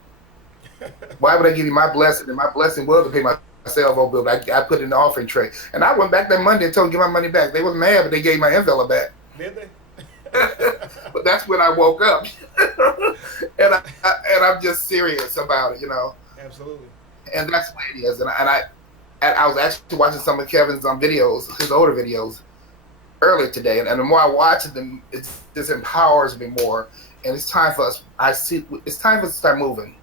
Why would I give you my blessing? And my blessing was to pay my cell phone bill. I put it in the offering tray. And I went back that Monday and told them, give my money back. They were mad, but they gave my envelope back. Did they? But that's when I woke up. and I'm just serious about it, Absolutely. And that's what it is. And I was actually watching some of Kevin's videos, his older videos, earlier today. And the more I watch them, it just empowers me more. And it's time for us. It's time for us to start moving.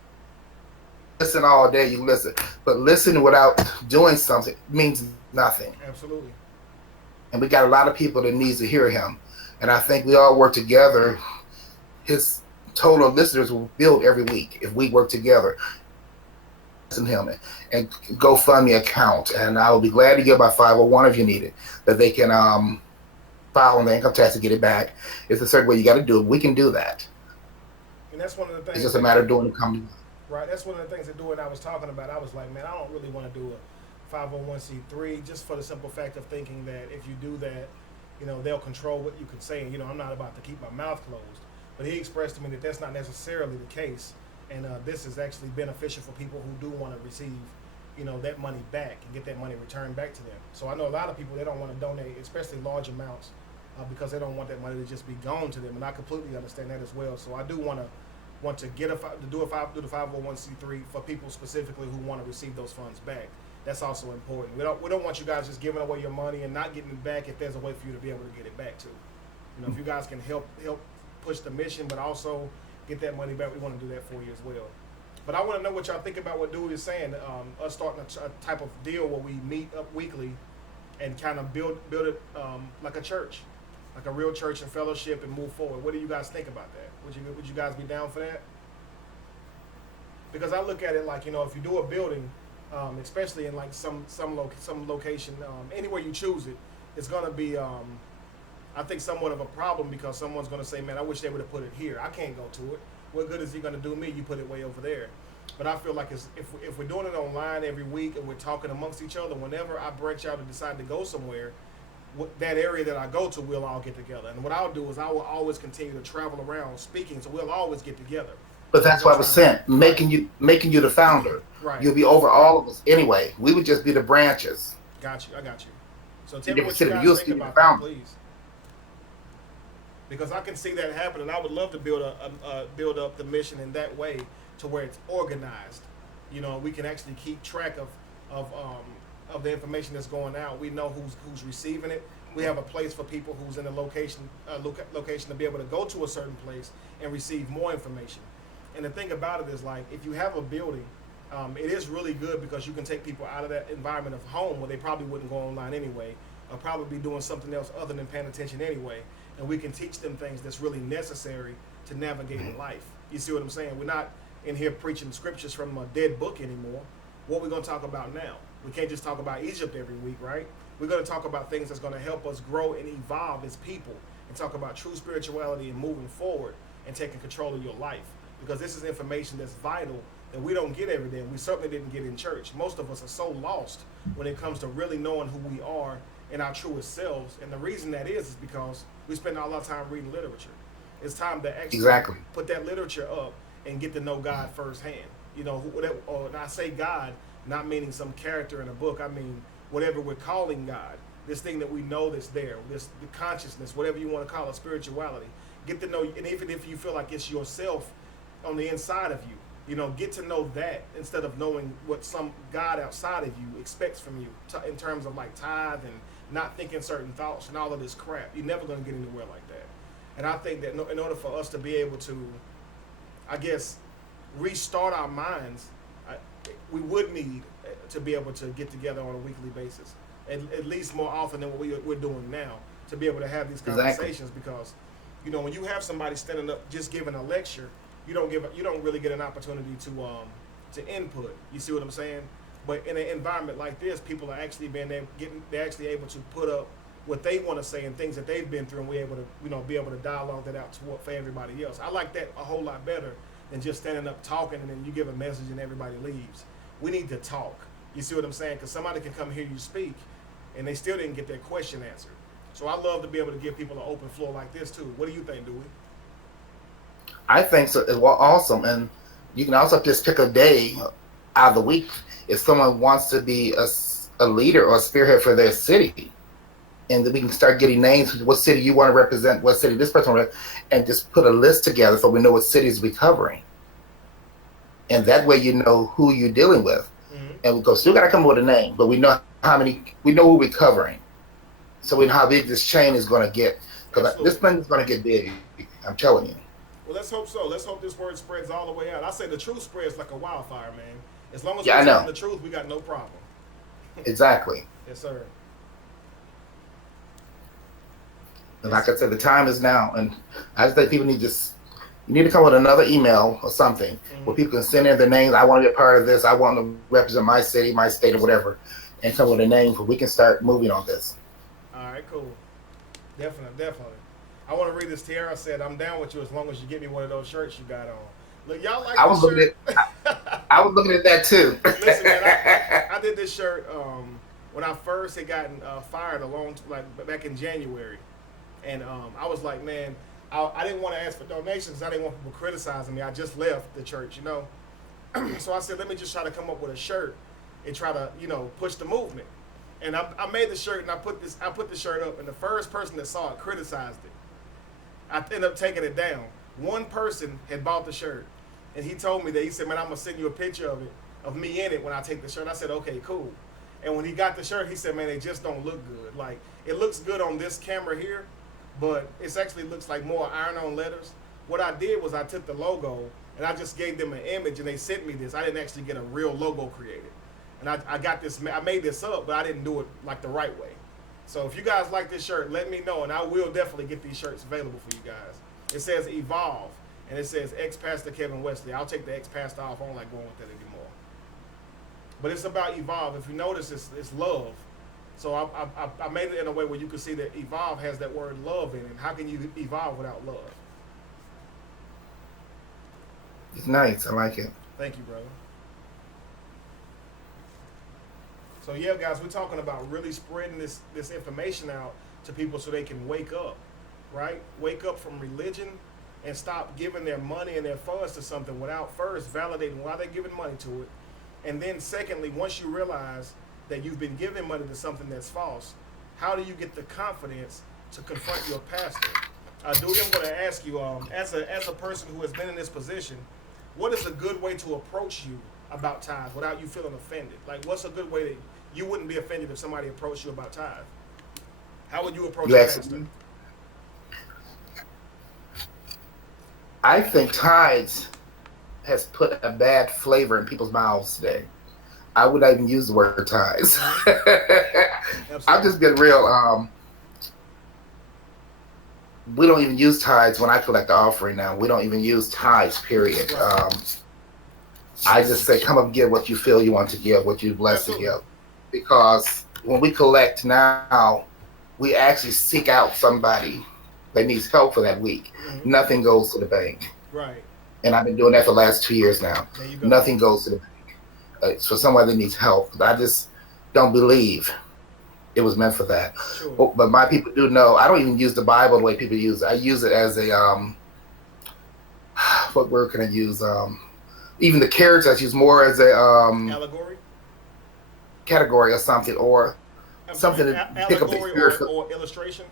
Listen all day, you listen. But listening without doing something means nothing. Absolutely. And we got a lot of people that needs to hear him. And I think we all work together. His total listeners will build every week if we work together. Listen to him and GoFundMe account. And I will be glad to give my 501 if you need it, that they can file on the income tax to get it back. It's a certain way you got to do it. We can do that. And that's one of the things. It's just a matter of doing the company. Right. That's one of the things that Dewey and I was talking about. I was like, man, I don't really want to do a 501c3 just for the simple fact of thinking that if you do that, they'll control what you can say. And, I'm not about to keep my mouth closed. But he expressed to me that that's not necessarily the case. And this is actually beneficial for people who do want to receive, that money back and get that money returned back to them. So I know a lot of people, they don't want to donate, especially large amounts, because they don't want that money to just be gone to them. And I completely understand that as well. So I do want to want to do the 501c3 for people specifically who want to receive those funds back. That's also important. We don't want you guys just giving away your money and not getting it back if there's a way for you to be able to get it back too. You know, if you guys can help push the mission, but also get that money back, we want to do that for you as well. But I want to know what y'all think about what Dude is saying. Us starting a type of deal where we meet up weekly and kind of build it like a church, like a real church and fellowship, and move forward. What do you guys think about that? Would you guys be down for that? Because I look at it like, you know, if you do a building, especially in like some location, anywhere you choose it, it's gonna be I think somewhat of a problem, because someone's gonna say, man, I wish they would have put it here. I can't go to it. What good is he gonna do me? You put it way over there. But I feel like if we're doing it online every week and we're talking amongst each other, whenever I branch out and decide to go somewhere, that area that I go to, we'll all get together. And what I'll do is I will always continue to travel around speaking, so we'll always get together. But that's what I was saying, making you the founder. Right. You'll be over all of us anyway. We would just be the branches. Got you. I got you. So tell me what Different you city, guys you'll think see about the that, founder. please. Because I can see that happening. I would love to build up the mission in that way, to where it's organized. You know, we can actually keep track of the information that's going out. We know who's receiving it. We have a place for people who's in a location to be able to go to a certain place and receive more information. And the thing about it is, like, if you have a building, it is really good, because you can take people out of that environment of home where they probably wouldn't go online anyway, or probably be doing something else other than paying attention anyway. And we can teach them things that's really necessary to navigate in life. You see what I'm saying? We're not in here preaching scriptures from a dead book anymore. What we're going to talk about now? We can't just talk about Egypt every week, right? We're going to talk about things that's going to help us grow and evolve as people, and talk about true spirituality and moving forward and taking control of your life. Because this is information that's vital that we don't get every day, and we certainly didn't get in church. Most of us are so lost when it comes to really knowing who we are and our truest selves. And the reason that is because we spend all our time reading literature. It's time to actually put that literature up and get to know God firsthand. You know, or I say God, not meaning some character in a book. I mean, whatever we're calling God, this thing that we know that's there, the consciousness, whatever you want to call it, spirituality. Get to know, and even if you feel like it's yourself on the inside of you, you know, get to know that instead of knowing what some God outside of you expects from you in terms of like tithe and not thinking certain thoughts and all of this crap. You're never going to get anywhere like that. And I think that in order for us to be able to, I guess, restart our minds, we would need to be able to get together on a weekly basis, at least more often than what we're doing now, to be able to have these conversations. Because, you know, when you have somebody standing up just giving a lecture, you don't really get an opportunity to input. You see what I'm saying? But in an environment like this, people are actually they're actually able to put up what they want to say and things that they've been through, and we're able to, you know, be able to dialogue that out for everybody else. I like that a whole lot better than just standing up talking and then you give a message and everybody leaves. We need to talk. You see what I'm saying? Because somebody can come hear you speak and they still didn't get their question answered. So I love to be able to give people an open floor like this too. What do you think, Dewey? I think so. Well, awesome. And you can also just pick a day out of the week if someone wants to be a leader or a spearhead for their city. And then we can start getting names, what city you want to represent, what city this person wants, and just put a list together so we know what cities we're covering. And that way you know who you're dealing with. Mm-hmm. And we go, still got to come up with a name, but we know we know who we're covering. So we know how big this chain is going to get. Because this thing is going to get big, I'm telling you. Well, let's hope so. Let's hope this word spreads all the way out. I say the truth spreads like a wildfire, man. As long as we're telling the truth, we got no problem. Exactly. Yes, sir. And like I said, the time is now, and I just think people need to come with another email or something where people can send in their names. I want to be a part of this. I want to represent my city, my state, or whatever, and come with a name so we can start moving on this. All right, cool. Definitely. I want to read this. Tiara said, "I'm down with you as long as you get me one of those shirts you got on." Look, y'all like this shirt? I was looking at that too. Listen, man, I did this shirt when I first had gotten fired back in January. And I was like, man, I didn't want to ask for donations because I didn't want people criticizing me. I just left the church, you know. So I said, let me just try to come up with a shirt and try to, you know, push the movement. And I made the shirt and I put the shirt up, and the first person that saw it criticized it. I ended up taking it down. One person had bought the shirt, and he told me that, he said, man, I'm going to send you a picture of it, of me in it when I take the shirt. I said, okay, cool. And when he got the shirt, he said, man, they just don't look good. Like, it looks good on this camera here, but it actually looks like more iron-on letters. What I did was I took the logo, and I just gave them an image, and they sent me this. I didn't actually get a real logo created. And I got this, I made this up, but I didn't do it like the right way. So if you guys like this shirt, let me know, and I will definitely get these shirts available for you guys. It says Evolve, and it says ex-pastor Kevin Wesley. I'll take the ex-pastor off. I don't like going with that anymore. But it's about evolve. If you notice, it's love. So I made it in a way where you can see that evolve has that word love in it. How can you evolve without love? It's nice. I like it. Thank you, brother. So yeah, guys, we're talking about really spreading this information out to people so they can wake up, right? Wake up from religion and stop giving their money and their funds to something without first validating why they're giving money to it. And then secondly, once you realize that you've been giving money to something that's false, how do you get the confidence to confront your pastor? Dewey, I'm going to ask you, as a person who has been in this position, what is a good way to approach you about tithe without you feeling offended? Like, what's a good way that you wouldn't be offended if somebody approached you about tithe? How would you approach your pastor? I think tithes has put a bad flavor in people's mouths today. I would not even use the word tithes. I'll just get real. We don't even use tithes when I collect the offering now. We don't even use tithes, period. I just say, come up and give what you feel you want to give, what you're blessed to give. Because when we collect now, we actually seek out somebody that needs help for that week. Mm-hmm. Nothing goes to the bank. Right. And I've been doing that for the last 2 years now. Nothing goes to the bank. It's for someone that needs help. I just don't believe it was meant for that. Sure. But my people do know. I don't even use the Bible the way people use it. I use it as a what word can I use? Even the characters I use more as a allegory, category or something, or something to pick up the spirit or illustration.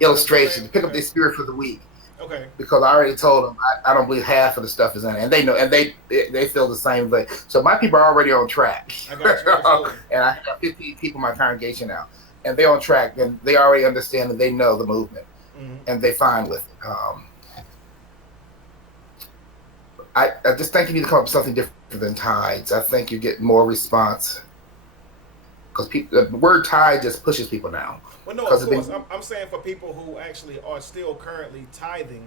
Illustration to pick up their spirit for the week. Okay. Because I already told them I don't believe half of the stuff is in it, and they know, and they feel the same way. So my people are already on track. I got you. And I have 50 people in my congregation now, and they're on track, and they already understand and they know the movement, and they're fine with it. I just think you need to come up with something different than tithes. I think you get more response because the word tithe just pushes people now. Well, no, of course. I'm saying for people who actually are still currently tithing,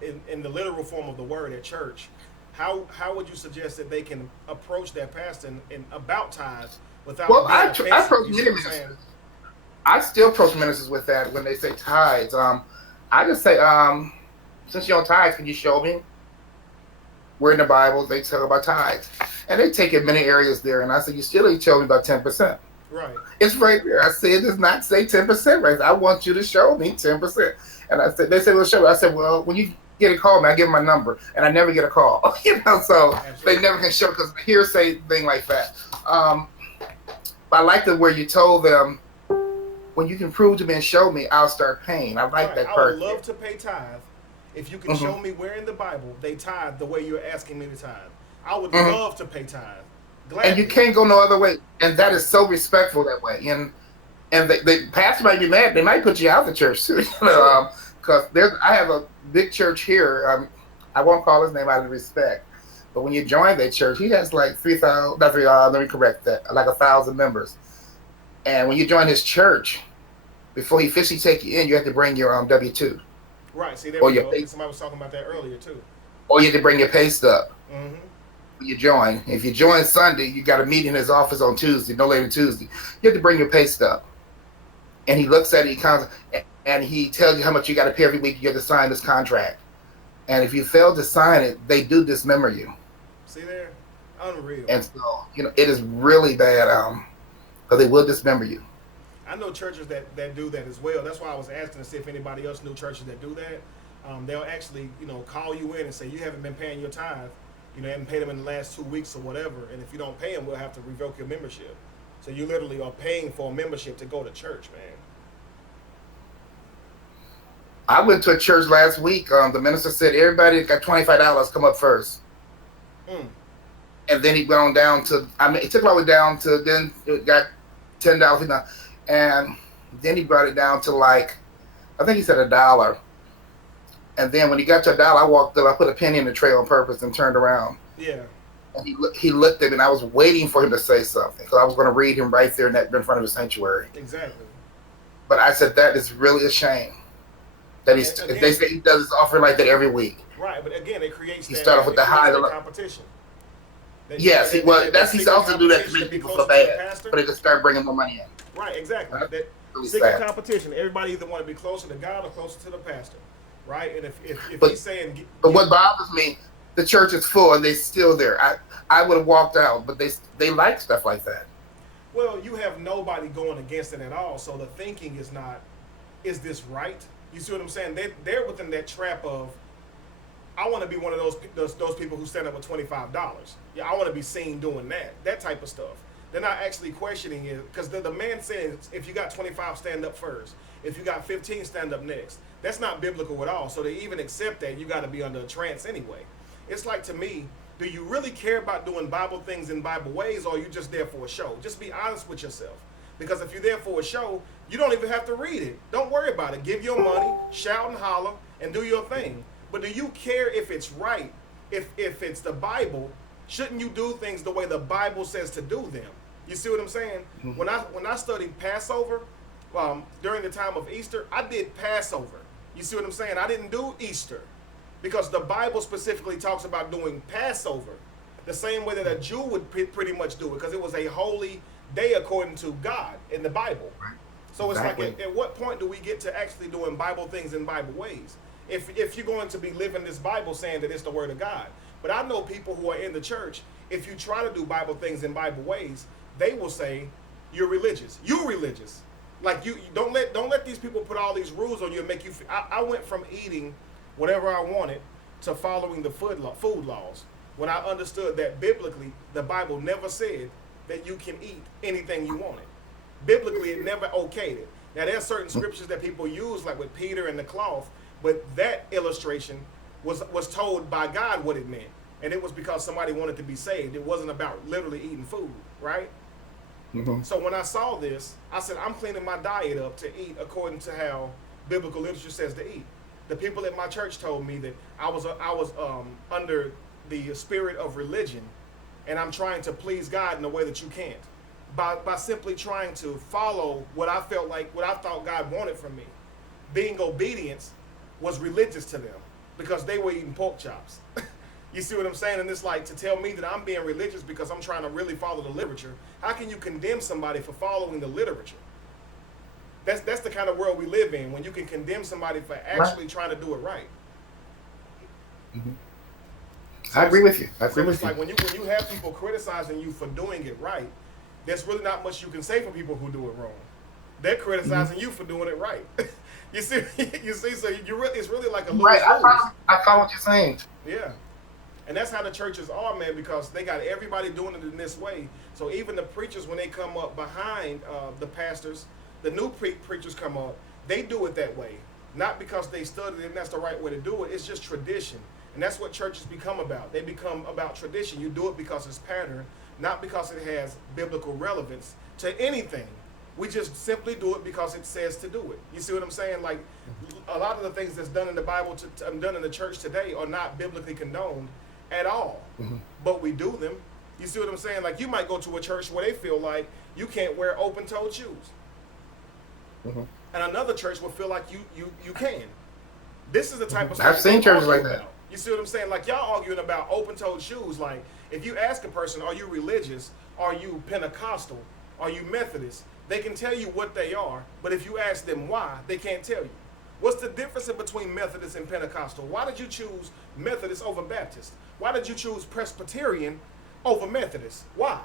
in the literal form of the word at church, how would you suggest that they can approach their pastor and about tithes without? Well, I approach many ministers. I still approach ministers with that when they say tithes. I just say, since you're on tithes, can you show me? Where in the Bible they talk about tithes, and they take in many areas there. And I said, you still ain't showing me about 10%. Right. It's right there. I said, it does not say 10% right there. I want you to show me 10%. And I said, they said, well, show me. I said, well, when you get a call, man, I give them my number, and I never get a call. So absolutely. They never can show because hearsay thing like that. But I like the where you told them, when you can prove to me and show me, I'll start paying. I like that part. I would love to pay tithe if you can show me where in the Bible they tithe the way you're asking me to tithe. I would love to pay tithe. Gladly. And you can't go no other way. And that is so respectful that way. And the pastor might be mad. They might put you out of the church too. Because I have a big church here. I won't call his name out of respect. But when you join that church, he has like 3,000, let me correct that, like 1,000 members. And when you join his church, before he officially take you in, you have to bring your W-2. Right. See, there we go. Somebody was talking about that earlier too. Or you have to bring your pay stub. Mm-hmm. You join. If you join Sunday, you got to meet in his office on Tuesday, no later than Tuesday. You have to bring your pay stub. And he looks at it, he counts, and he tells you how much you got to pay every week. You have to sign this contract. And if you fail to sign it, they do dismember you. See there? Unreal. And so, it is really bad because they will dismember you. I know churches that do that as well. That's why I was asking to see if anybody else knew churches that do that. They'll actually, call you in and say, you haven't been paying your tithe. You haven't paid them in the last 2 weeks or whatever. And if you don't pay them, we'll have to revoke your membership. So you literally are paying for a membership to go to church, man. I went to a church last week. The minister said everybody got $25 come up first. Mm. And then he gone down to, it took all the way down to, then it got $10, and then he brought it down to like, I think he said $1. And then when he got to $1, I walked up, I put a penny in the tray on purpose and turned around. Yeah. And he looked at me, and I was waiting for him to say something because I was going to read him right there in front of the sanctuary. Exactly. But I said, that is really a shame. That if they say he does his offering like that every week. Right, but again, it creates. He started with the high competition. Yes, he's also do that to make people feel bad, but they just start bringing more money in. Right, exactly. That's that really secret sad. competition. Everybody either want to be closer to God or closer to the pastor, right? And if But- he's saying, But what bothers me, the church is full and they're still there. I would have walked out, but they like stuff like that. well, you have nobody going against it at all. So the thinking is not, is this right? You see what I'm saying? They're within that trap of, I want to be one of those people who stand up with $25. Yeah, I want to be seen doing that type of stuff. They're not actually questioning it because the man says, if you got 25, stand up first. If you got 15, stand up next. That's not biblical at all. So to even accept that, you got to be under a trance anyway. It's like, to me, do you really care about doing Bible things in Bible ways, or are you just there for a show? Just be honest with yourself. Because if you're there for a show, you don't even have to read it. Don't worry about it. Give your money, shout and holler, and do your thing. But do you care if it's right? If it's the Bible, shouldn't you do things the way the Bible says to do them? You see what I'm saying? Mm-hmm. When I studied Passover, during the time of Easter, I did Passover. You see what I'm saying? I didn't do Easter. Because the Bible specifically talks about doing Passover the same way that a Jew would pretty much do it, because it was a holy day according to God in the Bible. Right. So it's Exactly. like, at what point do we get to actually doing Bible things in Bible ways? If you're going to be living this Bible saying that it's the Word of God. But I know people who are in the church, if you try to do Bible things in Bible ways, they will say, you're religious. You're religious. Like, you don't let these people put all these rules on you and make you feel. I went from eating whatever I wanted to following the food laws, when I understood that biblically the Bible never said that you can eat anything you wanted. Biblically, it never okayed it. Now, there are certain scriptures that people use, like with Peter and the cloth, but that illustration was told by God what it meant, and it was because somebody wanted to be saved. It wasn't about literally eating food, right? Mm-hmm. So when I saw this, I said, I'm cleaning my diet up to eat according to how biblical literature says to eat. The people at my church told me that I was under the spirit of religion, and I'm trying to please God in a way that you can't, by simply trying to follow what I thought God wanted from me. Being obedience was religious to them because they were eating pork chops. You see what I'm saying? And it's like, to tell me that I'm being religious because I'm trying to really follow the literature. How can you condemn somebody for following the literature? That's the kind of world we live in, when you can condemn somebody for actually trying to do it right. Mm-hmm. I agree with you. It's like when you have people criticizing you for doing it right, there's really not much you can say for people who do it wrong. They're criticizing you for doing it right. You see, so it's really like a little right. I follow what you're saying. Yeah. And that's how the churches are, man, because they got everybody doing it in this way. So even the preachers, when they come up behind the pastors, the new preachers come up, they do it that way. Not because they studied it and that's the right way to do it. It's just tradition. And that's what churches become about. They become about tradition. You do it because it's pattern, not because it has biblical relevance to anything. We just simply do it because it says to do it. You see what I'm saying? Like, a lot of the things that's done in the Bible, done in the church today, are not biblically condoned at all. Mm-hmm. But we do them. You see what I'm saying? Like, you might go to a church where they feel like you can't wear open-toed shoes. Mm-hmm. And another church will feel like you can. This is the type of stuff I've seen churches like that. You see what I'm saying? Like, y'all arguing about open-toed shoes. Like, if you ask a person, are you religious? Are you Pentecostal? Are you Methodist? They can tell you what they are, but if you ask them why, they can't tell you. What's the difference between Methodist and Pentecostal? Why did you choose Methodist over Baptist? Why did you choose Presbyterian over Methodist? Why?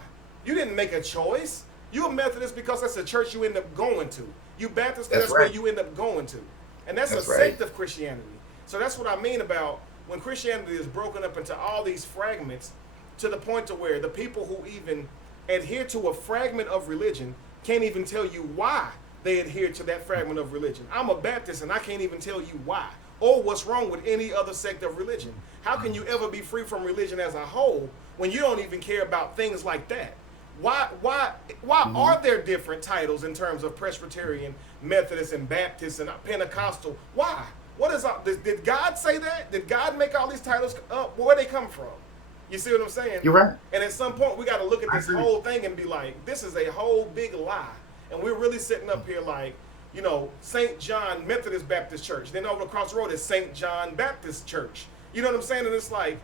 You didn't make a choice. You're a Methodist because that's a church you end up going to. You Baptist, that's right. Where you end up going to. And that's a sect of Christianity. So that's what I mean about when Christianity is broken up into all these fragments, to the point to where the people who even adhere to a fragment of religion can't even tell you why they adhere to that fragment of religion. I'm a Baptist and I can't even tell you why or what's wrong with any other sect of religion. How can you ever be free from religion as a whole when you don't even care about things like that? Why are there different titles in terms of Presbyterian, Methodist, and Baptist, and Pentecostal? Why? What is all, did God say that? Did God make all these titles up? Where they come from? You see what I'm saying? You're right. And at some point, we got to look at this whole thing and be like, this is a whole big lie. And we're really sitting up here like, you know, St. John Methodist Baptist Church. Then over across the road is St. John Baptist Church. You know what I'm saying? And it's like,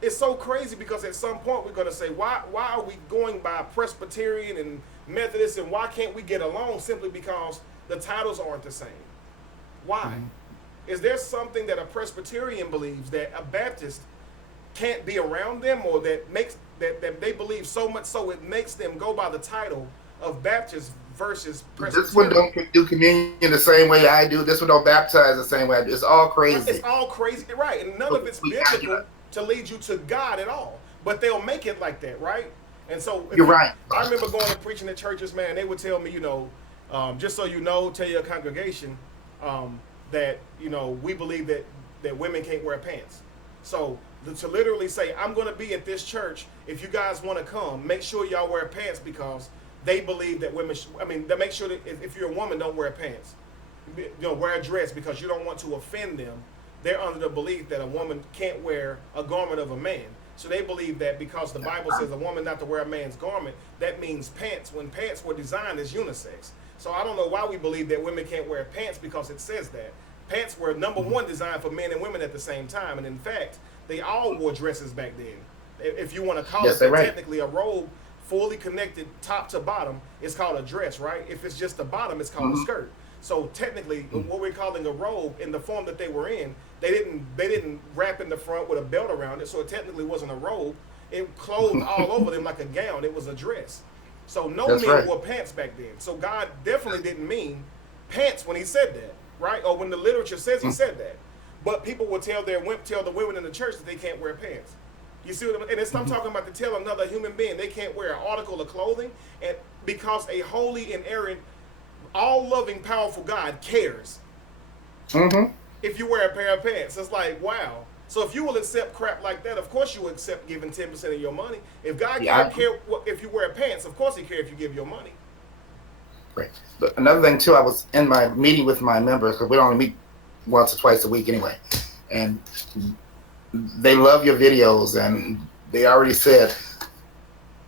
it's so crazy because at some point we're going to say, why are we going by Presbyterian and Methodist, and why can't we get along simply because the titles aren't the same? Why? Is there something that a Presbyterian believes that a Baptist can't be around them, or that makes that they believe so much so it makes them go by the title of Baptist versus Presbyterian? This one don't do communion the same way I do. This one don't baptize the same way I do. It's all crazy. It's all crazy, right? And none of it's biblical to lead you to God at all. But they'll make it like that, right? And so you're right. I remember going and preaching at churches, man. They would tell me, you know, just so you know, tell your congregation that, you know, we believe that women can't wear pants. So to literally say, I'm going to be at this church. If you guys want to come, make sure y'all wear pants, because they believe that women, they make sure that if you're a woman, don't wear pants. You know, wear a dress because you don't want to offend them. They're under the belief that a woman can't wear a garment of a man. So they believe that because the Bible says a woman not to wear a man's garment, that means pants, when pants were designed as unisex. So I don't know why we believe that women can't wear pants, because it says that. Pants were, number one, designed for men and women at the same time. And in fact, they all wore dresses back then. If you want to call it technically a robe, fully connected top to bottom, it's called a dress, right? If it's just the bottom, it's called a skirt. So technically, what we're calling a robe in the form that they were in, they didn't wrap in the front with a belt around it, so it technically wasn't a robe. It clothed all over them like a gown. It was a dress. So no men wore pants back then. So God definitely didn't mean pants when he said that, right? Or when the literature says he said that. But people will tell the women in the church that they can't wear pants. You see what I mean? And it's, I'm talking about to tell another human being they can't wear an article of clothing, and because a holy, inerrant, all-loving, powerful God cares if you wear a pair of pants. It's like, wow. So if you will accept crap like that, of course you will accept giving 10% of your money. If God care if you wear pants, of course he cares if you give your money. Great. But another thing too, I was in my meeting with my members, because we only meet once or twice a week anyway, and they love your videos, and they already said,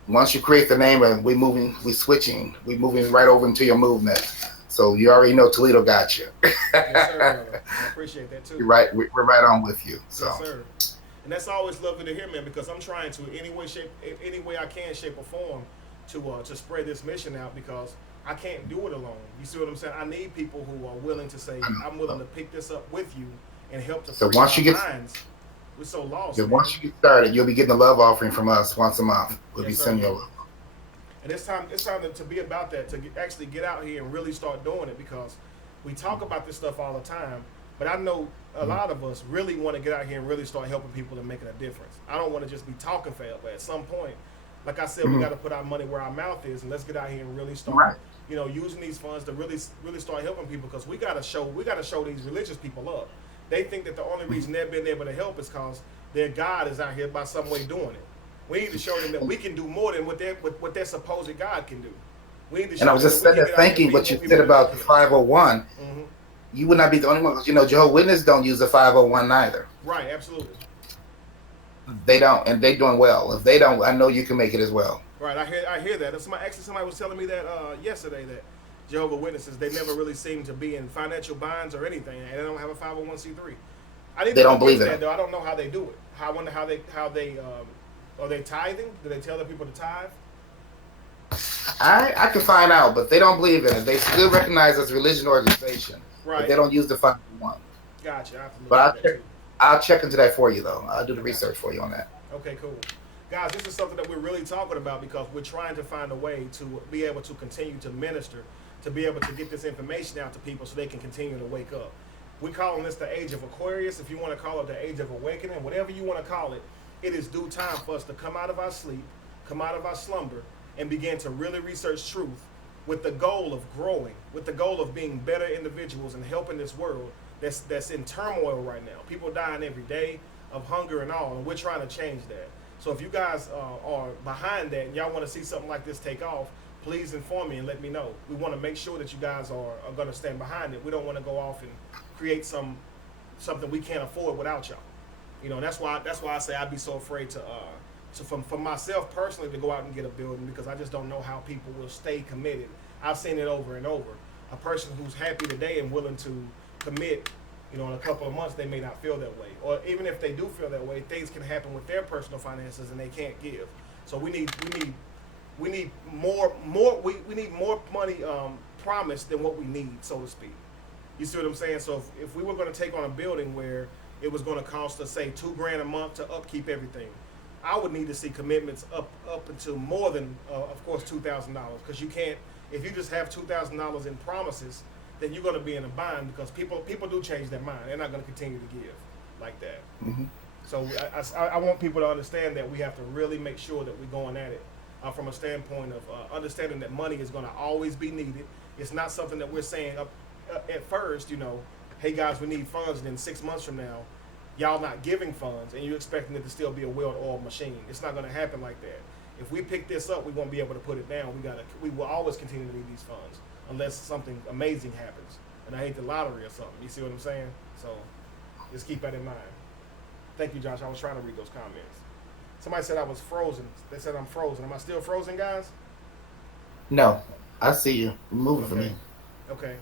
once you create the name, and we moving right over into your movement. So you already know Toledo got you. Yes, sir, brother. I appreciate that too. You're right. We're right on with you. So. Yes, sir. And that's always lovely to hear, man, because I'm trying to any way I can, shape or form, to spread this mission out, because I can't do it alone. You see what I'm saying? I need people who are willing to say, I'm willing to pick this up with you and help to free our minds. We're so lost. So once you get started, you'll be getting a love offering from us once a month. We'll be sending you a love. And it's time to be about that, to actually get out here and really start doing it, because we talk about this stuff all the time, but I know a lot of us really want to get out here and really start helping people and making a difference. I don't want to just be talking forever. At some point, like I said, we got to put our money where our mouth is, and let's get out here and really start, using these funds to really start helping people, because we got to show these religious people up. They think that the only reason they've been able to help is because their God is out here by some way doing it. We need to show them that we can do more than what their supposed God can do. We need to show and I was just sitting there thinking what you said about the 501. You would not be the only one, because Jehovah's Witnesses don't use the 501 either. Right, absolutely. They don't, and they're doing well. If they don't, I know you can make it as well. Right, I hear that. Somebody was telling me that yesterday, that Jehovah's Witnesses, they never really seem to be in financial binds or anything, and they don't have a 501c3. They don't believe that, though. I don't know how they do it. I wonder how they are they tithing? Do they tell the people to tithe? I can find out, but they don't believe in it. They still recognize as a religion organization, but they don't use the 501. Gotcha. But I'll check into that for you, though. I'll do the research for you on that. Okay, cool. Guys, this is something that we're really talking about, because we're trying to find a way to be able to continue to minister, to be able to get this information out to people so they can continue to wake up. We're calling this the age of Aquarius. If you want to call it the age of awakening, whatever you want to call it, it is due time for us to come out of our sleep, come out of our slumber, and begin to really research truth, with the goal of growing, with the goal of being better individuals and helping this world that's in turmoil right now. People dying every day of hunger and all, and we're trying to change that. So if you guys are behind that and y'all want to see something like this take off, please inform me and let me know. We want to make sure that you guys are going to stand behind it. We don't want to go off and create something we can't afford without y'all. You know, that's why I say I'd be so afraid to for myself personally to go out and get a building, because I just don't know how people will stay committed. I've seen it over and over. A person who's happy today and willing to commit, you know, in a couple of months, they may not feel that way. Or even if they do feel that way, things can happen with their personal finances and they can't give. So we need more money promised than what we need, so to speak. You see what I'm saying? So if we were going to take on a building where it was going to cost us, say, $2,000 a month to upkeep everything, I would need to see commitments up until more than, of course, $2,000. Because you can't, if you just have $2,000 in promises, then you're going to be in a bind, because people do change their mind. They're not going to continue to give like that. Mm-hmm. So I want people to understand that we have to really make sure that we're going at it from a standpoint of understanding that money is going to always be needed. It's not something that we're saying at first, you know, hey guys, we need funds, and then 6 months from now, y'all not giving funds, and you're expecting it to still be a well-oiled machine. It's not going to happen like that. If we pick this up, we won't be able to put it down. We will always continue to need these funds unless something amazing happens, and I hate the lottery or something. You see what I'm saying? So just keep that in mind. Thank you, Josh. I was trying to read those comments. Somebody said I was frozen. They said I'm frozen. Am I still frozen, guys? No, I see you. Move it for me. Okay.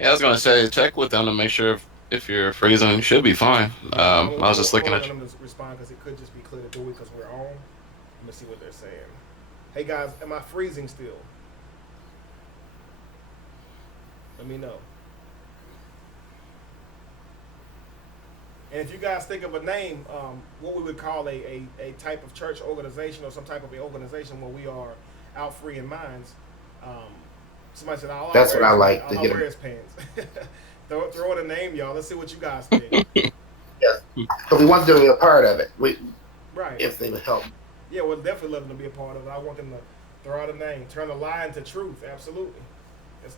Yeah, I was gonna say check with them to make sure if you're freezing, you should be fine. I was just looking at you. I'm going to respond because it could just be clear to do it because we're on. Let me see what they're saying. Hey guys, am I freezing still? Let me know. And if you guys think of a name, what we would call a type of church organization or some type of organization where we are out free in minds. Somebody said, that's what I like to get. I'll wear his pants. throw in a name, y'all. Let's see what you guys think. Yes. But we want them to be a part of it. Right. If they would help. Yeah, we'll definitely love them to be a part of it. I want them to throw out a name. Turn a lie into truth. Absolutely.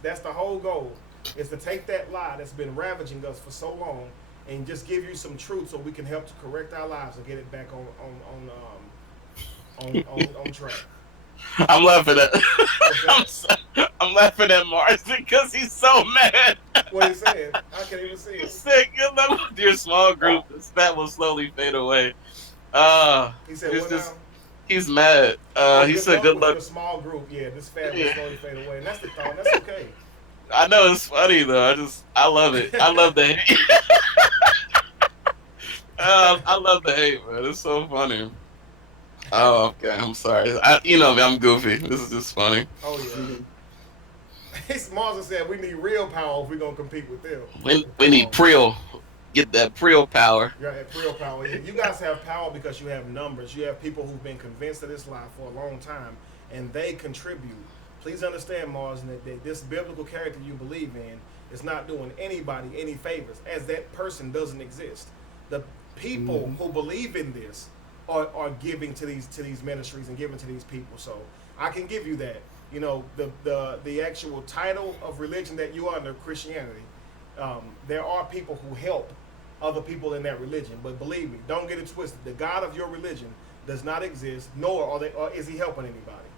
That's the whole goal, is to take that lie that's been ravaging us for so long and just give you some truth so we can help to correct our lives and get it back on track. I'm laughing at I'm laughing at Mars because he's so mad. What he saying? I can't even see it. He said, "Good luck with your small group. That will slowly fade away." He said, "What now?" He's mad. He said, "Good luck with your small group." Yeah, this fad will slowly fade away, and that's the thought. That's okay. I know it's funny though. I love it. I love the hate. I love the hate, man. It's so funny. Oh, okay. I'm sorry. You know me. I'm goofy. This is just funny. Oh yeah. Marza said we need real power if we're gonna compete with them. We need Preel. Get that Preel power. Yeah, that Preel power. You guys have power because you have numbers. You have people who've been convinced of this lie for a long time, and they contribute. Please understand, Mars, that this biblical character you believe in is not doing anybody any favors, as that person doesn't exist. The people who believe in this are giving to these ministries and giving to these people. So I can give you that. You know, the actual title of religion that you are under, Christianity, there are people who help other people in that religion. But believe me, don't get it twisted. The God of your religion does not exist, nor is he helping anybody.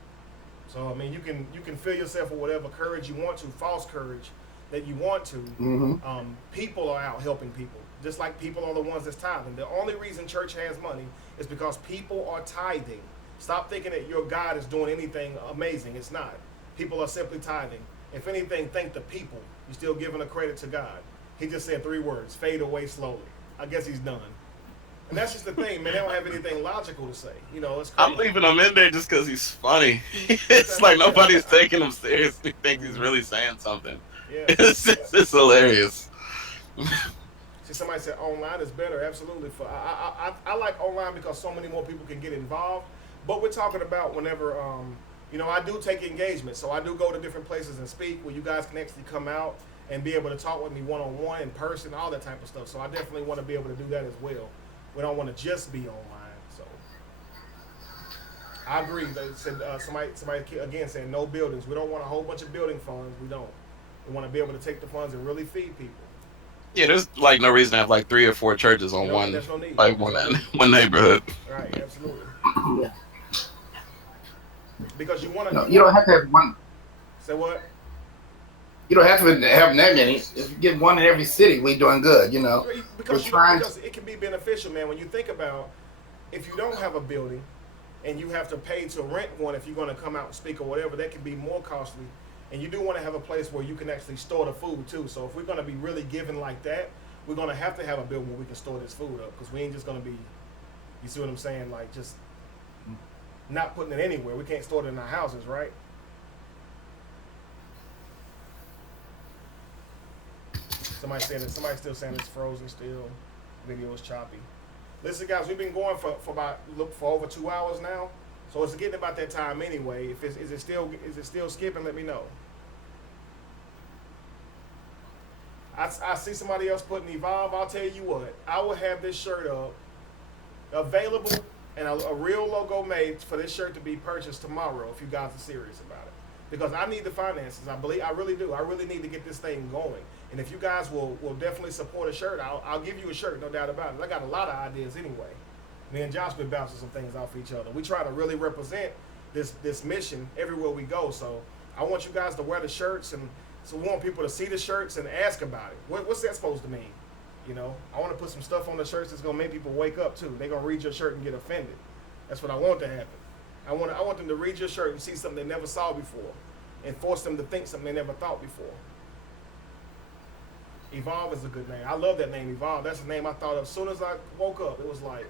So I mean, you can fill yourself with whatever courage you want to, false courage that you want to. Mm-hmm. People are out helping people, just like people are the ones that's tithing. The only reason church has money is because people are tithing. Stop thinking that your God is doing anything amazing. It's not. People are simply tithing. If anything, thank the people. You're still giving a credit to God. He just said 3 words: fade away slowly. I guess he's done. And that's just the thing, man. They don't have anything logical to say. You know, it's crazy. I'm leaving him in there just because he's funny. It's like nobody's taking him seriously. Think he's really saying something. Yeah. It's hilarious. See, somebody said online is better. Absolutely. I like online because so many more people can get involved. But we're talking about whenever, you know, I do take engagement. So I do go to different places and speak where you guys can actually come out and be able to talk with me one-on-one, in person, all that type of stuff. So I definitely want to be able to do that as well. We don't want to just be online. So I agree. They said somebody again saying no buildings. We don't want a whole bunch of building funds. We don't. We want to be able to take the funds and really feed people. Yeah, there's like no reason to have like 3 or 4 churches on one There's no need. like There's one no need. one neighborhood. Right, absolutely. Because you want to. No, you don't have to have one. Say what? You don't have to have that many. If you get one in every city, we're doing good. Because trying. Because it can be beneficial, man. When you think about, if you don't have a building, and you have to pay to rent one if you're going to come out and speak or whatever, that can be more costly. And you do want to have a place where you can actually store the food too. So if we're going to be really giving like that, we're going to have a building where we can store this food up, because we ain't just going to be, you see what I'm saying, like just not putting it anywhere. We can't store it in our houses, right? Somebody's still saying it's frozen still. Video is choppy. Listen, guys, we've been going for over 2 hours now, so it's getting about that time anyway. If is it still skipping? Let me know. I see somebody else putting Evolve. I'll tell you what, I will have this shirt up available and a real logo made for this shirt to be purchased tomorrow if you guys are serious about it, because I need the finances. I really do. I really need to get this thing going. And if you guys will definitely support a shirt, I'll give you a shirt, no doubt about it. I got a lot of ideas anyway. Me and Josh been bouncing some things off each other. We try to really represent this mission everywhere we go. So I want you guys to wear the shirts, and so we want people to see the shirts and ask about it. What's that supposed to mean? I want to put some stuff on the shirts that's gonna make people wake up too. They're gonna read your shirt and get offended. That's what I want to happen. I want them to read your shirt and see something they never saw before, and force them to think something they never thought before. Evolve is a good name. I love that name, Evolve. That's the name I thought of as soon as I woke up. It was like,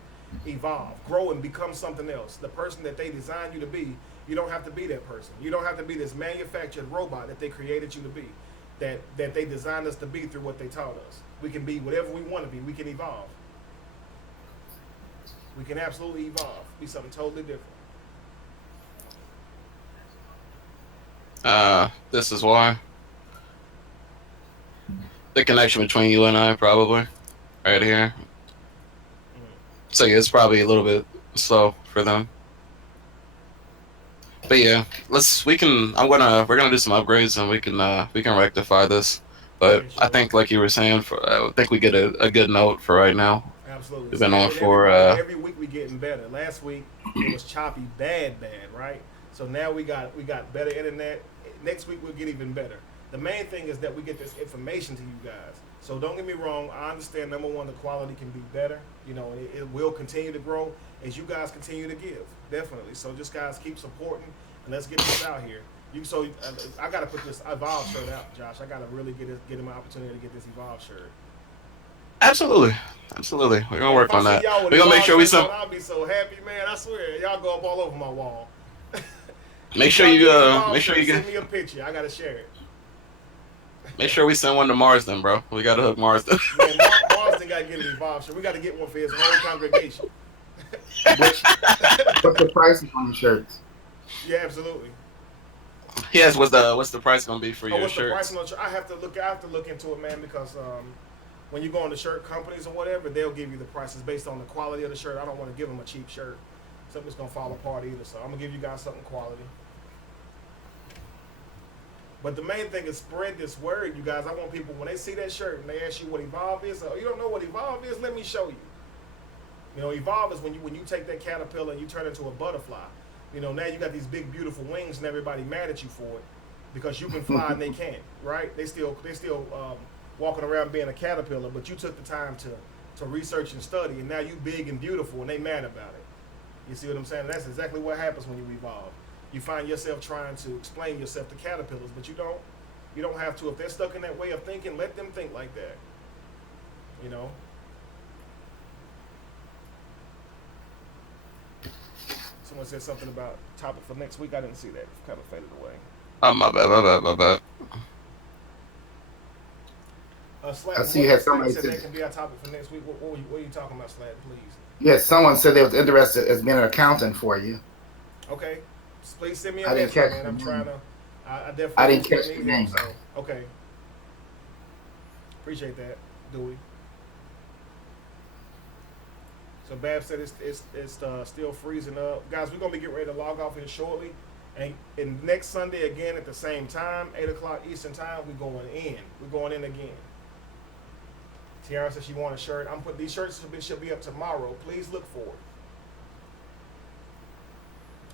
evolve, grow and become something else. The person that they designed you to be, you don't have to be that person. You don't have to be this manufactured robot that they created you to be, that they designed us to be through what they taught us. We can be whatever we want to be. We can evolve. We can absolutely evolve, be something totally different. This is why. The connection between you and I, probably, right here. So yeah, it's probably a little bit slow for them. But yeah, we're gonna do some upgrades and we can rectify this. But Okay, sure. I think, like you were saying, I think we get a good note for right now. Absolutely. We've been on for every week we getting better. Last week it was choppy, bad, right? So now we got better internet. Next week we'll get even better. The main thing is that we get this information to you guys. So don't get me wrong. I understand, number one, the quality can be better. It will continue to grow as you guys continue to give. Definitely. So just guys keep supporting, and let's get this out here. I got to put this Evolve shirt out, Josh. I got to really get him an opportunity to get this Evolve shirt. Absolutely. We're gonna work on that. We're gonna make sure I'll be so happy, man. I swear, y'all go up all over my wall. Make sure you send me a picture. I gotta share it. Make sure we send one to Marsden, bro. We gotta hook Marsden. Man, Marsden gotta get an Evolve shirt. We gotta get one for his whole congregation. What's the prices on the shirts? Yeah, absolutely. Yes, what's the price gonna be for your what's shirts? The price on the shirt? I have to look into it, man, because when you go on the shirt companies or whatever, they'll give you the prices based on the quality of the shirt. I don't want to give them a cheap shirt. Something's gonna fall apart either. So I'm gonna give you guys something quality. But the main thing is spread this word, you guys. I want people, when they see that shirt and they ask you what Evolve is, you don't know what Evolve is, let me show you. Evolve is when you take that caterpillar and you turn it into a butterfly. Now you got these big, beautiful wings and everybody mad at you for it because you can fly and they can't, right? They still walking around being a caterpillar, but you took the time to research and study, and now you big and beautiful and they mad about it. You see what I'm saying? That's exactly what happens when you evolve. You find yourself trying to explain yourself to caterpillars, but you don't have to. If they're stuck in that way of thinking, let them think like that. Someone said something about topic for next week. I didn't see that. It kind of faded away. My bad. Slad, I see you had somebody said that can be our topic for next week. What are you talking about, Slad, please? Yes, someone said they was interested as being an accountant for you. Okay. Please send me a message, man. I'm trying to. I definitely. I didn't catch the name. So, okay. Appreciate that, Dewey. So Bab said it's still freezing up. Guys, we're gonna be getting ready to log off here shortly. And next Sunday again at the same time, 8 o'clock Eastern time, we're going in. We're going in again. Tiara said she wanted a shirt. I'm putting these shirts should be up tomorrow. Please look for it.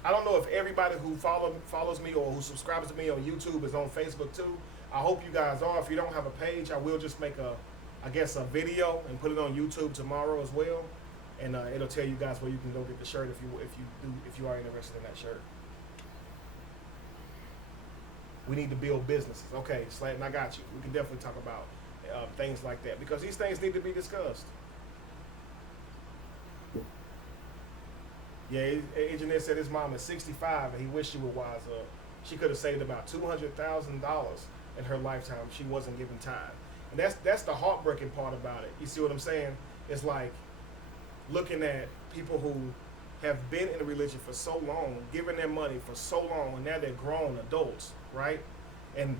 I don't know if everybody who follows me or who subscribes to me on YouTube is on Facebook too. I hope you guys are. If you don't have a page, I will just make a video and put it on YouTube tomorrow as well, and it'll tell you guys where you can go get the shirt if you are interested in that shirt. We need to build businesses. Okay, Slayton, I got you. We can definitely talk about things like that because these things need to be discussed. Yeah, Agent said his mom is 65 and he wished she were wise up. She could have saved about $200,000 in her lifetime. She wasn't given tithe. And that's the heartbreaking part about it. You see what I'm saying? It's like looking at people who have been in a religion for so long, giving their money for so long, and now they're grown adults, right? And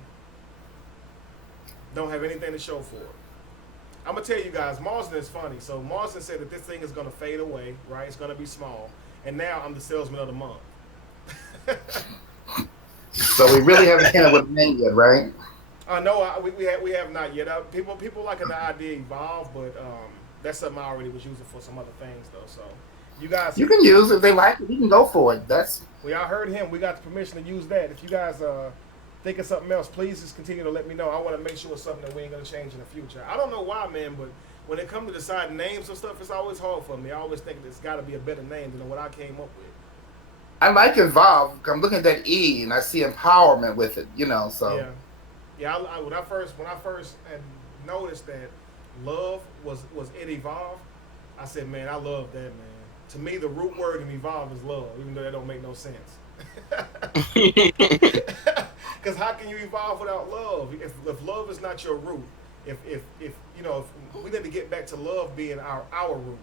don't have anything to show for it. I'm going to tell you guys, Marsden is funny. So Marsden said that this thing is going to fade away, right? It's going to be small. And now I'm the salesman of the month. So we really haven't came up with a name yet, right? No, we have not yet. People like the idea evolve, but that's something I already was using for some other things, though. So you guys... You can use it. If they like it, you can go for it. Well, I heard him. We got the permission to use that. If you guys think of something else, please just continue to let me know. I want to make sure it's something that we ain't going to change in the future. I don't know why, man, but when it comes to deciding names and stuff, it's always hard for me. I always think there's got to be a better name than what I came up with. I like involve. I'm looking at that E and I see empowerment with it, so. Yeah. When I first had noticed that love was it evolved, I said, man, I love that, man. To me, the root word in evolve is love, even though that don't make no sense. Because how can you evolve without love? If love is not your root, if we need to get back to love being our root,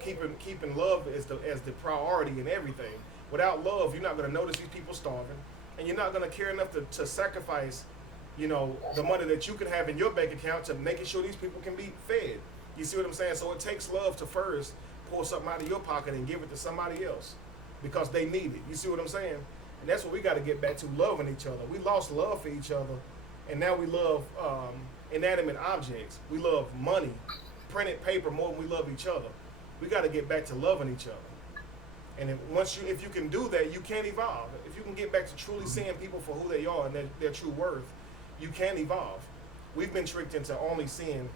keeping love as the priority in everything. Without love, you're not going to notice these people starving, and you're not going to care enough to sacrifice, the money that you can have in your bank account to making sure these people can be fed. You see what I'm saying? So it takes love to first pull something out of your pocket and give it to somebody else because they need it. You see what I'm saying? And that's what we got to get back to, loving each other. We lost love for each other, and now we love inanimate objects. We love money, printed paper more than we love each other. We got to get back to loving each other. And if you can do that, you can evolve. If you can get back to truly seeing people for who they are and their true worth, you can evolve. We've been tricked into only seeing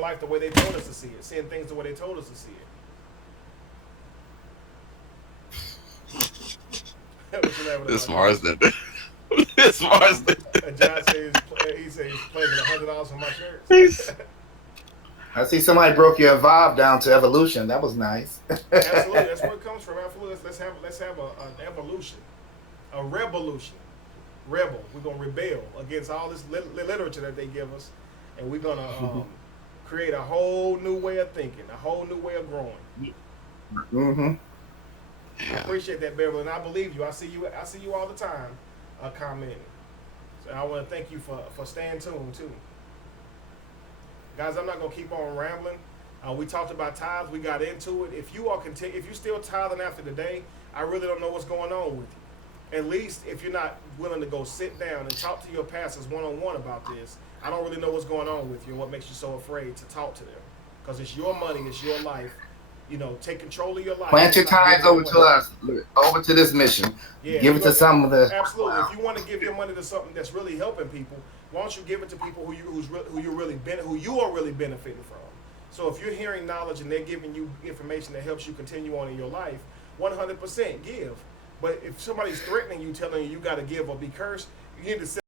life the way they told us to see it, seeing things the way they told us to see it. This Marsden. This Marsden. John says he's pledging $100 for my shirts. I see somebody broke your evolve down to evolution. That was nice. Absolutely, that's where it comes from. Absolutely, let's have an evolution, a revolution. Rebel. We're gonna rebel against all this literature that they give us, and we're gonna create a whole new way of thinking, a whole new way of growing. Mm-hmm. I appreciate that, Beverly, and I believe you. I see you all the time, commenting. So I want to thank you for staying tuned too. Guys, I'm not gonna keep on rambling. We talked about tithes. We got into it. If you still tithing after today, I really don't know what's going on with you. At least if you're not willing to go sit down and talk to your pastors one-on-one about this, I don't really know what's going on with you and what makes you so afraid to talk to them. Because it's your money, it's your life. Take control of your life. Plant your tithes over to us, over to this mission. Yeah, give it to some of the. Absolutely. If you want to give your money to something that's really helping people, why don't you give it to people who you are really benefiting from? So if you're hearing knowledge and they're giving you information that helps you continue on in your life, 100% give. But if somebody's threatening you, telling you got to give or be cursed, you need to